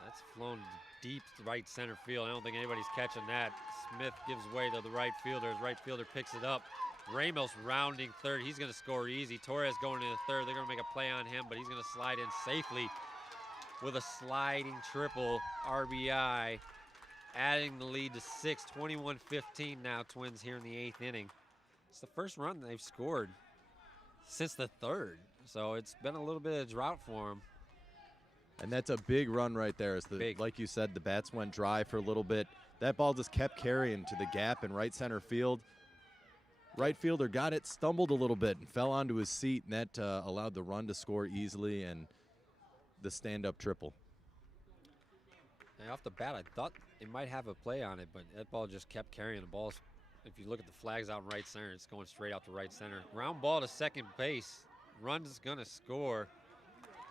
that's flown deep to right center field. I don't think anybody's catching that. Smith gives way to the right fielder. His right fielder picks it up. Ramos rounding third. He's going to score easy. Torres going into third. They're going to make a play on him, but he's going to slide in safely with a sliding triple RBI, adding the lead to 6, 21-15 now, Twins here in the 8th inning. It's the first run they've scored since the 3rd, so it's been a little bit of drought for them. And that's a big run right there. Like you said, the bats went dry for a little bit. That ball just kept carrying to the gap in right center field. Right fielder got it, stumbled a little bit, and fell onto his seat, and that allowed the run to score easily and the stand-up triple. And off the bat, I thought they might have a play on it, but that ball just kept carrying the balls. If you look at the flags out in right center, it's going straight out to right center. Ground ball to second base. Run's going to score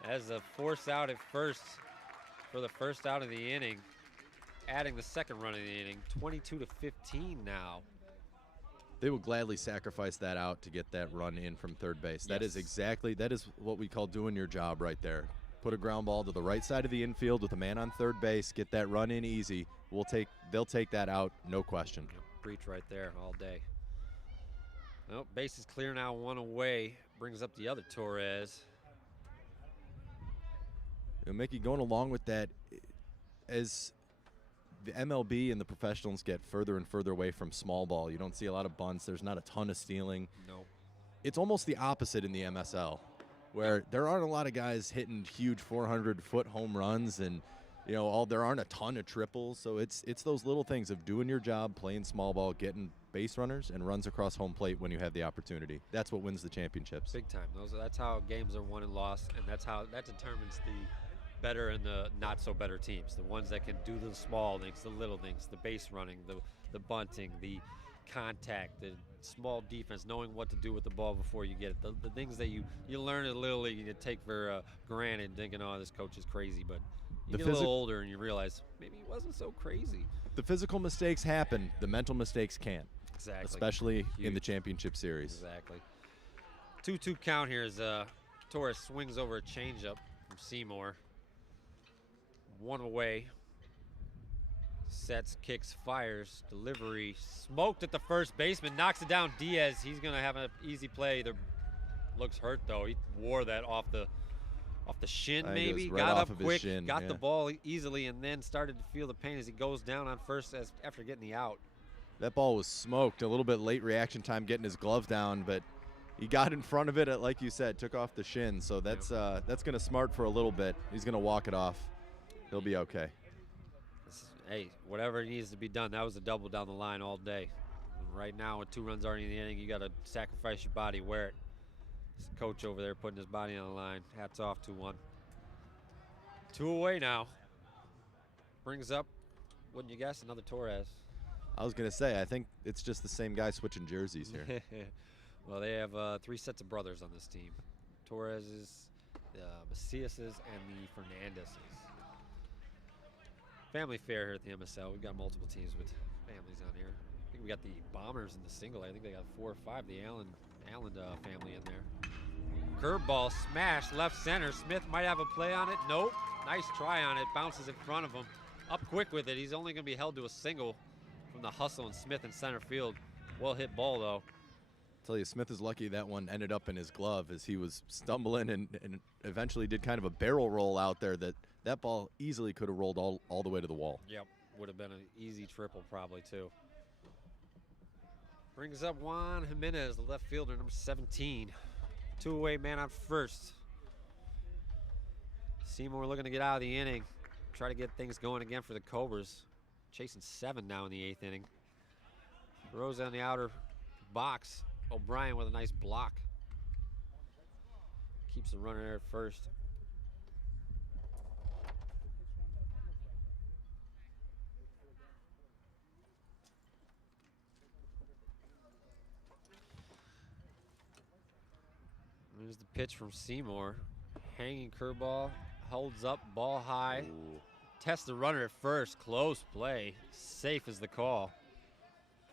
as a force out at first for the first out of the inning, adding the second run of the inning, 22-15 now. They will gladly sacrifice that out to get that run in from third base. That is what we call doing your job right there. Put a ground ball to the right side of the infield with a man on third base, get that run in easy. They'll take that out, no question. Breach right there all day. Well, base is clear now, one away. Brings up the other Torres. Mickey, going along with that, as the MLB and the professionals get further and further away from small ball, you don't see a lot of bunts. There's not a ton of stealing. No. It's almost the opposite in the MSL, where there aren't a lot of guys hitting huge 400-foot home runs, and there aren't a ton of triples. So it's those little things of doing your job, playing small ball, getting base runners and runs across home plate when you have the opportunity. That's what wins the championships. Big time. That's how games are won and lost, and that determines the better and the not so better teams. The ones that can do the small things, the little things, the base running, the bunting, the contact, the small defense, knowing what to do with the ball before you get it. The things that you learn in Little League, you take for granted, thinking, oh, this coach is crazy, but you get a little older and you realize maybe he wasn't so crazy. The physical mistakes happen. The mental mistakes can't. Exactly. Especially in the championship series. Exactly. 2-2 count here as Torres swings over a changeup from Seymour. One away. Sets, kicks, fires, delivery, smoked at the first baseman, knocks it down. Diaz, he's gonna have an easy play. Looks hurt though. He wore that off the shin maybe. Right got off up of quick, his shin, got the ball easily, and then started to feel the pain as he goes down on first after getting the out. That ball was smoked. A little bit late reaction time getting his glove down, but he got in front of it, like you said, took off the shin. So that's gonna smart for a little bit. He's gonna walk it off. He'll be okay. Hey, whatever needs to be done, that was a double down the line all day. And right now, with 2 runs already in the inning, you got to sacrifice your body, wear it. It's the coach over there putting his body on the line. Hats off, 2-1. 2 away now. Brings up, wouldn't you guess, another Torres. I was going to say, I think it's just the same guy switching jerseys here. Well, they have 3 sets of brothers on this team. Torreses, the Maciases, and the Fernandezes. Family fair here at the MSL. We've got multiple teams with families on here. I think we got the Bombers in the single. I think they got 4 or 5. The Allen family in there. Curveball smash left center. Smith might have a play on it. Nope. Nice try on it. Bounces in front of him. Up quick with it. He's only going to be held to a single from the hustle, and Smith in center field. Well hit ball though. Tell you, Smith is lucky that one ended up in his glove as he was stumbling and eventually did kind of a barrel roll out there that ball easily could have rolled all the way to the wall. Yep, would have been an easy triple probably too. Brings up Juan Jimenez, the left fielder, number 17. 2-away man on first. Seymour looking to get out of the inning. Try to get things going again for the Cobras. Chasing 7 now in the 8th inning. Throws on the outer box. O'Brien with a nice block. Keeps the runner there at first. There's the pitch from Seymour. Hanging curveball, holds up, ball high. Ooh. Tests the runner at first. Close play. Safe is the call.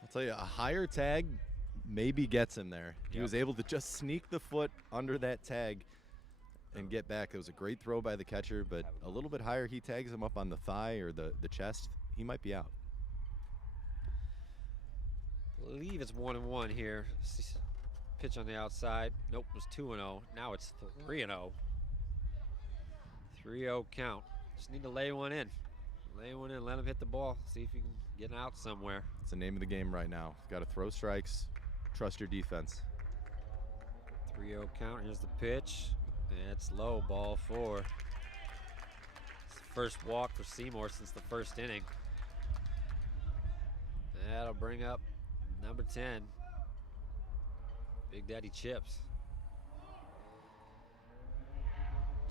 I'll tell you, a higher tag maybe gets him there. He Yep. was able to just sneak the foot under that tag and get back. It was a great throw by the catcher, but a little bit higher, he tags him up on the thigh or the chest. He might be out. I believe it's 1-1 here. Pitch on the outside. Nope, it was 2-0. Now it's 3-0. 3-0 count. Just need to lay one in. Lay one in, let him hit the ball. See if you can get out somewhere. It's the name of the game right now. Got to throw strikes, trust your defense. 3-0 count. Here's the pitch. It's low, ball 4. It's the first walk for Seymour since the first inning. That'll bring up number 10, Big Daddy Chips.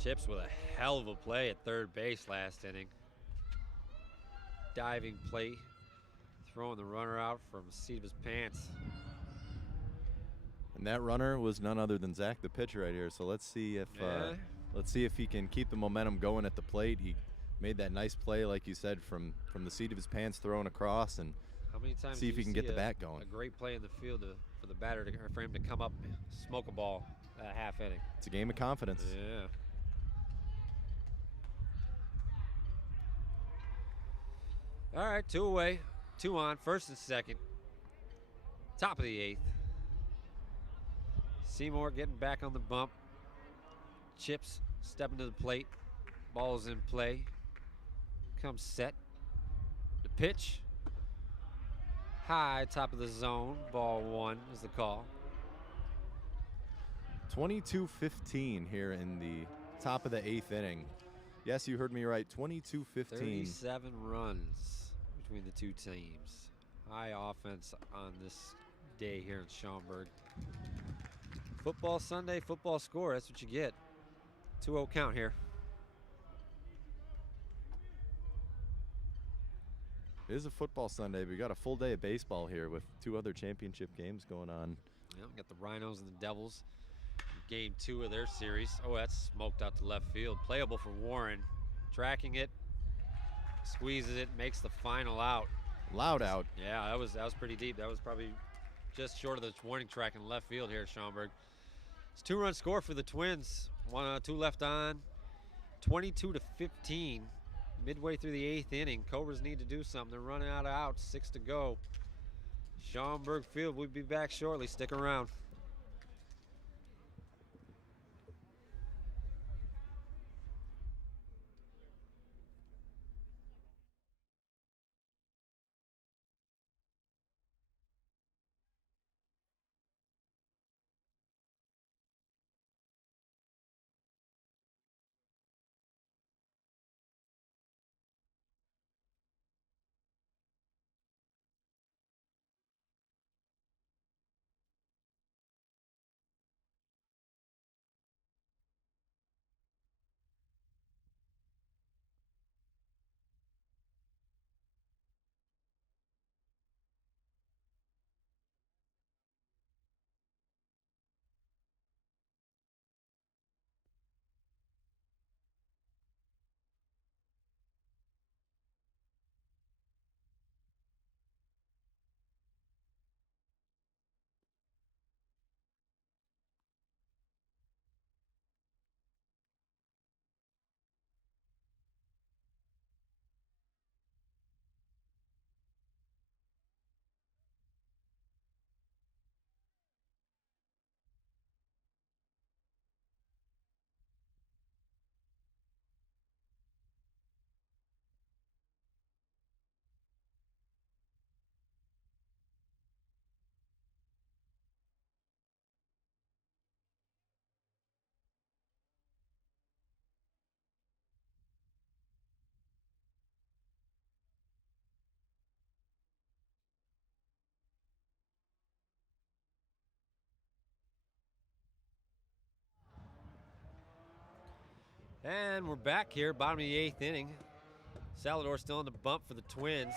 Chips with a hell of a play at third base last inning. Diving play, throwing the runner out from the seat of his pants. And that runner was none other than Zach, the pitcher right here. So let's see if he can keep the momentum going at the plate. He made that nice play, like you said, from the seat of his pants, throwing across, and how many times see if he can get the bat going. A great play in the field for the batter for him to come up, smoke a ball at half inning. It's a game of confidence. Yeah. All right, 2 away, 2 on, first and second. Top of the 8th. Seymour getting back on the bump. Chips stepping to the plate. Ball's in play. Comes set. The pitch. High, top of the zone. Ball 1 is the call. 22-15 here in the top of the 8th inning. Yes, you heard me right. 22-15. 37 runs between the two teams. High offense on this day here in Schaumburg. Football Sunday, football score. That's what you get. 2-0 count here. It is a football Sunday, but we got a full day of baseball here with 2 other championship games going on. Yeah, we got the Rhinos and the Devils. Game 2 of their series. Oh, that's smoked out to left field. Playable for Warren. Tracking it, squeezes it, makes the final out. Loud out. Yeah, that was pretty deep. That was probably just short of the warning track in left field here at Schaumburg. It's 2-run score for the Twins. 2 left on. 22-15. Midway through the 8th inning. Cobras need to do something. They're running out of outs. 6 to go. Schaumburg Field. We'll be back shortly. Stick around. And we're back here, bottom of the 8th inning. Salvador still on the bump for the Twins.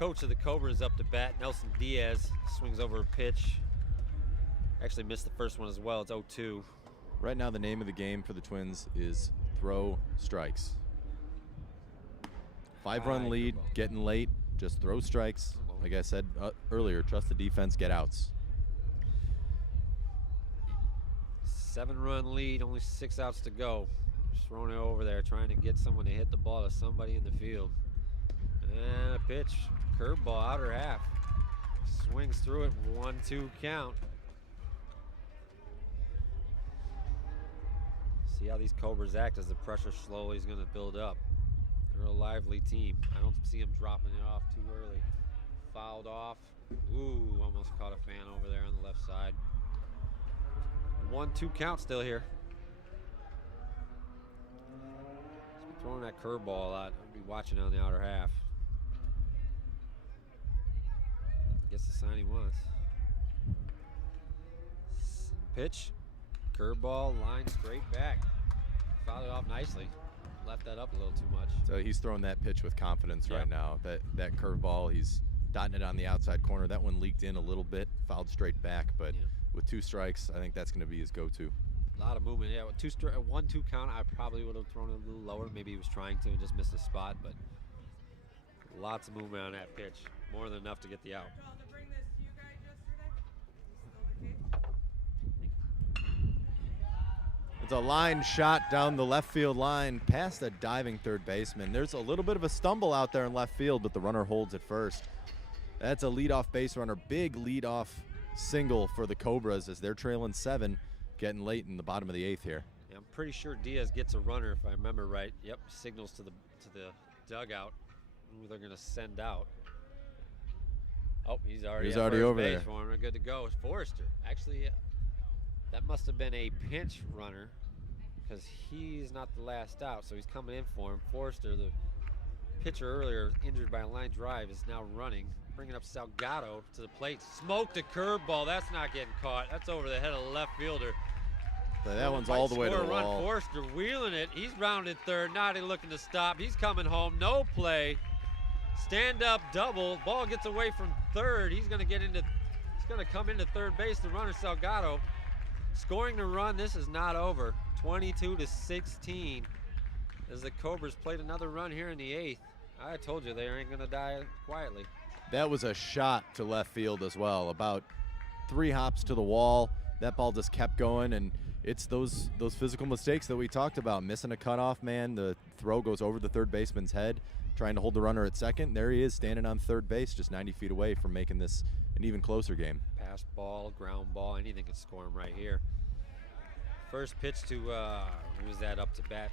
Coach of the Cobras up to bat, Nelson Diaz, swings over a pitch. Actually missed the first one as well. It's 0-2. Right now, the name of the game for the Twins is throw strikes. 5-run lead, getting late, just throw strikes. Like I said earlier, trust the defense, get outs. 7-run lead, only 6 outs to go. Just throwing it over there, trying to get someone to hit the ball to somebody in the field. And a pitch, curveball, outer half. Swings through it, 1-2 count. See how these Cobras act as the pressure slowly is going to build up. They're a lively team. I don't see them dropping it off too early. Fouled off. Ooh, almost caught a fan over there on the left side. 1-2 count still here. He's been throwing that curveball a lot. I'll be watching on the outer half. Gets the sign he wants. Pitch. Curveball, line straight back. Fouled it off nicely. Left that up a little too much. So he's throwing that pitch with confidence right now. That curveball, he's dotting it on the outside corner. That one leaked in a little bit, fouled straight back, but with 2 strikes, I think that's going to be his go-to. A lot of movement. Yeah, with 1-2 count, I probably would have thrown it a little lower. Maybe he was trying to and just missed a spot, but lots of movement on that pitch. More than enough to get the out. It's a line shot down the left field line past a diving third baseman. There's a little bit of a stumble out there in left field, but the runner holds it first. That's a leadoff base runner. Big leadoff single for the Cobras as they're trailing 7, getting late in the bottom of the 8th here. Yeah, I'm pretty sure Diaz gets a runner if I remember right. Yep, signals to the dugout who they're going to send out. Oh, he's already over base there. For him. We're good to go. It's Forrester. Actually, that must have been a pinch runner because he's not the last out, so he's coming in for him. Forrester, the pitcher earlier, injured by a line drive, is now running, bringing up Salgado to the plate. Smoked a curveball. That's not getting caught. That's over the head of the left fielder. So that one's all the way to the run. wall. Forrester wheeling it. He's rounded third. Not even looking to stop. He's coming home. No play. Stand up double. Ball gets away from third. He's going to come into third base. The runner Salgado scoring the run. This is not over. 22-16 as the Cobras played another run here in the 8th. I told you they ain't going to die quietly. That was a shot to left field as well. About 3 hops to the wall. That ball just kept going, and it's those physical mistakes that we talked about. Missing a cutoff man. The throw goes over the third baseman's head, trying to hold the runner at second. There he is standing on third base, just 90 feet away from making this an even closer game. Pass ball, ground ball, anything can score him right here. First pitch to, who was that up to bat?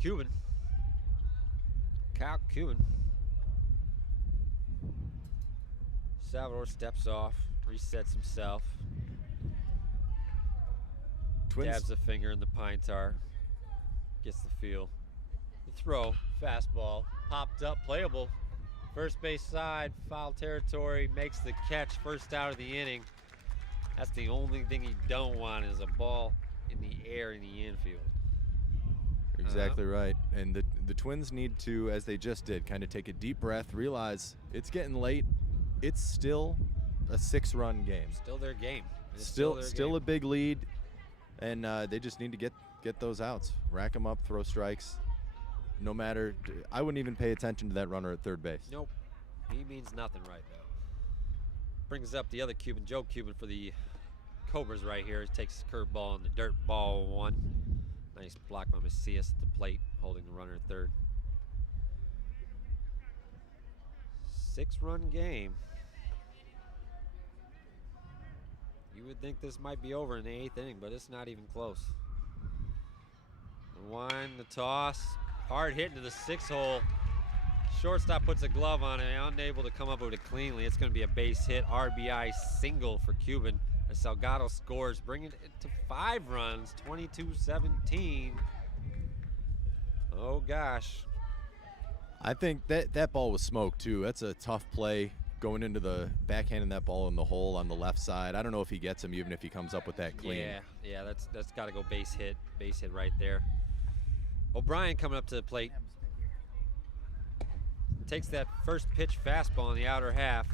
Cuban. Kyle Cuban. Salvador steps off, resets himself. Twins. Dabs a finger in the pine tar. Gets the feel. The throw, fastball, popped up, playable. First base side, foul territory, makes the catch, first out of the inning. That's the only thing you don't want is a ball in the air in the infield. Exactly right. And the Twins need to, as they just did, kind of take a deep breath, realize it's getting late. It's still a 6-run game. Still their game. It's Still their a big lead, and they just need to get those outs, rack them up, throw strikes. No matter, I wouldn't even pay attention to that runner at third base. Nope, he means nothing right now. Brings up the other Cuban, Joe Cuban, for the Cobras right here. He takes the curveball on the dirt, ball 1. Nice block by Macias at the plate, holding the runner at third. 6-run game. You would think this might be over in the 8th inning, but it's not even close. The wind, the toss, hard hit into the 6-hole. Shortstop puts a glove on it, unable to come up with it cleanly. It's going to be a base hit, RBI single for Cuban. As Salgado scores, bringing it to 5 runs, 22-17. Oh gosh. I think that ball was smoked too. That's a tough play. going into the backhanding that ball in the hole on the left side. I don't know if he gets him even if he comes up with that clean. Yeah, that's got to go base hit right there. O'Brien coming up to the plate. Takes that first pitch fastball in the outer half.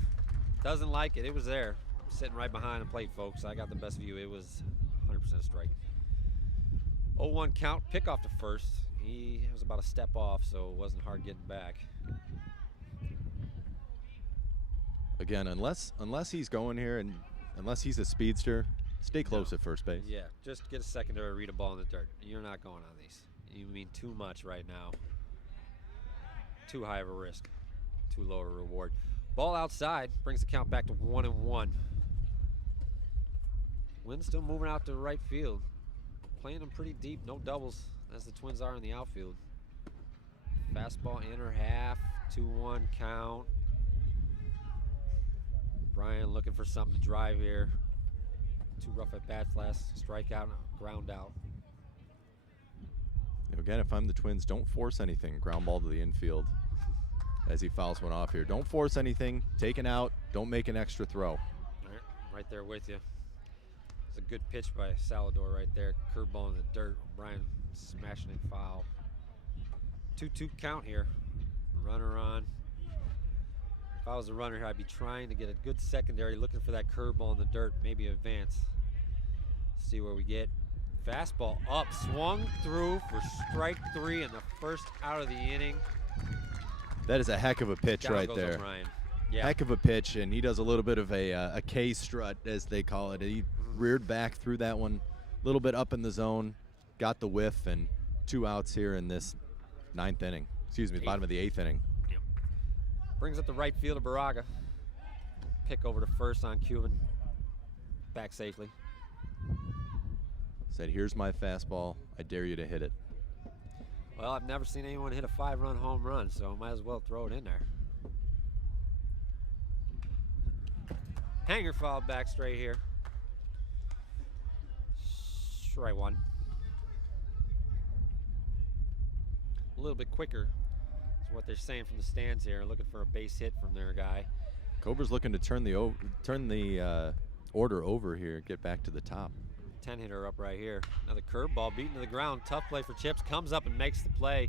Doesn't like it. It was there. I'm sitting right behind the plate, folks. I got the best view. It was 100% strike. 0-1 count. Pick off to first. He was about a step off, so it wasn't hard getting back. Again, unless he's going here and unless he's a speedster, stay close at first base. Yeah, just get a secondary, read a ball in the dirt. You're not going on these. You mean too much right now. Too high of a risk, too low a reward. Ball outside brings the count back to 1-1. Wynn's still moving out to right field. Playing them pretty deep, no doubles, as the Twins are in the outfield. Fastball inner half, 2-1 count. Brian looking for something to drive here. 2 rough at bats last, strikeout, ground out. Again, if I'm the Twins, don't force anything. Ground ball to the infield as he fouls one off here. Don't force anything. Take an out. Don't make an extra throw. Right there with you. It's a good pitch by Salador right there. Curveball in the dirt. Brian smashing it foul. 2-2 count here. Runner on. If I was a runner here, I'd be trying to get a good secondary, looking for that curveball in the dirt, maybe advance. See where we get. Fastball up, swung through for strike 3 and the first out of the inning. That is a heck of a pitch Down right goes there. O'Brien. Yeah. Heck of a pitch, and he does a little bit of a K strut, as they call it. He reared back through that one, a little bit up in the zone, got the whiff, and 2 outs here in this 9th inning. Excuse me, bottom of the 8th inning. Yep. Brings up the right fielder, Baraga. Pick over to first on Cuban. Back safely. Said, here's my fastball. I dare you to hit it. Well, I've never seen anyone hit a 5-run home run, so might as well throw it in there. Hanger fouled back straight here. Strike 1. A little bit quicker is what they're saying from the stands here. Looking for a base hit from their guy. Cobras looking to turn the order over here, get back to the top. 10-hitter up right here. Another curveball beaten to the ground. Tough play for Chips. Comes up and makes the play.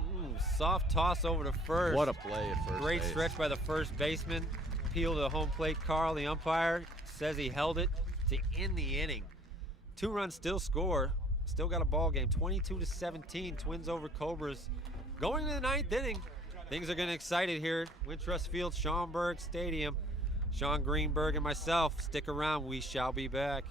Ooh, soft toss over to first. What a play at first Great base. stretch by the first baseman. Appeal to the home plate. Carl, the umpire, says he held it to end the inning. 2 runs still score. Still got a ball game. 22-17. Twins over Cobras. Going to the 9th inning. Things are getting excited here at Wintrust Field, Schaumburg Stadium. Sean Greenberg and myself, stick around. We shall be back.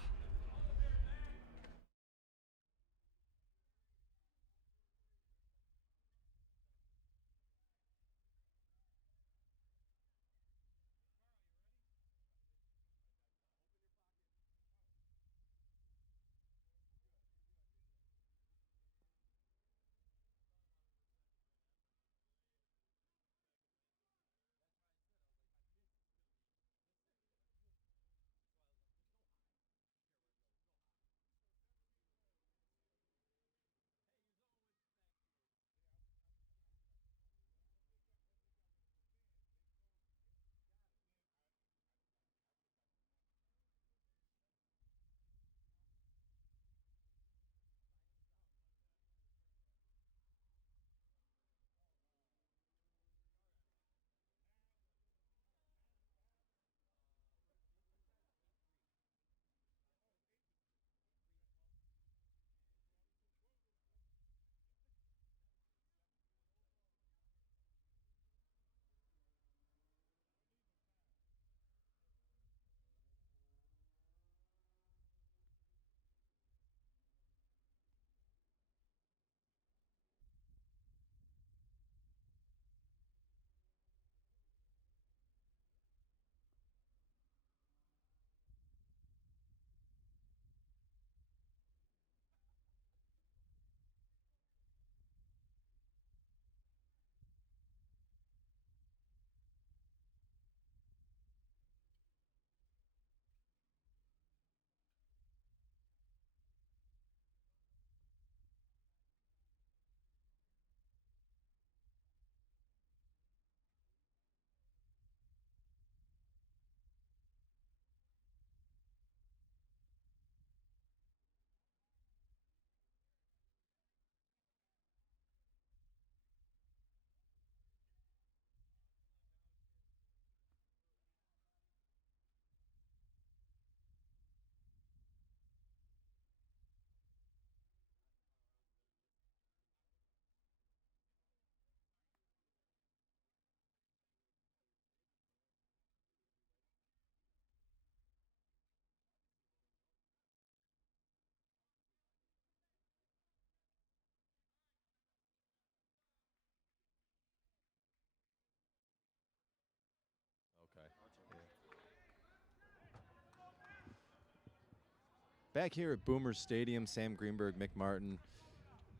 Back here at Boomers Stadium, Sam Greenberg, Mick Martin.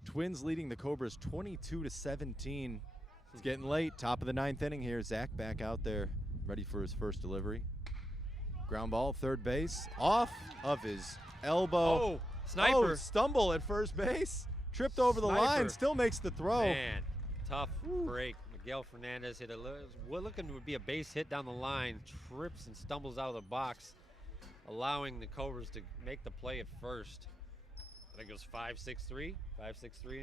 Twins leading the Cobras 22-17. It's getting late. Top of the 9th inning here. Zach back out there, ready for his first delivery. Ground ball, third base, off of his elbow. Oh, sniper. Oh, stumble at first base. Tripped over the Sniper. line, still makes the throw. Man, tough break. Miguel Fernandez hit looking to be a base hit down the line, trips and stumbles out of the box, allowing the Cobras to make the play at first. I think it was 5-6-3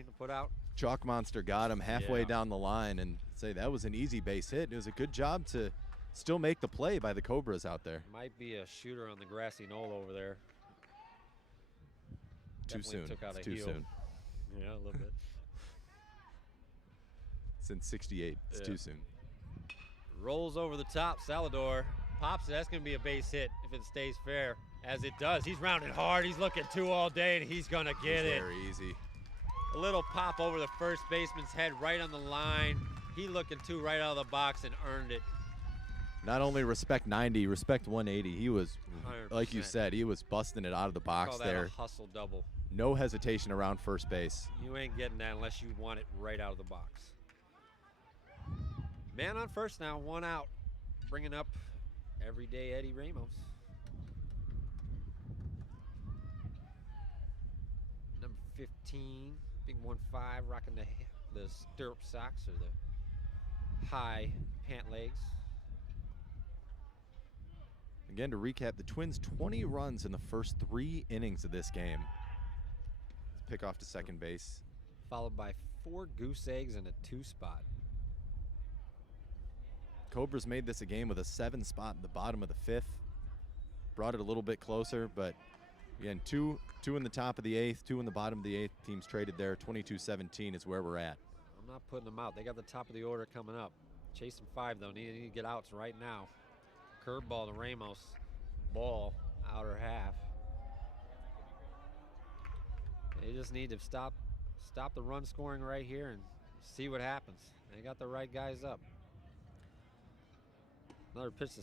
to put out. Chalk Monster got him halfway Yeah. down the line and say that was an easy base hit. It was a good job to still make the play by the Cobras out there. Might be a shooter on the grassy knoll over there. Too Definitely soon. Took out It's a too heel. soon. Yeah, a little bit. Since 68, it's Yeah. too soon. Rolls over the top. Salador pops it. That's going to be a base hit if it stays fair, as it does. He's rounded hard. He's looking 2 all day, and he's going to get It's it. very easy. A little pop over the first baseman's head right on the line. He looking 2 right out of the box and earned it. Not only respect 90, respect 180. He was, like you 100%. said, he was busting it out of the box Call that there. a hustle double. No hesitation around first base. You ain't getting that unless you want it right out of the box. Man on first now, 1 out. Bringing up everyday Eddie Ramos. Number 15, big 1-5, rocking the stirrup socks or the high pant legs. Again, to recap, the Twins 20 runs in the first 3 innings of this game. Let's pick off to second base. Followed by 4 goose eggs and a 2 spot. Cobras made this a game with a 7 spot in the bottom of the 5th. Brought it a little bit closer, but again, two in the top of the 8th, 2 in the bottom of the 8th. Teams traded there. 22-17 is where we're at. I'm not putting them out. They got the top of the order coming up. Chasing 5 though. Need to get outs right now. Curveball to Ramos. Ball, outer half. They just need to stop the run scoring right here and see what happens. They got the right guys up. Another pitch to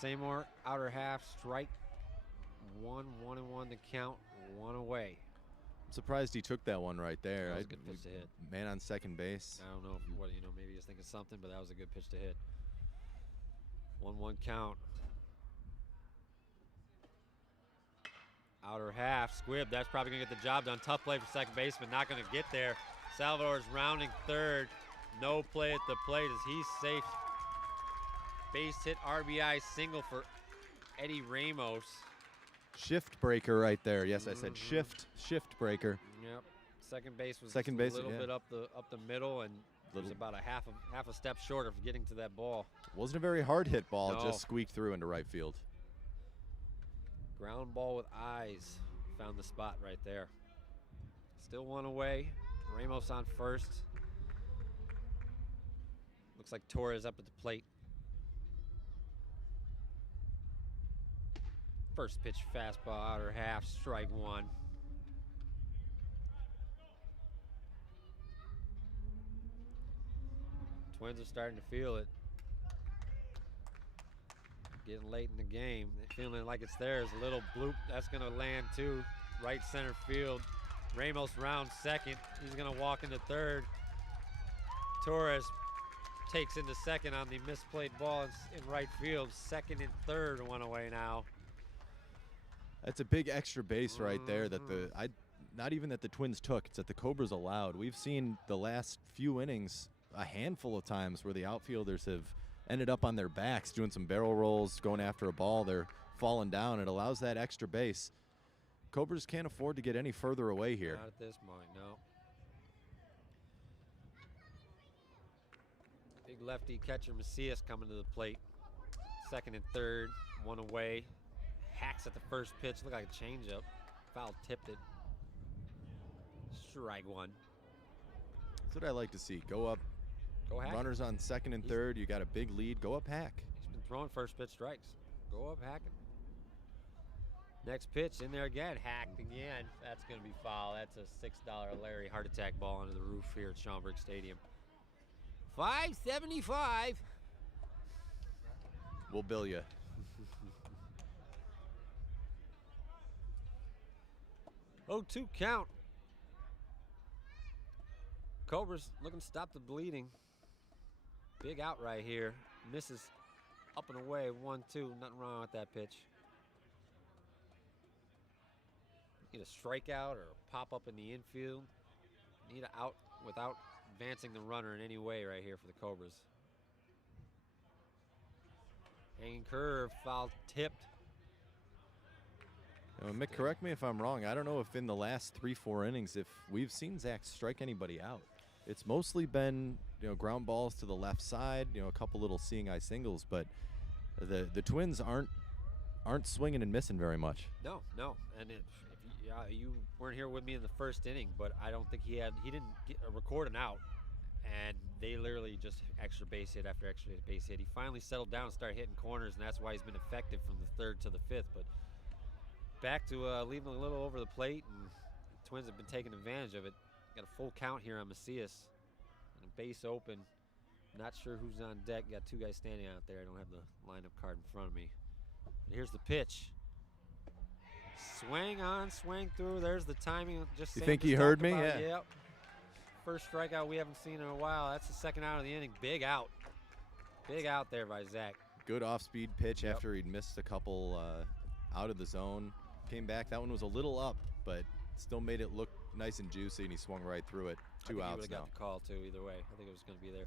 Seymour, outer half, strike. 1-1 to count, 1 away. I'm surprised he took that one right there. That was a good pitch to hit. Man on second base. I don't know what, maybe he was thinking something, but that was a good pitch to hit. 1-1 count. Outer half, Squibb, that's probably gonna get the job done. Tough play for second baseman, not gonna get there. Salvador's rounding third. No play at the plate as he's safe. Base hit, RBI single for Eddie Ramos. Shift breaker right there. Yes, I said shift breaker. Yep. Second base was Second just base, a little yeah. bit up the middle, and was about a half a step short of getting to that ball. Wasn't a very hard hit ball, No. just squeaked through into right field. Ground ball with eyes. Found the spot right there. Still 1 away. Ramos on first. Looks like Torres up at the plate. First pitch fastball, outer half, strike 1. Twins are starting to feel it. Getting late in the game. They're feeling like it's theirs. A little bloop. That's going to land too. Right center field. Ramos round second. He's going to walk into third. Torres takes into second on the misplayed ball in right field. Second and third, 1 away now. That's a big extra base right there that not even that the Twins took, it's that the Cobras allowed. We've seen the last few innings a handful of times where the outfielders have ended up on their backs doing some barrel rolls, going after a ball. They're falling down. It allows that extra base. Cobras can't afford to get any further away here. Not at this point, no. Big lefty catcher Macias coming to the plate. Second and third, 1 away. Hacks at the first pitch, looked like a changeup. Foul tipped it. Strike 1. That's what I like to see. Go up. Go hack. Runners on second and third. You got a big lead. Go up hack. He's been throwing first pitch strikes. Go up hacking. Next pitch in there again. Hacked again. That's going to be foul. That's a $6 Larry heart attack ball under the roof here at Schaumburg Stadium. $5.75. We'll bill you. 0-2 count. Cobras looking to stop the bleeding. Big out right here. Misses up and away. 1-2. Nothing wrong with that pitch. Need a strikeout or a pop up in the infield. Need an out without advancing the runner in any way right here for the Cobras. Hanging curve, foul tipped. Mick, correct me if I'm wrong. I don't know if in the last 3-4 innings, if we've seen Zach strike anybody out. It's mostly been, ground balls to the left side, a couple little seeing eye singles, but the Twins aren't swinging and missing very much. No, and you weren't here with me in the first inning, but I don't think he didn't record an out, and they literally just extra base hit after extra base hit. He finally settled down and started hitting corners, and that's why he's been effective from the third to the fifth. But back to leaving a little over the plate, and the Twins have been taking advantage of it. Got a full count here on Macias, and a base open. Not sure who's on deck. Got two guys standing out there. I don't have the lineup card in front of me. And here's the pitch. Swing on, swing through. There's the timing. You think he heard me? Yeah. Yeah. Yep. First strikeout we haven't seen in a while. That's the second out of the inning. Big out. Big out there by Zach. Good off-speed pitch after he'd missed a couple out of the zone. Came back. That one was a little up, but still made it look nice and juicy, and he swung right through it. 2 outs now. He would have got the call, too, either way. I think it was going to be there.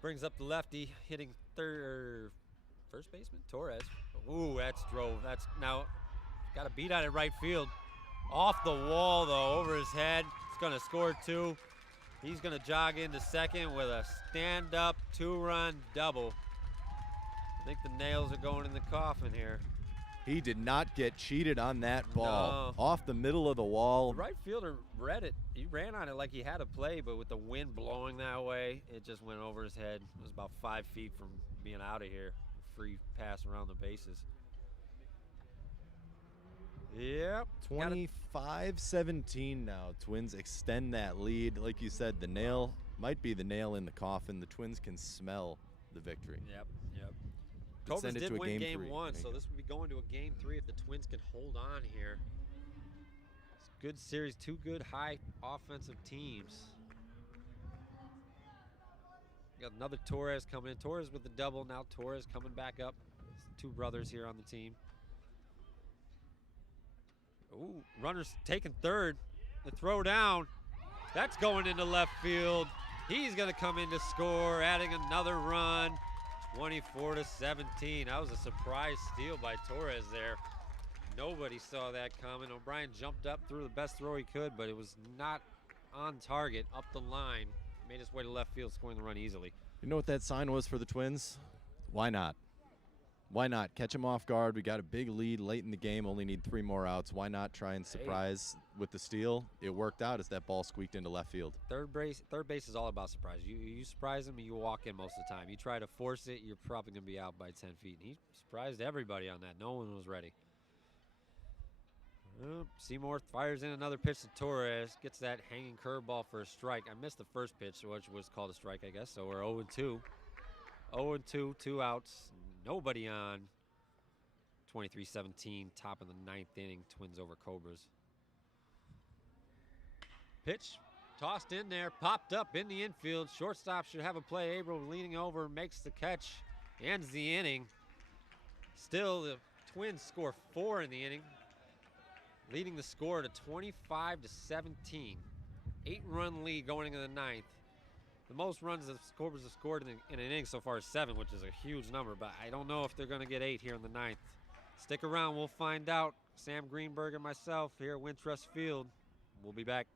Brings up the lefty, hitting first baseman, Torres. Ooh, that's drove. That's now got a beat on it right field. Off the wall, though, over his head. He's going to score 2. He's going to jog into second with a stand-up 2-run double. I think the nails are going in the coffin here. He did not get cheated on that ball. No. Off the middle of the wall. The right fielder read it. He ran on it like he had a play, but with the wind blowing that way, it just went over his head. It was about 5 feet from being out of here. Free pass around the bases. Yep. 25-17 now. Twins extend that lead. Like you said, the nail might be the nail in the coffin. The Twins can smell the victory. Yep. Could Cobras send it did to a win game game 3. 1, so this would be going to a game 3 if the Twins can hold on here. It's a good series, 2 good high offensive teams. Got another Torres coming in. Torres with the double, now Torres coming back up. It's 2 brothers here on the team. Ooh, runners taking third. The throw down. That's going into left field. He's going to come in to score, adding another run. 24-17. That was a surprise steal by Torres there. Nobody saw that coming. O'Brien jumped up, threw the best throw he could, but it was not on target, up the line. Made his way to left field, scoring the run easily. You know what that sign was for the Twins? Why not? Why not? Catch them off guard. We got a big lead late in the game, only need 3 more outs. Why not try and surprise with the steal? It worked out as that ball squeaked into left field. Third base is all about surprise. You surprise them and you walk in most of the time. You try to force it, you're probably going to be out by 10 feet. And he surprised everybody on that. No one was ready. Seymour fires in another pitch to Torres. Gets that hanging curveball for a strike. I missed the first pitch, which was called a strike, I guess. So we're 0-2. 0-2, 2 outs. Nobody on. 23-17, top of the 9th inning. Twins over Cobras. Pitch tossed in there, popped up in the infield. Shortstop should have a play. Abel leaning over, makes the catch, ends the inning. Still, the Twins score 4 in the inning, leading the score to 25-17. 8-run lead going into the 9th. The most runs the Cobras have scored in an inning so far is 7, which is a huge number, but I don't know if they're going to get 8 here in the 9th. Stick around, we'll find out. Sam Greenberg and myself here at Wintrust Field. We'll be back.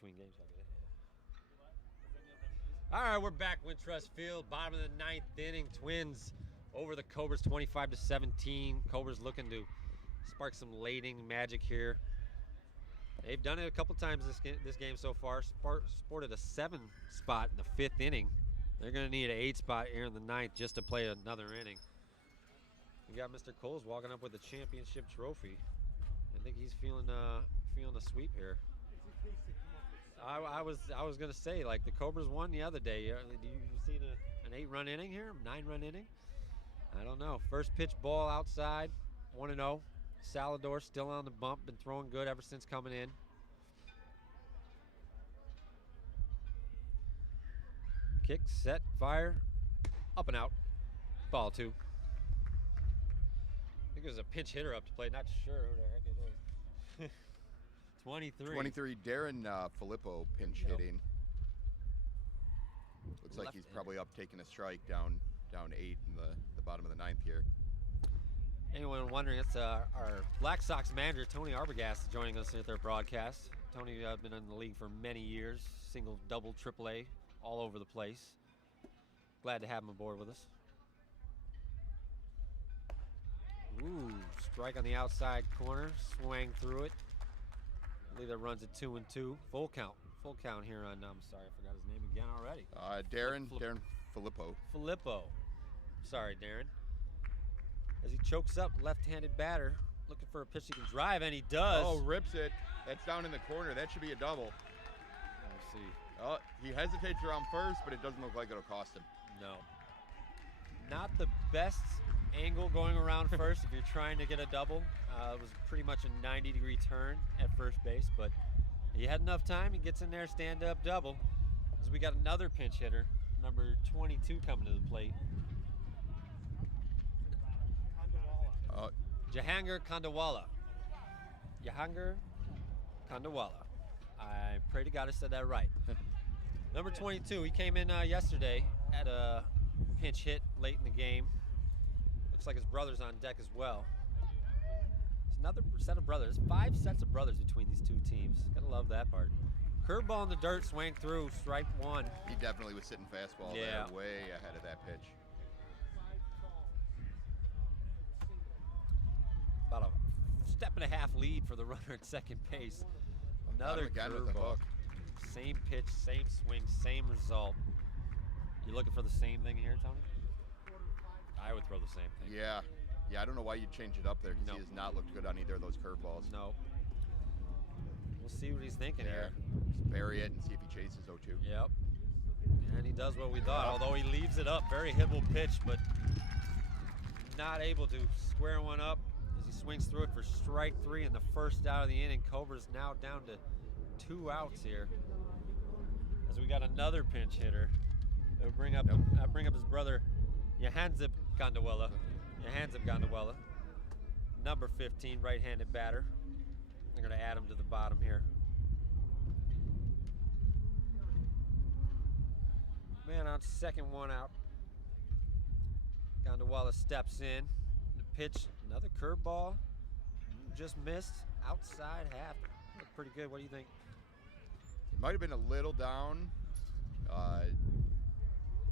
between games. All right, we're back. Wintrust Field, bottom of the 9th inning. Twins over the Cobras, 25-17. Cobras looking to spark some late inning magic here. They've done it a couple times this game so far. Sported a 7 spot in the 5th inning. They're going to need an 8 spot here in the 9th just to play another inning. We got Mr. Coles walking up with the championship trophy. I think he's feeling a sweep here. I was going to say, like, the Cobras won the other day. Do you see an 8-run inning here? 9-run inning? I don't know. First pitch ball outside, 1-0. Salador still on the bump, been throwing good ever since coming in. Kick, set, fire, up and out. Ball 2. I think there's a pinch hitter up to play, not sure who the heck it is. 23. 23, Darren Filippo pinch hitting. Looks like he's probably up taking a strike down 8 in the bottom of the 9th here. Anyone wondering, it's our Black Sox manager, Tony Arbogast, joining us at their broadcast. Tony has been in the league for many years, single, double, AAA, all over the place. Glad to have him aboard with us. Ooh, strike on the outside corner, swang through it. I believe that runs at 2-2. Full count here on, I'm sorry, I forgot his name again already. Darren Filippo. Filippo. Sorry, Darren. As he chokes up, left-handed batter, looking for a pitch he can drive, and he does. Oh, rips it. That's down in the corner. That should be a double. Let's see. Oh, he hesitates around first, but it doesn't look like it'll cost him. No. Not the best angle going around first if you're trying to get a double. It was pretty much a 90-degree turn at first base, but he had enough time. He gets in there, stand-up double. As we got another pinch hitter, number 22 coming to the plate. Jahangir Khandawala. Jahangir Khandawala. I pray to God I said that right. Number 22, he came in yesterday, had a pinch hit late in the game. Looks like his brother's on deck as well. It's another set of brothers. 5 sets of brothers between these two teams. Gotta love that part. Curveball in the dirt, swang through, strike 1. He definitely was sitting fastball there, way ahead of that pitch. About a step and a half lead for the runner at second base. Another curveball. Same pitch, same swing, same result. You looking for the same thing here, Tony? I would throw the same thing. Yeah, I don't know why you'd change it up there because he has not looked good on either of those curveballs. No. We'll see what he's thinking here. Just bury it and see if he chases 0-2. Yep. And he does what we thought, although he leaves it up. Very hittable pitch, but not able to square one up as he swings through it for strike 3 in the first out of the inning. Cobras now down to 2 outs here. As we got another pinch hitter. They'll bring up his brother, Jahangir Khandawala. Number 15, right-handed batter. They're going to add him to the bottom here. Man on second, 1 out. Khandawala steps in. The pitch, another curveball. Just missed. Outside half. Looked pretty good. What do you think? It might have been a little down.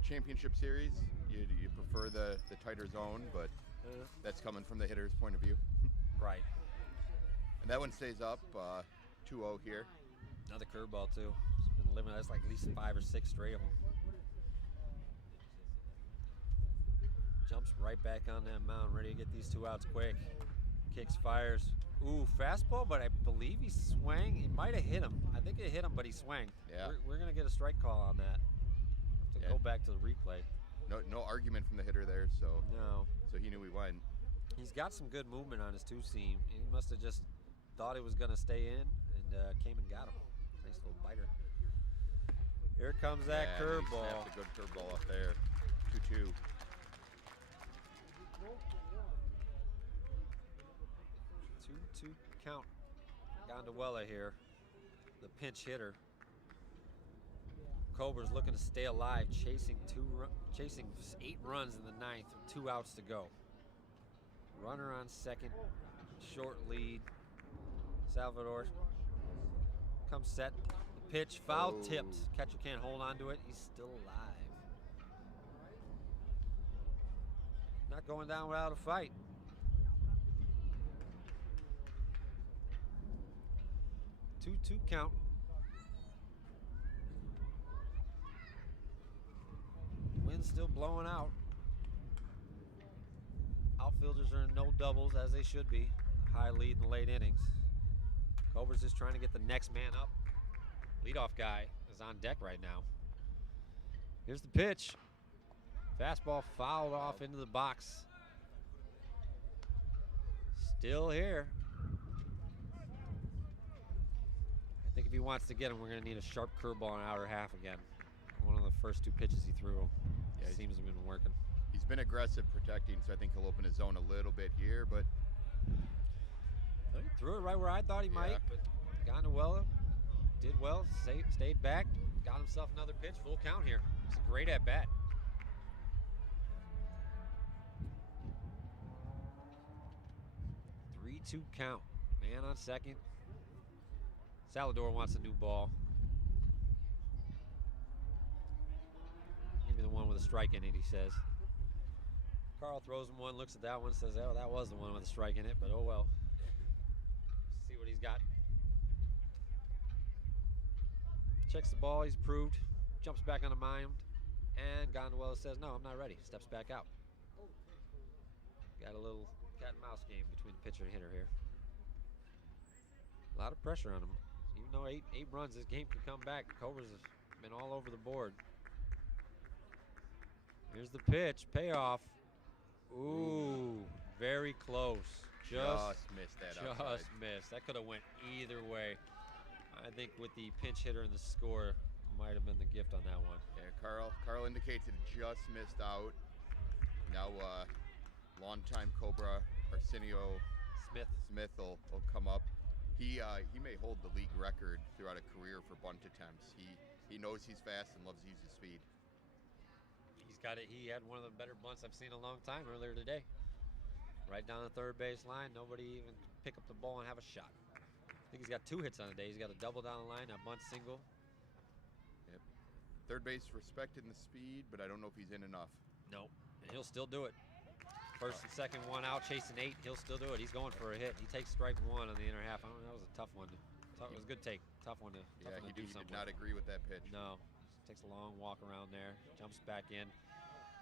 Championship series, you prefer the tighter zone, but that's coming from the hitter's point of view. Right. And that one stays up, 2-0 here. Another curveball too. It's been living, that's like at least 5 or 6 straight of them. Jumps right back on that mound, ready to get these 2 outs quick. Kicks, fires. Ooh, fastball, but I believe he swang. He might have hit him. I think it hit him, but he swang. Yeah. We're going to get a strike call on that. Go back to the replay. No argument from the hitter there, so he knew he went. He's got some good movement on his 2-seam. He must have just thought it was going to stay in and came and got him. Nice little biter. Here comes that curveball. Snapped a good curveball up there. 2-2. Two count. Khandawala here, the pinch hitter. Cobras looking to stay alive, chasing 8 runs in the 9th with 2 outs to go. Runner on second, short lead. Salvador comes set. The pitch, foul Oh. tipped. Catcher can't hold on to it. He's still alive. Not going down without a fight. Two count. Wind's still blowing out. Outfielders are in no doubles as they should be. High lead in the late innings. Cobras just trying to get the next man up. Leadoff guy is on deck right now. Here's the pitch. Fastball fouled off into the box. Still here. I think if he wants to get him, we're going to need a sharp curveball in outer half again. One of the first two pitches he threw seems to have been working. He's been aggressive protecting, so I think he'll open his zone a little bit here, but He threw it right where I thought he might, Yeah. but Gondawella did well, stayed back, got himself another pitch, full count here. It's a great at-bat. Three-two count. Man on second. Salvador wants a new ball. Give me the one with a strike in it, he says. Carl throws him one, looks at that one, says, oh, that was the one with a strike in it, but oh well. See what he's got. Checks the ball, he's approved. Jumps back on the mound, and Gondawella says, no, I'm not ready. Steps back out. Got a little cat and mouse game between the pitcher and hitter here. A lot of pressure on him. Even though eight runs, this game could come back. Cobras have been all over the board. Here's the pitch, payoff. Ooh, very close. just missed that outside. Just missed. That could have went either way. I think with the pinch hitter and the score, might have been the gift on that one. Yeah, Carl indicates it just missed out. Now, longtime Cobra Arsenio Smith. will come up. He may hold the league record throughout a career for bunt attempts. He knows he's fast and loves to use his speed. He's got it. He had one of the better bunts I've seen in a long time earlier today. Right down the third base line. Nobody even pick up the ball and have a shot. I think he's got 2 hits on the day. He's got a double down the line, a bunt single. Yep. Third base respecting the speed, but I don't know if he's in enough. Nope. And he'll still do it. First and second, 1 out, chasing 8. He'll still do it. He's going for a hit. He takes strike 1 on the inner half. I don't know, that was a tough one. It was a good take. Tough one to Yeah, he do did something. not agree with that pitch. No. Takes a long walk around there. Jumps back in.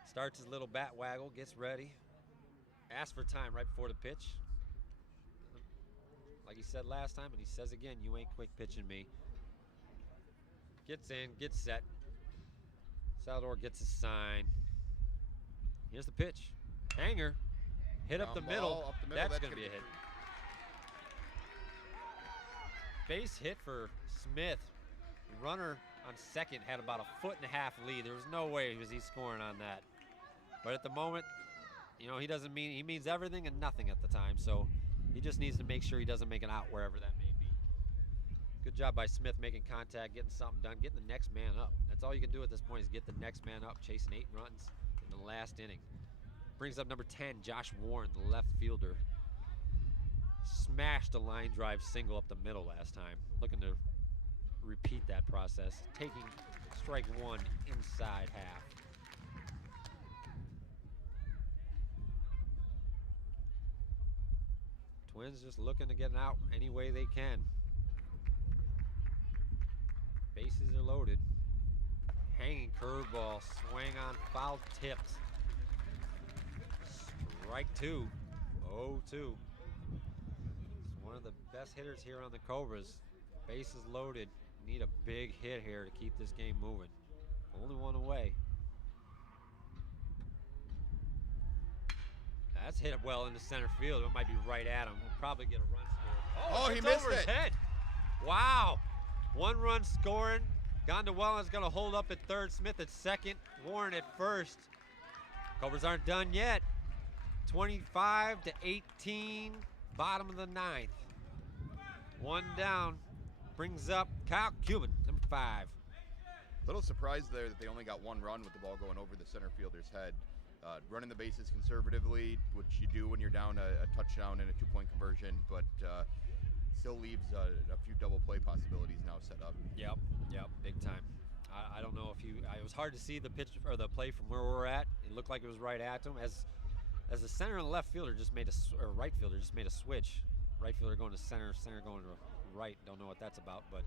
Starts his little bat waggle. Gets ready. Asks for time right before the pitch. Like he said last time, and he says again, you ain't quick pitching me. Gets in, gets set. Salvador gets his sign. Here's the pitch. Hanger. Hit up the Ground middle. ball up the middle. That's going to be a hit. Base hit for Smith. Runner on second had about a 1.5 foot lead. There was no way he scoring on that. But at the moment, you know, he means everything and nothing at the time. So he just needs to make sure he doesn't make an out wherever that may be. Good job by Smith making contact, getting something done, getting the next man up. That's all you can do at this point is get the next man up, chasing 8 runs in the last inning. Brings up number 10, Josh Warren, the left fielder. Smashed a line drive single up the middle last time. Looking to repeat that process, taking strike 1 inside half. Twins just looking to get an out any way they can. Bases are loaded. Hanging curveball, swing on, foul tipped. Strike 2, 0-2. He's one of the best hitters here on the Cobras. Bases loaded. Need a big hit here to keep this game moving. Only one away. That's hit well into center field. It might be right at him. We'll probably get a run scored. Oh, he it's missed over his it. head. Wow. 1 run scoring. Gondawella's going to hold up at third. Smith at second. Warren at first. Cobras aren't done yet. 25-18. Bottom of the 9th. 1 down. Brings up Kyle Cuban, number 5. Little surprised there that they only got 1 run with the ball going over the center fielder's head. Running the bases conservatively, which you do when you're down a touchdown and a 2-point conversion, but still leaves a few double play possibilities now set up. Yep, big time. I don't know if it was hard to see the pitch or the play from where we're at. It looked like it was right at him. As the center and left fielder just made or right fielder just made a switch. Right fielder going to center, center going to right. Don't know what that's about, but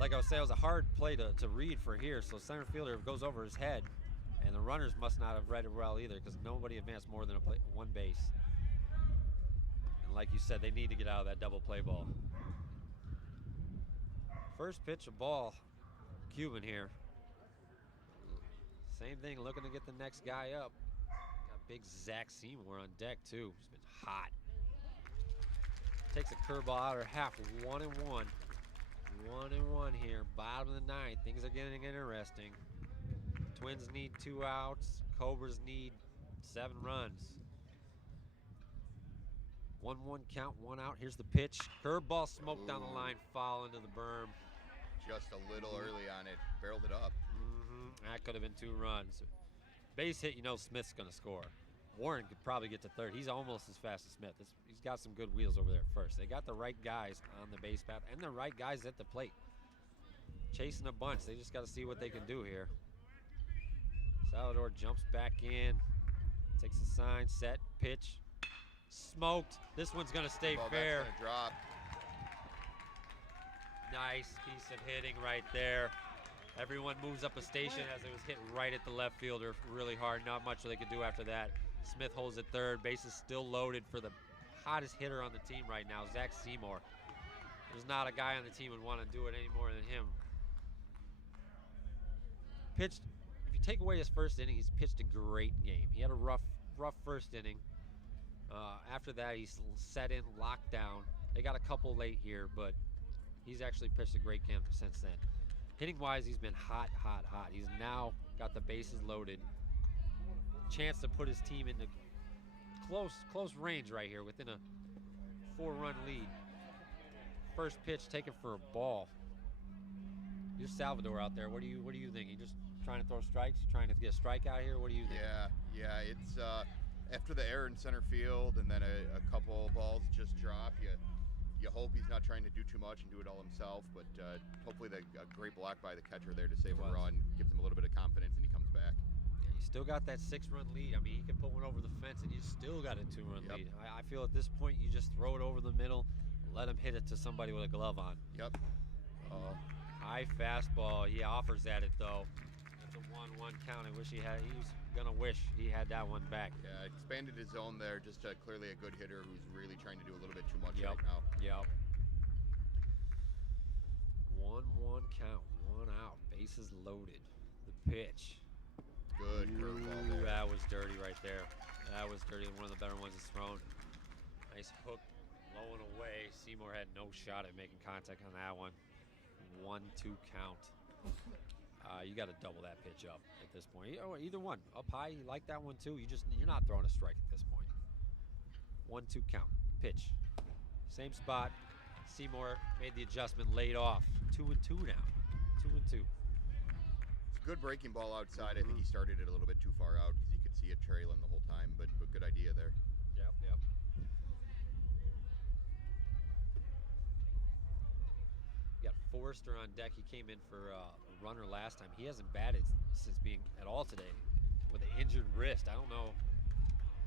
like I was saying, it was a hard play to read for here. So center fielder goes over his head, and the runners must not have read it well either because nobody advanced more than one base. And like you said, they need to get out of that double play ball. First pitch, a ball. Cuban here. Same thing, looking to get the next guy up. Got big Zach Seymour on deck too. He's been hot. Takes a curveball out of half. 1-1. 1-1 here. Bottom of the ninth. Things are getting interesting. Twins need 2 outs. Cobras need 7 runs. 1-1 count, 1 out. Here's the pitch. Curveball smoked down the line, foul into the berm. Just a little early on it. Barreled it up. That could have been 2 runs. Base hit, you know Smith's going to score. Warren could probably get to third. He's almost as fast as Smith. He's got some good wheels over there at first. They got the right guys on the base path and the right guys at the plate. Chasing a bunch. They just got to see what they can do here. Salvador jumps back in. Takes a sign, set, pitch. Smoked. This one's going to stay fair. That's gonna drop. Nice piece of hitting right there. Everyone moves up a station as it was hit right at the left fielder really hard. Not much they could do after that. Smith holds at third. Base is still loaded for the hottest hitter on the team right now, Zach Seymour. There's not a guy on the team who would want to do it any more than him. Pitched, if you take away his first inning, he's pitched a great game. He had a rough first inning. After that, he's set in, locked down. They got a couple late here, but he's actually pitched a great game since then. Hitting-wise, he's been hot. He's now got the bases loaded. Chance to put his team into close range right here within a 4-run lead. First pitch taken for a ball. Here's Salvador out there. What do you think? You just trying to throw strikes? You trying to get a strike out here? What do you think? Yeah. It's after the error in center field and then a couple balls just drop. You hope he's not trying to do too much and do it all himself, but hopefully a great block by the catcher there to save a run gives him a little bit of confidence and he comes back. Yeah, you still got that 6-run lead. I mean, you can put one over the fence and you still got a 2-run lead. I feel at this point you just throw it over the middle, let him hit it to somebody with a glove on. Yep. High fastball. He offers at it though. That's a 1-1 count. I wish he was gonna wish he had that one back. Yeah, expanded his zone there. Just clearly a good hitter who's really trying to do a little bit too much Yep. right now. Yep. 1-1 count, 1 out. Bases loaded. The pitch. Good curveball there. That was dirty right there. That was dirty. One of the better ones he's thrown. Nice hook, low and away. Seymour had no shot at making contact on that one. 1-2 count. You got to double that pitch up at this point. Either one, up high. You like that one too. You're not throwing a strike at this point. 1-2 count. Pitch. Same spot. Seymour made the adjustment, laid off. 2-2 now. 2-2. It's a good breaking ball outside. I think he started it a little bit too far out because you could see it trailing the whole time, but good idea there. Yep. You got Forrester on deck. He came in for a runner last time. He hasn't batted since being at all today with an injured wrist. I don't know.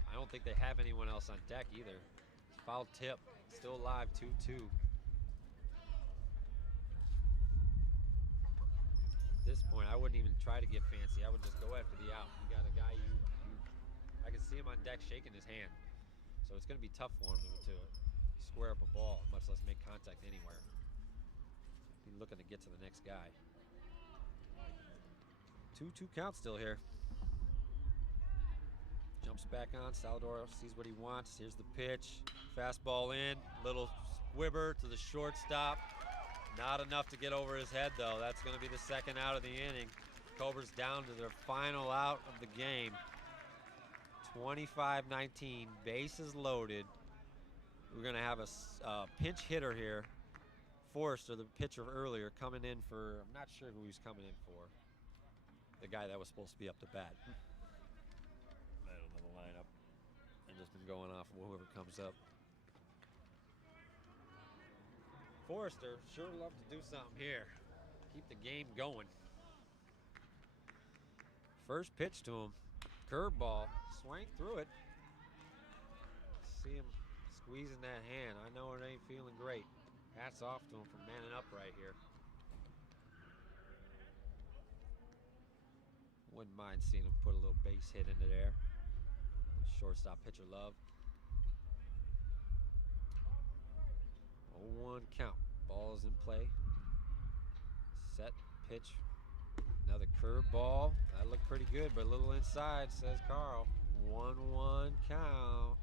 I don't think they have anyone else on deck either. Foul tip. Still alive. 2-2. At this point, I wouldn't even try to get fancy. I would just go after the out. You got a guy I can see him on deck shaking his hand. So it's going to be tough for him to square up a ball, much less make contact anywhere. He's looking to get to the next guy. 2-2 count still here. Jumps back on. Salvador sees what he wants. Here's the pitch. Fastball in. Little squibber to the shortstop. Not enough to get over his head, though. That's going to be the second out of the inning. Cobras down to their final out of the game. 25-19. Bases loaded. We're going to have a pinch hitter here. Forrester, the pitcher earlier, coming in for, I'm not sure who he's coming in for. The guy that was supposed to be up to bat. I don't know the lineup. I've just been going off of whoever comes up. Forrester sure love to do something here. Keep the game going. First pitch to him. Curveball. Swing through it. See him squeezing that hand. I know it ain't feeling great. Hats off to him for manning up right here. Wouldn't mind seeing him put a little base hit into there. Shortstop pitcher love. 0-1 count. Ball is in play. Set pitch. Another curveball. That looked pretty good, but a little inside, says Carl. 1-1 count.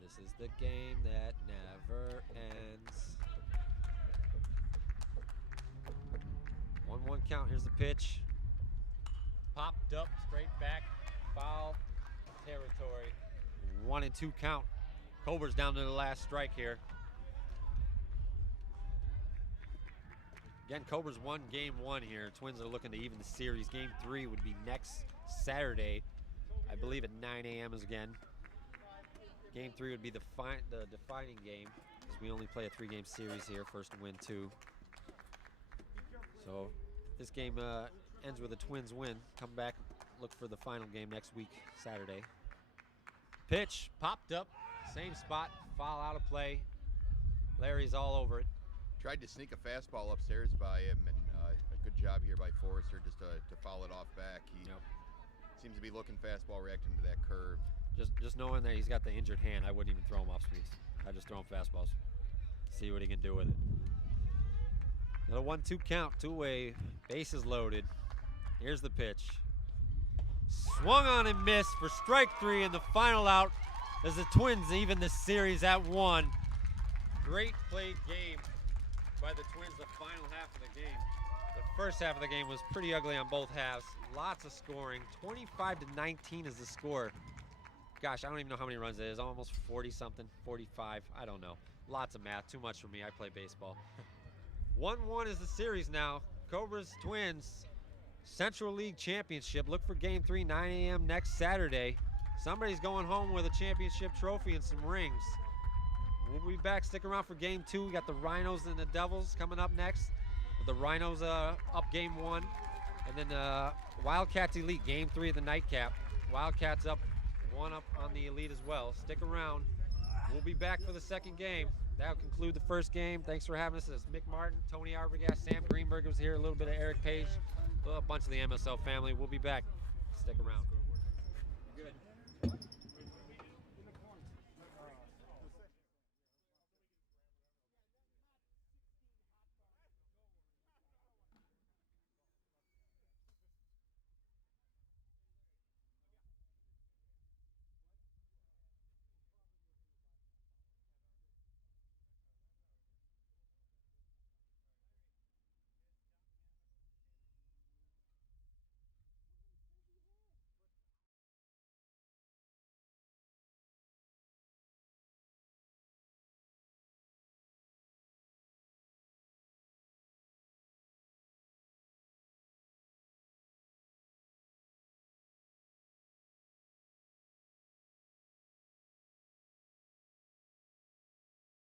This is the game that never ends. 1-1 count. Here's the pitch. Popped up, straight back, foul territory. 1-2 count. Cobras down to the last strike here. Again, Cobras won game 1 here. Twins are looking to even the series. Game 3 would be next Saturday. I believe at 9 a.m. is again. Game 3 would be the defining game, because we only play a 3-game series here. First to win 2. So this game ends with a Twins win. Come back, look for the final game next week, Saturday. Pitch, popped up, same spot, foul out of play. Larry's all over it. Tried to sneak a fastball upstairs by him, and a good job here by Forrester just to foul it off back. He seems to be looking fastball, reacting to that curve. Just knowing that he's got the injured hand, I wouldn't even throw him off speeds. I just throw him fastballs. See what he can do with it. Another 1-2 count, two-way, bases loaded. Here's the pitch. Swung on and missed for strike 3 in the final out as the Twins even the series at 1. Great played game by the Twins the final half of the game. The first half of the game was pretty ugly on both halves. Lots of scoring. 25-19 is the score. Gosh, I don't even know how many runs it is. Almost 40-something, 45. I don't know. Lots of math. Too much for me. I play baseball. 1-1 is the series now. Cobras Twins Central League Championship. Look for Game 3, 9 a.m. next Saturday. Somebody's going home with a championship trophy and some rings. We'll be back. Stick around for Game 2. We got the Rhinos and the Devils coming up next. The Rhinos up Game 1. And then Wildcats Elite, Game 3 of the nightcap. Wildcats up 1 up on the Elite as well. Stick around. We'll be back for the second game. That'll conclude the first game. Thanks for having us. It's Mick Martin, Tony Arbogast, Sam Greenberg was here, a little bit of Eric Page, a bunch of the MSL family. We'll be back. Stick around.